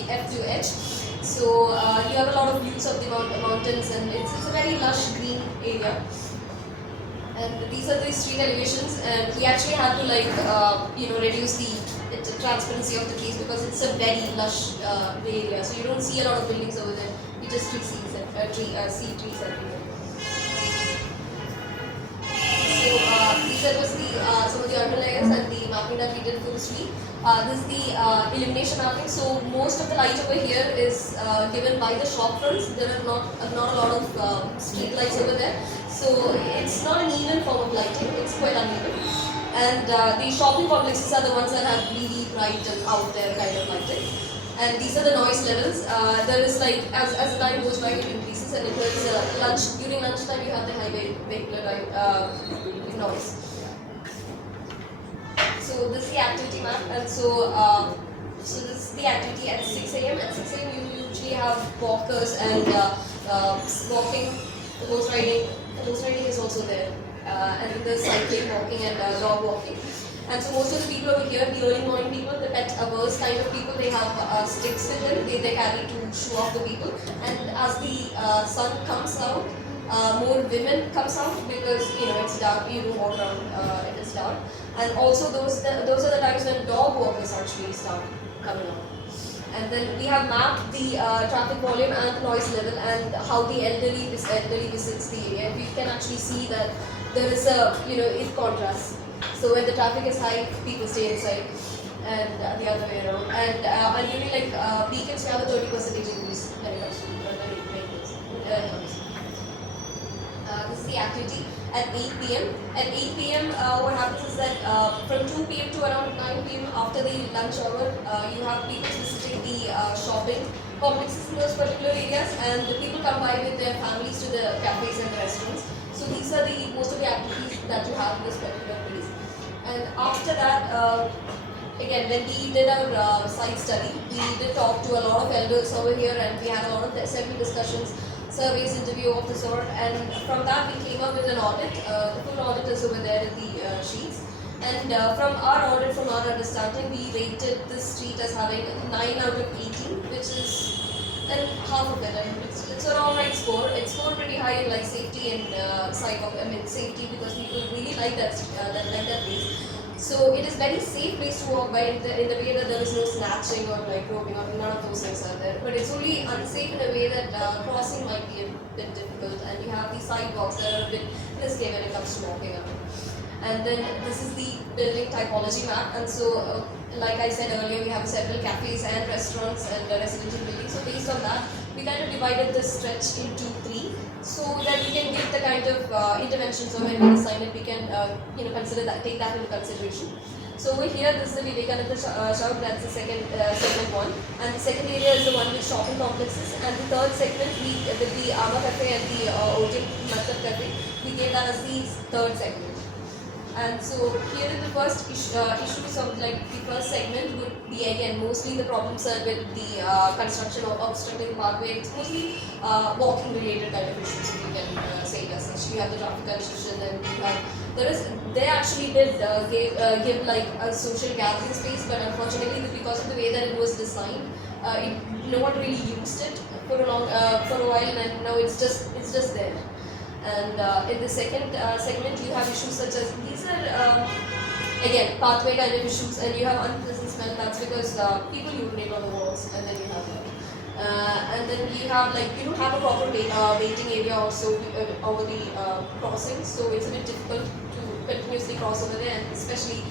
F to H. So you have a lot of views of the mountains, and it's a very lush green area. And these are the street elevations, and we actually had to reduce the transparency of the trees because it's a very lush area. So you don't see a lot of buildings over there. You just see trees everywhere. So these are just some of the urban layers and the macro mapping that we did for the street. This is the illumination mapping. So most of the light over here is given by the shop fronts. There are not a lot of street lights over there. So it's not an even form of lighting. It's quite uneven. And the shopping complexes are the ones that have really bright and out there kind of lighting. And these are the noise levels. There is like, as the time goes by, it increases, and it is during lunchtime you have the high vehicular noise. So this is the activity map, and so this is the activity at 6 a.m. At 6 a.m. you usually have walkers and walking, horse riding. Horse riding is also there, and then there's cycling, walking, and dog walking. And so most of the people over here, the early morning people, the pet averse kind of people, they have sticks with them. They carry to show off the people. And as the sun comes out, more women comes out because it's dark. You don't walk around it is dark. And also those are the times when dog walkers actually start coming out. And then we have mapped the traffic volume and the noise level and how the elderly visits the area. We can actually see that there is a it contrasts. So when the traffic is high, people stay inside, and the other way around. And during weekends, we have a 30% increase when it comes to the vehicles. This is the activity at 8 p.m. At 8 p.m., what happens is that from 2 p.m. to around 9 p.m. after the lunch hour, you have people visiting the shopping complexes in those particular areas, and the people come by with their families to the cafes and the restaurants. So these are the most of the activities that you have in this particular place. And after that, again, when we did our site study, we did talk to a lot of elders over here, and we had a lot of several discussions, surveys, interview of the sort, and from that we came up with an audit. The full audit is over there in the sheets. And from our audit, from our understanding, we rated this street as having 9 out of 18, which is half of it. I mean, it's an alright score. It scored pretty high in safety and sidewalk. I mean safety because people really like that place. So it is very safe place to walk by in the way that there is no snatching or roping or none of those things are there. But it's only unsafe in a way that crossing might be a bit difficult, and you have these sidewalks that are a bit risky when it comes to walking around. And then this is the building typology map, and so like I said earlier, we have several cafes and restaurants and residential buildings. So based on that, we kind of divided this stretch into 3, so that we can give the kind of interventions or when we design it, we can take that into consideration. So over here, this is the Vivekananda Chowk, that's the second segment one, and the second area is the one with shopping complexes, and the third segment with the Ama Cafe and the Otik Maktab Cafe, we gave that as the third segment. And so here in the first issues of the first segment would be again mostly the problems are with the construction of obstructing pathway. It's mostly walking related kind of issues, if you can say it as such. You have the traffic congestion, and you have they actually did give a social gathering space, but unfortunately because of the way that it was designed, no one really used it for a while, and now it's just there. And in the second segment, you have issues such as these are again pathway kind of issues, and you have unpleasant smell. That's because people urinate on the walls, and then you have that. And then you have you don't have a proper waiting area also over the crossings, so it's a bit difficult to continuously cross over there, and especially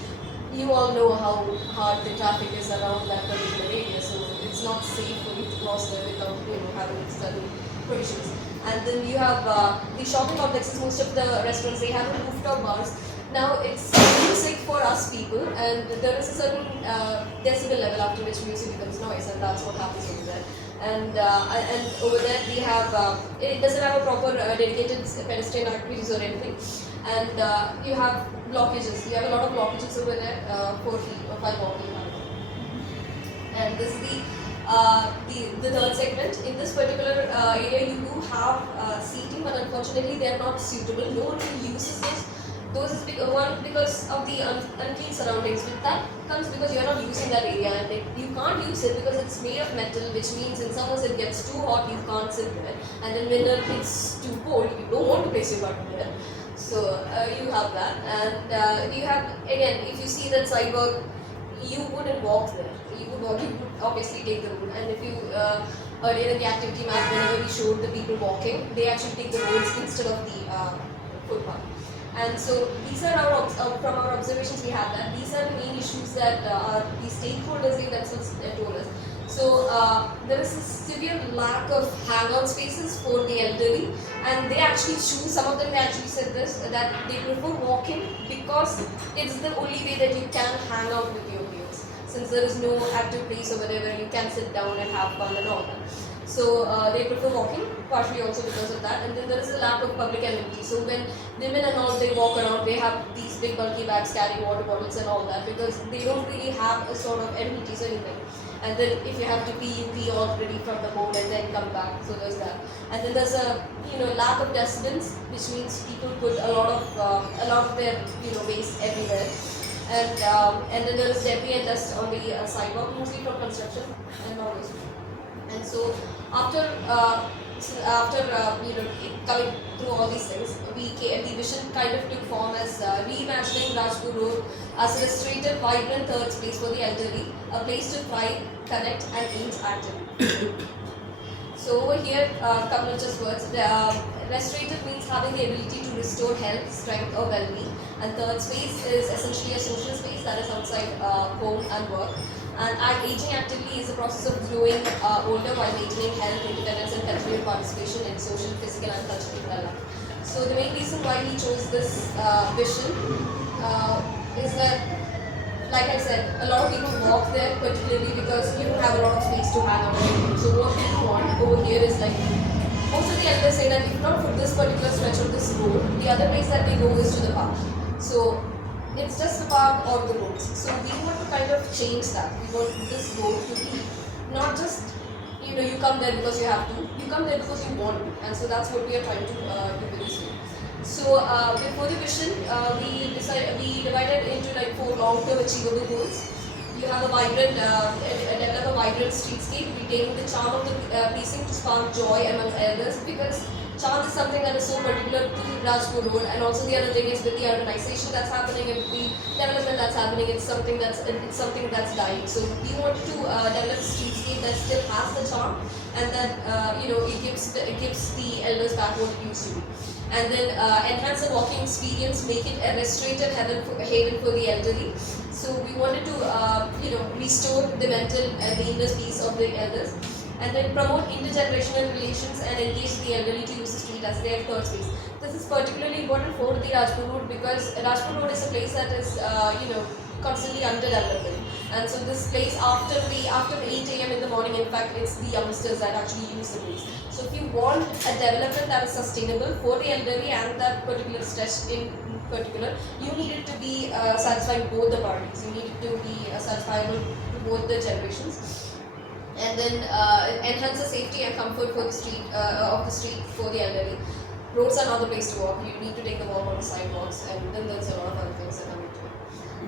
you all know how hard the traffic is around that particular area, so it's not safe for you to cross there without having certain provisions. And then you have the shopping complexes. Most of the restaurants, they have rooftop bars. Now it's music for us people, and there is a certain decibel level after which music becomes noise, and that's what happens over there. And over there we have it doesn't have a proper dedicated pedestrian activities or anything, and you have blockages. You have a lot of blockages over there by walking. And this is the third segment. In this particular area, you do have seating, but unfortunately they are not suitable. No one really uses those. Those is because of the unclean surroundings. But that comes because you are not using that area, and you can't use it because it's made of metal, which means in summers it gets too hot, you can't sit there, and in winter it's too cold, you don't want to place your butt there. So you have that, and you have again, if you see that sidewalk, you wouldn't walk there. You would obviously take the road, and if you earlier in the activity map, whenever we showed the people walking, they actually take the roads instead of the footpath. And so these are from our observations we have that these are the main issues that the stakeholders they themselves told us. So there is a severe lack of hang-out spaces for the elderly, and they actually choose. Some of them they actually said this that they prefer walking because it's the only way that you can hang out with your peers. Since there is no active place over there where you can sit down and have fun and all that. So they prefer walking, partially also because of that. And then there is a lack of public amenities. So when women and all they walk around, they have these big bulky bags carrying water bottles and all that because they don't really have a sort of amenities or anything. And then if you have to pee, you pee already from the home and then come back. So there's that. And then there's a lack of dustbins, which means people put a lot of their waste everywhere. And then there is debris and dust on the sidewalk, mostly from construction and all this. And so after coming through all these things, the vision kind of took form as reimagining Rajpur Road as a restorative, vibrant third space for the elderly, a place to thrive, connect, and age actively. So over here, couple of just words. Restorative means having the ability to restore health, strength, or well-being, and third space is essentially a social space that is outside home and work. And aging actively is a process of growing older while maintaining health, independence, and continued participation in social, physical, and cultural development. So the main reason why we chose this vision is that, like I said, a lot of people walk there particularly because you don't have a lot of space to hang out. So what we want over here is like, most of the elders say that if not for this particular stretch of this road, the other place that they go is to the park. So it's just the park or the roads. So we want to kind of change that. We want this road to be not just you come there because you have to. You come there because you want to, and so that's what we are trying to do with this way. So before the vision, we divided into like 4 long-term achievable goals. You have a vibrant, develop a vibrant streetscape, retaining the charm of the precinct to spark joy among elders, because charm is something that is so particular to Rajpur Road, and also the other thing is with the urbanization that's happening and the development that's happening, it's something that's dying. So we wanted to develop a streetscape that still has the charm, and that it gives the elders back what it used to be. And then enhance the walking experience, make it a restorative haven for the elderly. So we wanted to restore the mental and the inner peace of the elders. And then promote intergenerational relations and engage the elderly to use the street as their third space. This is particularly important for the Rajpur Road because Rajpur Road is a place that is constantly under development. And so this place after 8 a.m. in the morning, in fact, it's the youngsters that actually use the place. So if you want a development that is sustainable for the elderly and that particular stretch in particular, you need it to be satisfying both the parties. You need it to be satisfiable to both the generations. And then enhance the safety and comfort for the street for the elderly. Roads are not the place to walk. You need to take the walk on the sidewalks, and then there's a lot of other things that come into it.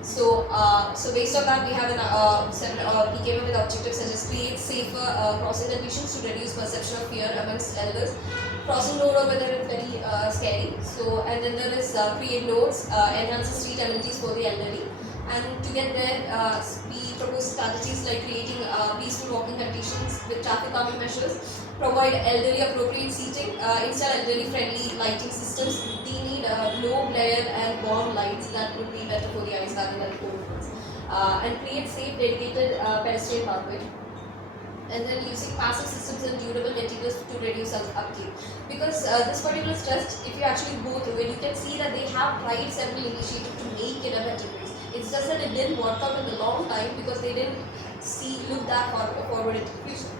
So based on that, we have we came up with objectives such as create safer crossing conditions to reduce perception of fear amongst elders. Crossing road over there is very scary. So and then there is create nodes, enhance the street amenities for the elderly. And to get there, we propose strategies like creating peaceful walking conditions with traffic calming measures, provide elderly appropriate seating, install elderly friendly lighting systems. They need low glare and warm lights that would be better for the eyes rather than cold ones. And create safe dedicated pedestrian pathway. And then using passive systems and durable materials to reduce upkeep. Because this particular stretch, if you actually go through it, you can see that they have tried several initiatives to make it a better place. It's just that it didn't work out in the long time because they didn't look that forward into the future.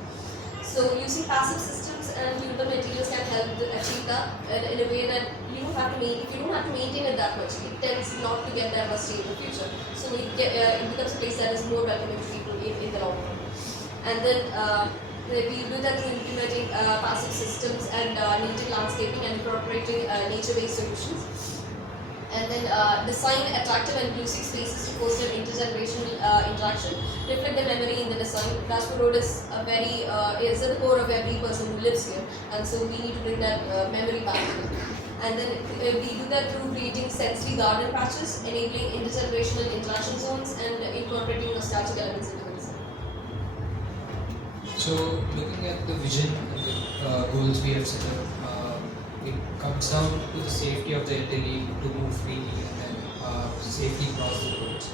So using passive systems and durable materials can help achieve that in a way that if you don't have to maintain it that much, it tends not to get that much stay in the future. So it becomes a place that is more welcoming to people in the long run. And then we do that through implementing passive systems and native landscaping and incorporating nature-based solutions. And then design attractive and inclusive spaces to foster intergenerational interaction, reflect the memory in the design. Rajpur Road is at the core of every person who lives here, and so we need to bring that memory back to them. And then we do that through creating sensory garden patches, enabling intergenerational interaction zones, and incorporating nostalgic elements into the design. So, looking at the vision and the goals we have set up, it comes down to the safety of the elderly to move freely and then safely cross the roads.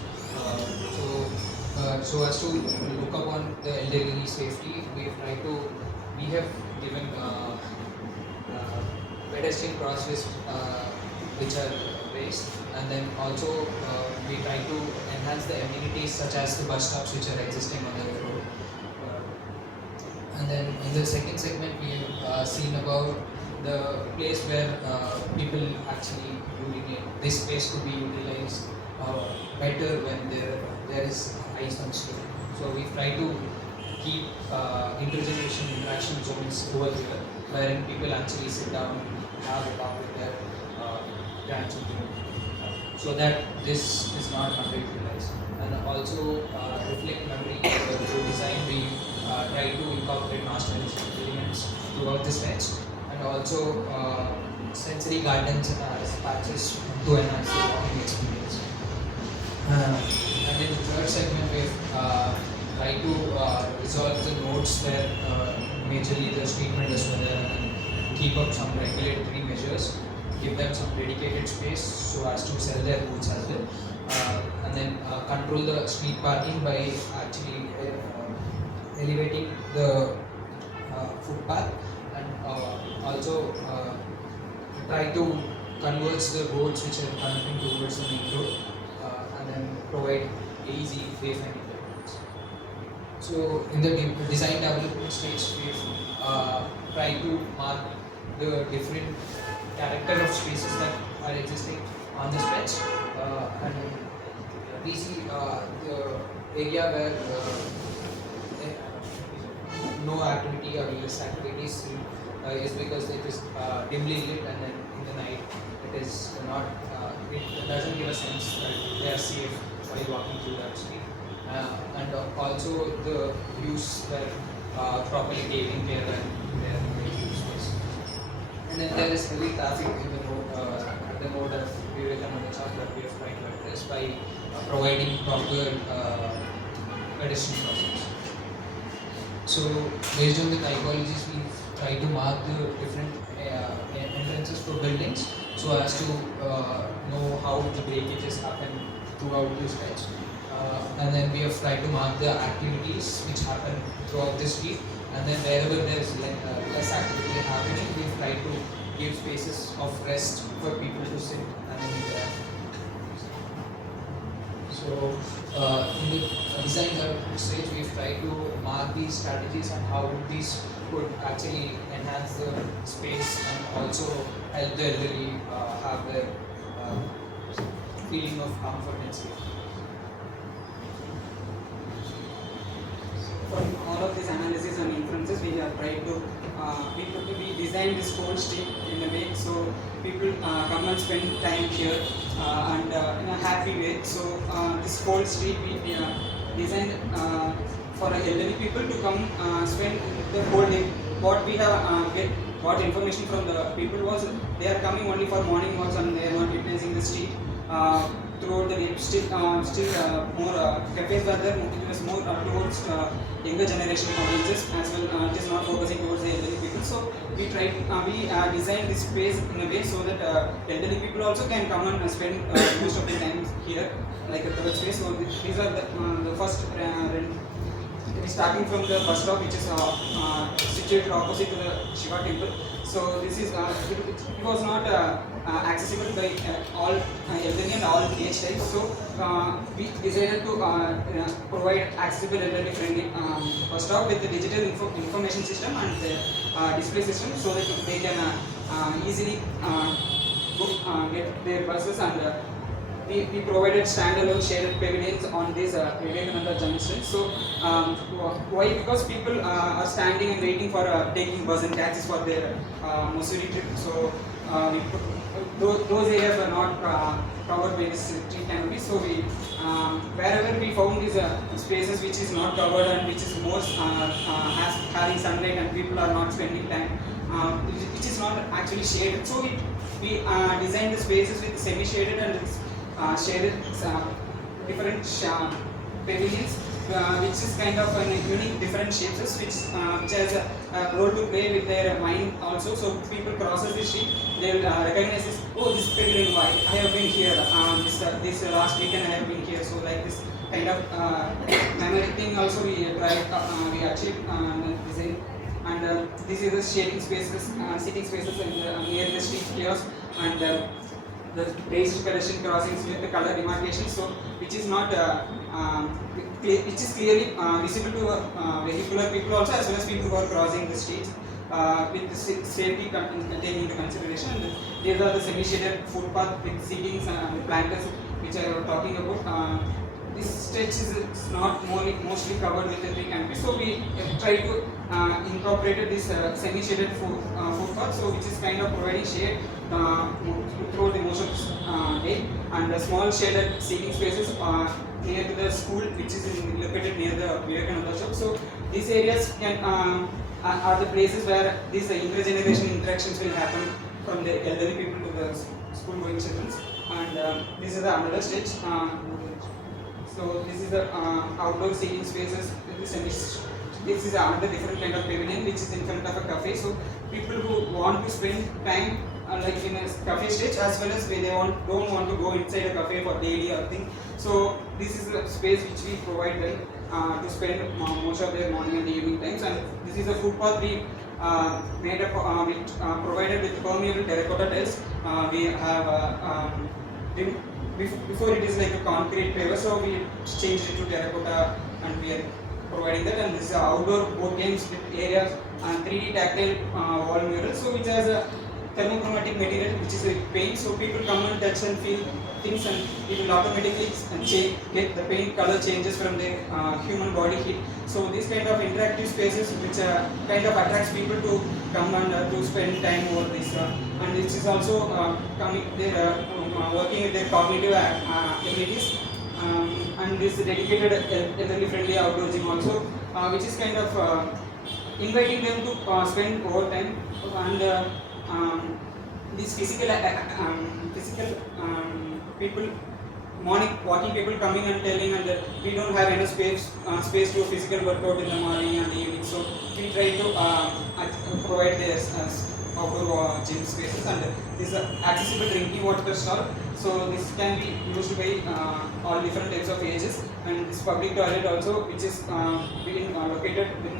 So as to look upon the elderly safety, we have given pedestrian crossways which are raised, and then also we try to enhance the amenities such as the bus stops which are existing on the road. And then in the second segment we have seen about the place where people actually urinate. This space could be utilized better when there is ice on snow. So we try to keep intergeneration interaction zones over here, wherein people actually sit down and have a talk with their grandchildren, so that this is not underutilized. And also reflect memory through design. We try to incorporate nostalgic elements throughout the stretch, and also sensory gardens as patches to enhance the walking experience. And in the third segment, we've tried to resolve the nodes where majorly the street vendors were there, and keep up some regulatory measures, give them some dedicated space so as to sell their goods as well. And then control the street parking by actually elevating the footpath, and also try to converge the roads which are connecting towards the main road, and then provide easy wayfinding roads. So in the design development stage, we've tried to mark the different character of spaces that are existing on the stretch, and we see the area where no activity or less activities is because it is dimly lit, and then in the night it is not, it doesn't give a sense that they are safe while walking through that street. And also the views were properly taken care of and they are very space. And then there is heavy traffic in the mode of Vivekananda Chowk that we have tried to address by providing proper pedestrian crossings. So based on the typologies, we try to mark the different entrances for buildings so as to know how the breakages happen throughout the stretch. And then we have tried to mark the activities which happen throughout the street, and then wherever there is less activity happening, we have tried to give spaces of rest for people to sit and then interact. So in the design stage, we have tried to mark these strategies and how these could actually enhance the space and also help the elderly have their feeling of comfort and safety. From all of these analysis and inferences, we have tried to we design this whole street in a way so people come and spend time here and in a happy way. So this whole street we designed for elderly people to come spend the whole day. What we have got information from the people was they are coming only for morning walks and they are not utilizing the street. Throughout the day, still more cafes were there. It was more towards younger generation audiences as well. It is not focusing towards the elderly people. So we tried, we designed this space in a way so that elderly people also can come and spend most of the time here, like a third space. So these are the first. Starting from the bus stop, which is situated opposite to the Shiva temple. So this is it was not accessible by all elderly and all age types. So we decided to provide accessible elderly friendly bus stop with the digital information system and the display system, so that they can easily get their buses, and we provided standalone shared pavilions on these Vivekananda junctions. So why? Because people are standing and waiting for taking bus and taxis for their Mussoorie trip. So those areas are not covered by this street canopy. So we wherever we found these spaces which is not covered and which is more having sunlight and people are not spending time, which is not actually shaded. So we designed the spaces with semi-shaded and shaded different pavilions which is kind of an unique different shapes, which has a role to play with their mind also. So people crosses the street, they will recognize this. Oh, this pavilion white. I have been here. This last weekend I have been here. So like this kind of memory thing also we tried. We achieved design. And this is the shading spaces, sitting spaces near the street kiosk, and the raised pedestrian crossings with the color demarcation, so which is not which is clearly visible to vehicular people also, as well as people who are crossing the streets with the safety taken into consideration. And these are the semi-shaded footpath with seatings and planters which I was talking about. This stretch is not mostly covered with the tree canopy, so we try to incorporate this semi-shaded footpath, so which is kind of providing shade throughout the most of day, and the small shaded seating spaces near to the school, which is located near the Vivekananda shop. So these areas can are the places where these intergenerational interactions will happen from the elderly people to the school-going children. And this is the another stage. So this is the outdoor seating spaces. This is another different kind of pavilion which is in front of a cafe. So people who want to spend time like in a cafe stage, as well as they don't want to go inside a cafe for daily or thing. So this is a space which we provide them to spend most of their morning and evening times. And this is a footpath we made up provided with permeable terracotta tiles. We have before it is like a concrete paver, so we changed it to terracotta and we are providing that. And this is outdoor board games with areas and 3D tactile wall murals, so which has a thermochromatic material which is a paint, so people come and touch and feel things, and it will automatically get the paint color changes from the human body heat. So these kind of interactive spaces which kind of attracts people to come and to spend time over this, and this is also working with their cognitive abilities, and this dedicated elderly friendly outdoor gym also, which is kind of inviting them to spend over time. And these physical people, morning walking people coming and telling, and we don't have enough space to physical workout in the morning and evening, so we try to provide their outdoor gym spaces. And this is accessible drinking water stall, so this can be used by all different types of ages. And this public toilet also, which is being located in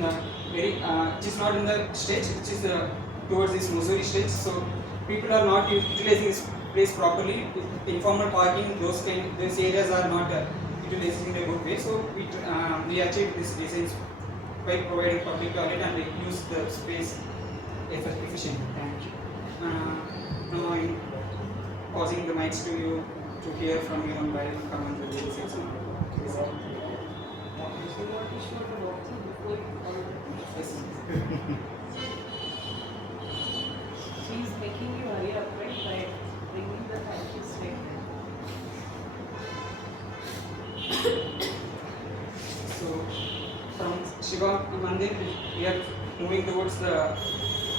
very which is not in the stage, which is towards this Missouri stage, so people are not utilizing this place properly. Informal parking, those areas are not utilized in a good way. So we achieve this design by providing public toilet and use the space efficiently. Thank you. Now I'm pausing the mics to you to hear from you on why you come and really say something. She's making you hurry up, right, by bringing the thank you statement. So from Shiva Mandir, we are moving towards the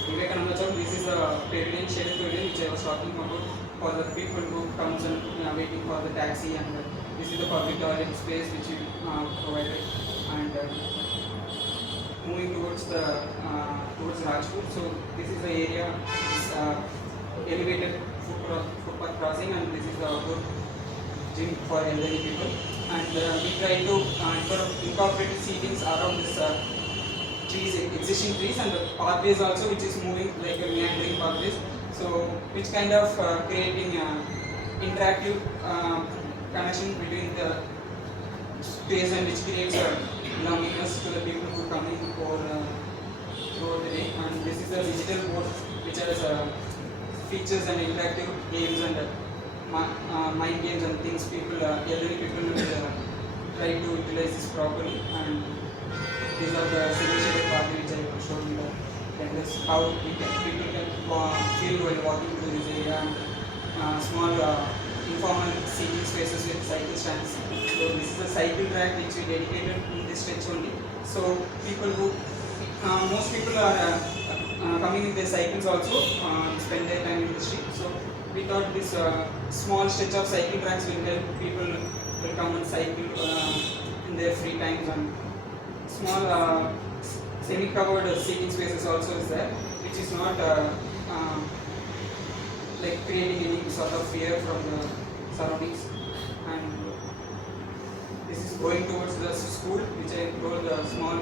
Vivekananda Chowk. This is the pavilion, shaded pavilion, which I was talking about for the people who comes and waiting for the taxi, and this is the public toilet space which we provided. And moving towards the towards Rajpur, so this is the area, this elevated footpath crossing, and this is the outdoor gym for elderly people. And we try to incorporate seatings around this trees, existing trees, and the pathways also, which is moving like a meandering pathways, so which kind of creating interactive connection between the space, and which creates belongingness to the people who come in for throughout the day. And this is a digital board which has features and interactive games and mind games and things. Elderly people will try to utilize this properly. And these are the semi-shaded pathways which I showed you. That is how people can feel while walking through this area. And small informal seating spaces with cycle stands. So this is a cycle track which we dedicated in this stretch only. So people who, most people are coming with their cycles also, spend their time in the street. So we thought this small stretch of cycle tracks will help people will come and cycle in their free times, and small semi-covered seating spaces also is there, which is not like creating any sort of fear from the surroundings. And this is going towards the school, which I told the small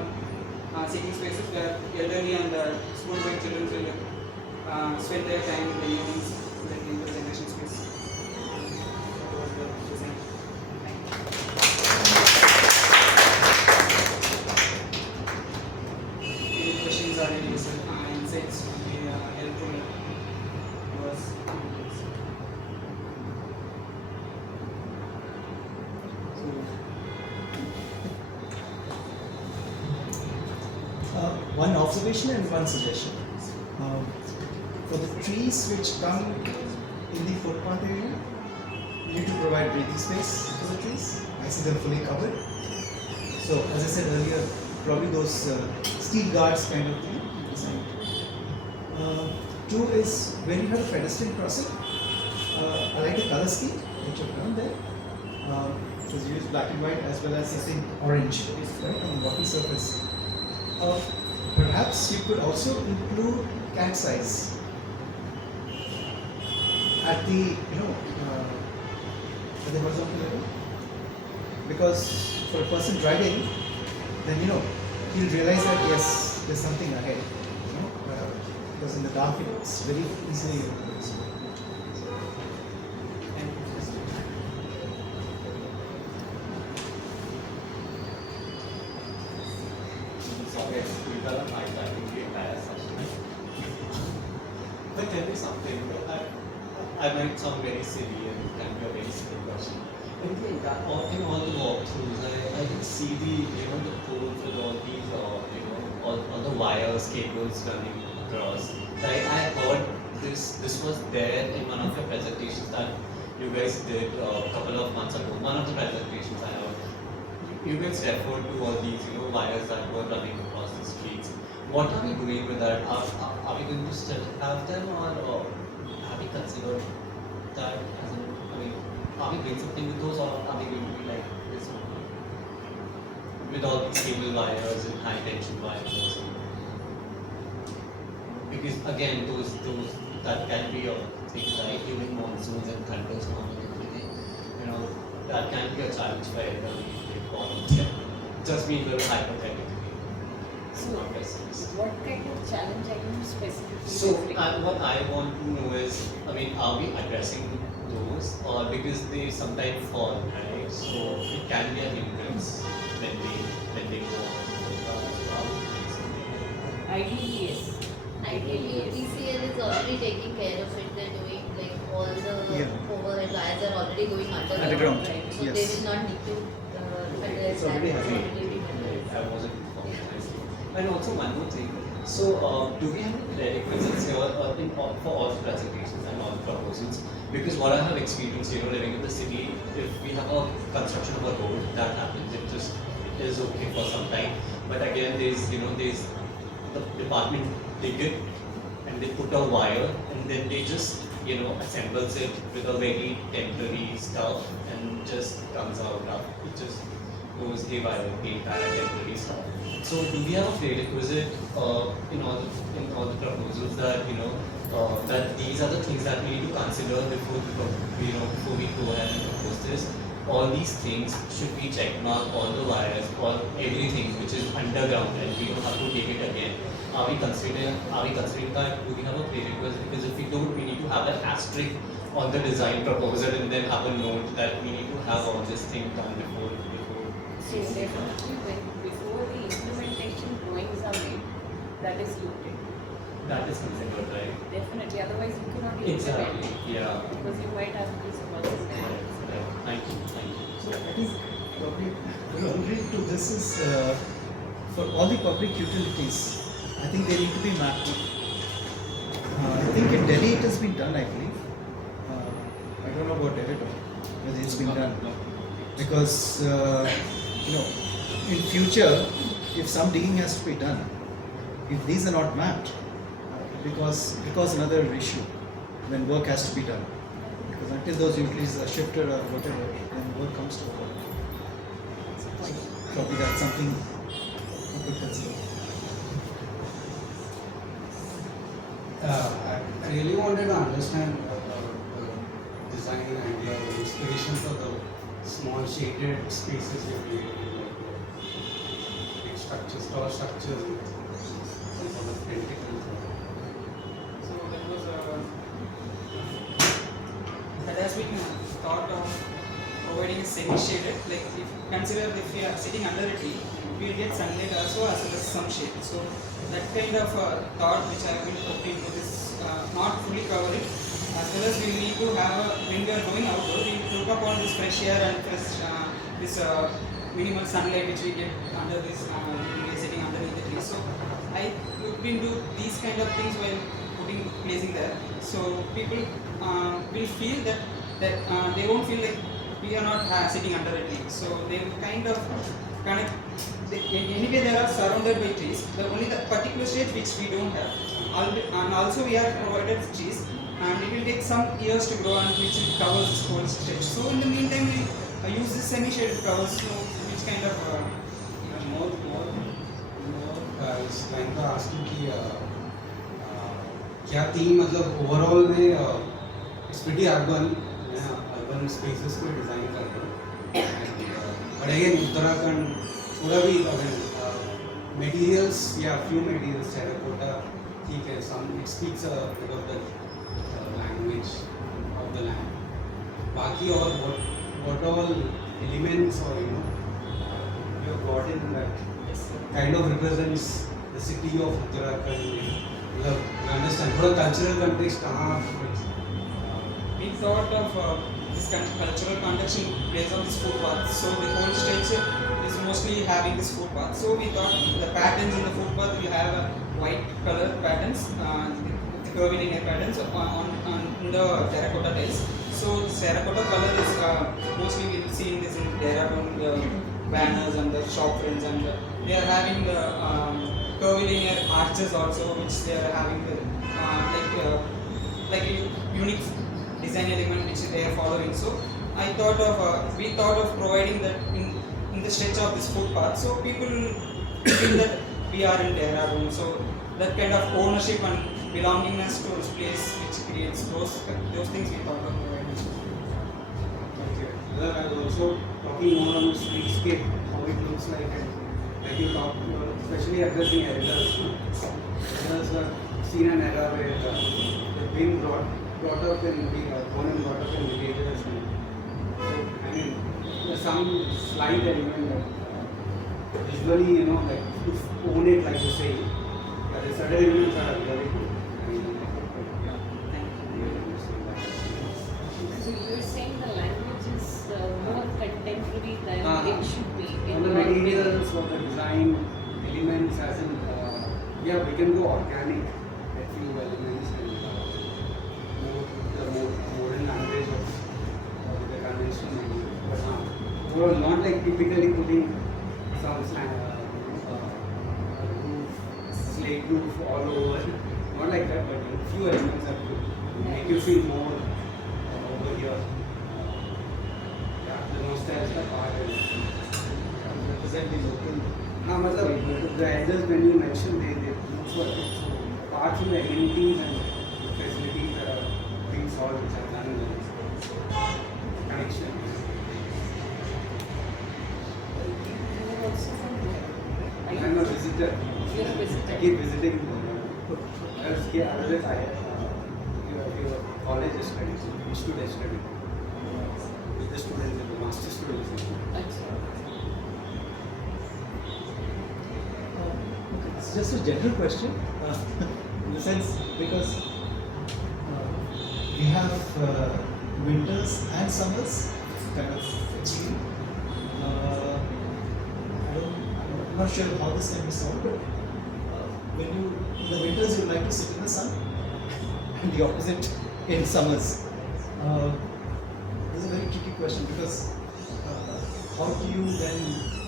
seating spaces where elderly and school-going children will spend their time in the evenings, like in the generation space. That was the design. Any questions or any insights would be helpful to us. One observation and one suggestion. For the trees which come in the footpath area, you need to provide breathing space to the trees. I see them fully covered. So, as I said earlier, probably those steel guards kind of thing designed. Two is when you have a pedestrian crossing, I like the color scheme that you've done there. Because you use black and white as well as I think orange, right, on the walking surface. Perhaps you could also include cat's eyes at the at the horizontal level, because for a person driving, then he'll realize that yes, there's something ahead. Because in the dark it's very easily visible. But tell me something, I might sound very silly and it can be a very silly question. In all the walkthroughs, I can see the poles with all these all the wires, cables running across. I heard this was there in one of your presentations that you guys did a couple of months ago. One of the presentations I heard, you guys referred to all these wires that were running across the streets. What are we doing with that? Are we going to still have them, or have we considered that as are we doing something with those, or are we going to be like this one? With all these cable wires and high tension wires? Because again, those that can be a thing, right? During monsoons and thunderstorms and everything, that can be a challenge for elderly people. Just being a little hypothetical. So, what kind of challenge are you specifically? So, what I want to know is, are we addressing those, or because they sometimes fall, right? So, it can be a hindrance when they go. Ideally, yes. Ideally, PCL is already taking care of it. They're doing like all the overhead wires are already going underground, right? So yes. they will not need to address that. I wasn't informed. And also one more thing. So, do we have any prerequisites here for all the presentations and all the proposals? Because what I have experienced, living in the city, if we have a construction of a road, that happens. It is okay for some time. But again, there's the department dig it and they put a wire and then they just assembles it with a very temporary stuff and just comes out up. It just goes haywire, the entire temporary stuff. So do we have a prerequisite in all the proposals that that these are the things that we need to consider before we go ahead and propose this? All these things should be checked marked, all the wires, all everything which is underground, and we don't have to take it again. Are we considering that? Do we have a prerequisite? Because if we don't, we need to have an asterisk on the design proposal and then have a note that we need to have all this thing done before. So definitely, before the implementation drawings are made, that is looked at. That is considered, right? Definitely, otherwise you cannot Exactly. implement. Yeah. Because you might have these processes. Thank you. So I think probably to this is for all the public utilities. I think they need to be mapped. I think in Delhi it has been done, I believe. I don't know about Dehradun, whether it's been done. Because in future, if some digging has to be done, if these are not mapped, because another issue when work has to be done. Because until those utilities are shifted or whatever, then work comes to a probably that's something you could consider. I really wanted to understand the design idea, the inspiration for the small shaded spaces you're creating, like big structures, tall structures with some sort of tentacles. So that has been thought of providing a semi-shaded, like if consider if we are sitting under a tree, we will get sunlight also as well as some shade. So that kind of thought which I have been put into this, not fully covering, as well as we need to have when we are going outdoor, we look upon this fresh air and this minimal sunlight which we get under this, when we are sitting underneath the tree. So I looked into these kind of things while placing there. So people will feel that they won't feel like we are not sitting under a tree. So they will kind of connect. Anyway, they are surrounded by trees. The only the particular shade which we don't have. And also we are provided trees, and it will take some years to grow and which covers this whole stretch. So in the meantime, we use this semi-shaded covers. So which kind of I was trying to ask you कि क्या theme मतलब overall में it's pretty urban spaces को design कर रहे हैं, but again Uttarakhand थोड़ा भी मटेरियल्स या फ्यू मटेरियल्स टेराकोटा ठीक है, some it speaks a bit of the language of the land, बाकी और what all elements or you have got in that kind of represents the city of Uttarakhand. You understand थोड़ा cultural context कहाँ we thought of this kind of cultural context in place of this footpath. So the whole stretch is mostly having this footpath. So we thought the patterns in the footpath will have white color patterns, the curvilinear patterns on the terracotta tiles. So this terracotta color is mostly we will see in this in Dehradun banners and the shop fronts, and they are having the curvilinear arches also, which they are having like a unique design element which they are following. So I thought of we thought of providing that in the stretch of this footpath, so people feel that we are in Dehradun. So that kind of ownership and belongingness to this place, which creates those things we thought of providing. I was also talking more on the streetscape, how it looks like, and like you talked, especially addressing elders. Elders were seen an era where they've been brought up in born and brought up in villages. So, I mean, there's some slight element that usually, like to own it, like you say, but the certain elements are very good. So you're saying the language is more contemporary than it should be. On the materials of the design elements, as in, we can go organic at few elements and the modern language of the conventional language. But not like typically putting some slate roof all over, not like that, but few elements are good. Make you feel more over here. The nostalgia part and represent the local. The elders, when you mentioned, they also apart from the amenities and facilities that are being solved, which are done in the connection. I'm a visitor. You're a visitor. I keep visiting. Other your college is studies, institute is studying. With the students and the master students. It's just a general question, in the sense because we have winters and summers, kind of extreme. I'm not sure how this can be solved, but when you in the winters you like to sit in the sun, and the opposite in summers. This is a very tricky question because how do you then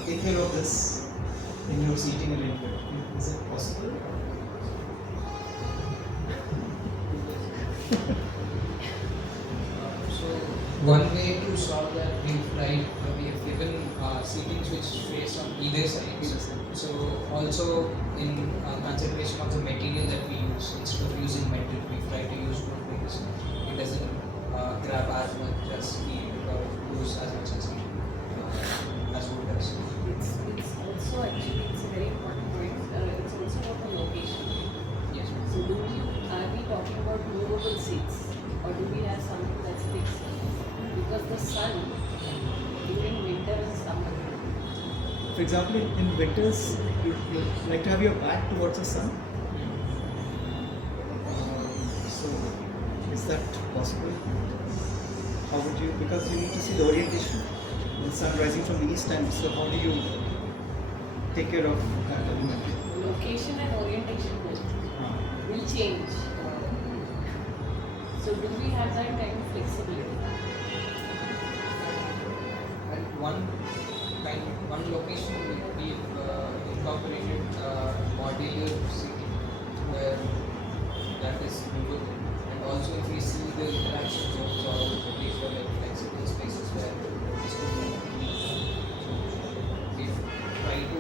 take care of this in your seating arrangement? Is it possible? So One way to solve that, we have given seatings which face on either sides. So also in consideration of the material that we use, instead of using metal, we try to use wood because it doesn't grab as much as steel or lose as much as wood does. It's also actually it's a very important point. It's also about the location. Yes. So are we talking about movable seats or do we have something that's fixed? Because the sun during winter and summer. For example, in winters, you like to have your back towards the sun. So, is that possible? How would you? Because you need to see the orientation. The sun rising from the east, and so how do you take care of that element? Location and orientation will change. So do we have that kind of flexibility? And one location we've incorporated modular seating where that is movable, and also if we see the interaction zones or the place where like flexible spaces where this could be we've tried to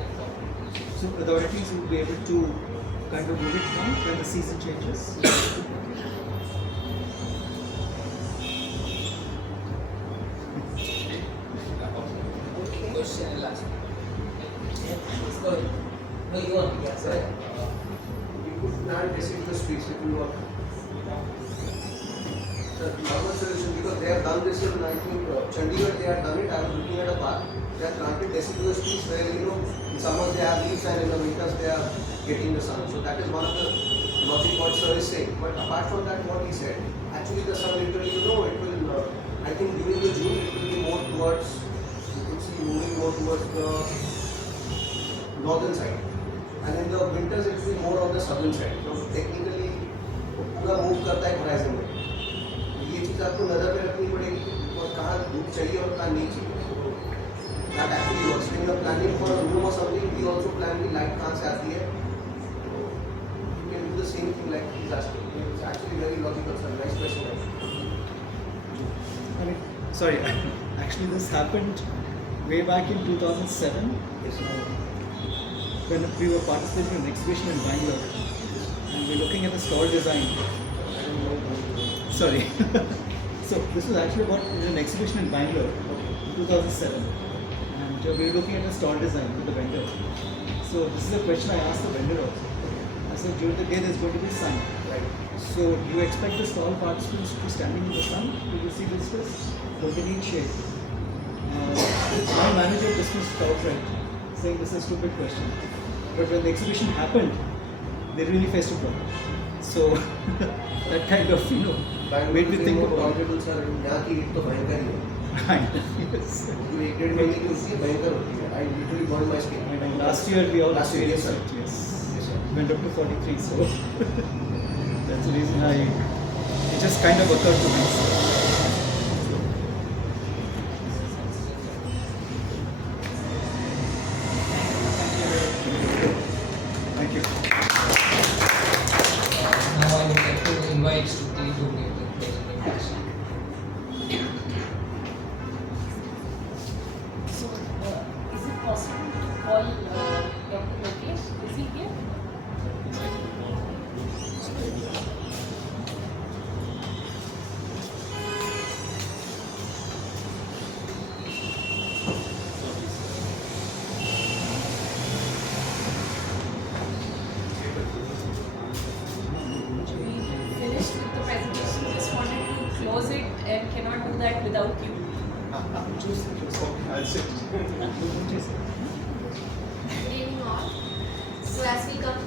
incorporate these. So authorities will be able to kind of move it down when the season changes. Question and last. Let's go. No, you want? Yeah, sorry. You could plan deciduous trees if you want. The normal solution, because they have done this in, I think, Chandigarh, they have done it. I was looking at a park. They have planted deciduous trees where, in summer they have leaves and in the winters they are getting the sun. So that is one of the logic what sir is saying. But apart from that, what he said, actually the sun literally, it will, I think during the June, it will be more towards, you could see moving more towards the northern side. And in the winters, it will be more on the southern side. So technically, पूरा move करता है horizon में. ये चीज़ आपको नज़र में रखनी पड़ेगी कि कहाँ धूप चाहिए और कहाँ नहीं चाहिए. That actually works. When you are planning for a room or something, we also plan the light कहाँ से आती है. You can do the same thing like he's asking. It's actually very logical, sir. Nice question. I mean, sorry, actually this happened way back in 2007. Yes. When we were participating in an exhibition in Bangalore, and we were looking at the stall design. Sorry. So this was actually about an exhibition in Bangalore in 2007, and we were looking at the stall design with the vendor. So this is a question I asked the vendor also. I said, during the day there's going to be sun, right? So do you expect the stall participants to be standing in the sun to receive visitors? Don't they need shade? My manager dismissed it outright, saying this is a stupid question. But when the exhibition happened, they really faced a problem. So that kind of, made me think about it. Sir यहाँ की heat तो भयंकर ही है. Yes. जो 1-1.5 महीने की होती है भयंकर होती है. I literally burned my skin. And last year we all Last year, yes, sir. yes. Yes, sir. Went up to 43, so that's the reason it just kind of occurred to me. Thank you. Now I would like to invite Shruti to give the closing remarks. So is it possible to call Dr. Lokesh? Is he here? Finished with the presentation, just wanted to close it and cannot do that without you. I'll sit. Good evening all. So as we come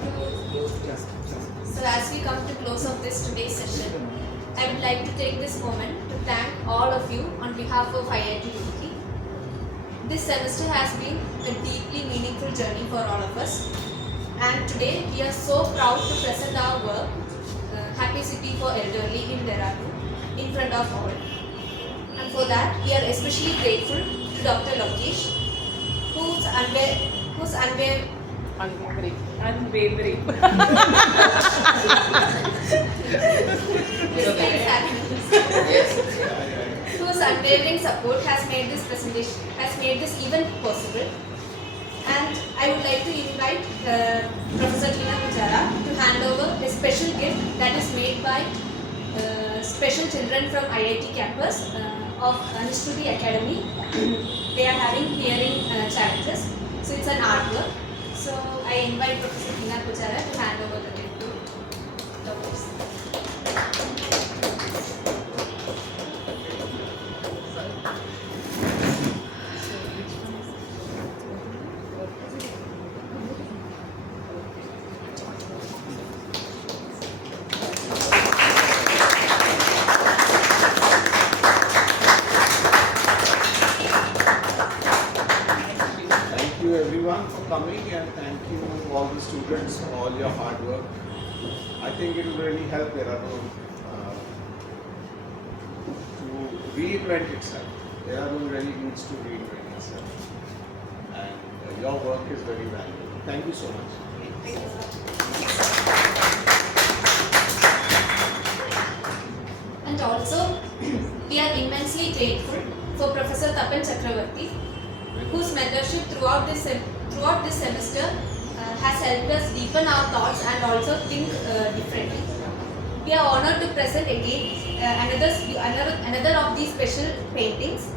to close of this today's session, I would like to take this moment to thank all of you on behalf of IIT Roorkee. This semester has been a deeply meaningful journey for all of us, and today we are so proud to present our work, Happy City for Elderly in Dehradun, in front of all. And for that, we are especially grateful to Dr. Lokesh, whose unwavering Yes. unwavering support has made this presentation, has made this event possible. And I would like to invite Professor Tina Pujara to hand over a special gift that is made by special children from IIT campus of Anishtuti Academy. They are having hearing challenges, so it's an artwork. So I invite Professor Tina Pujara to hand over the gift to Dr. Thank you everyone for coming, and thank you all the students for all your hard work. I think it will really help Dehradun to reinvent itself. Dehradun really needs to reinvent itself, and your work is very valuable. Thank you so much. And also, we are immensely grateful for Professor Tapan Chakravarti, whose mentorship throughout this semester has helped us deepen our thoughts and also think differently. We are honored to present again another of these special paintings.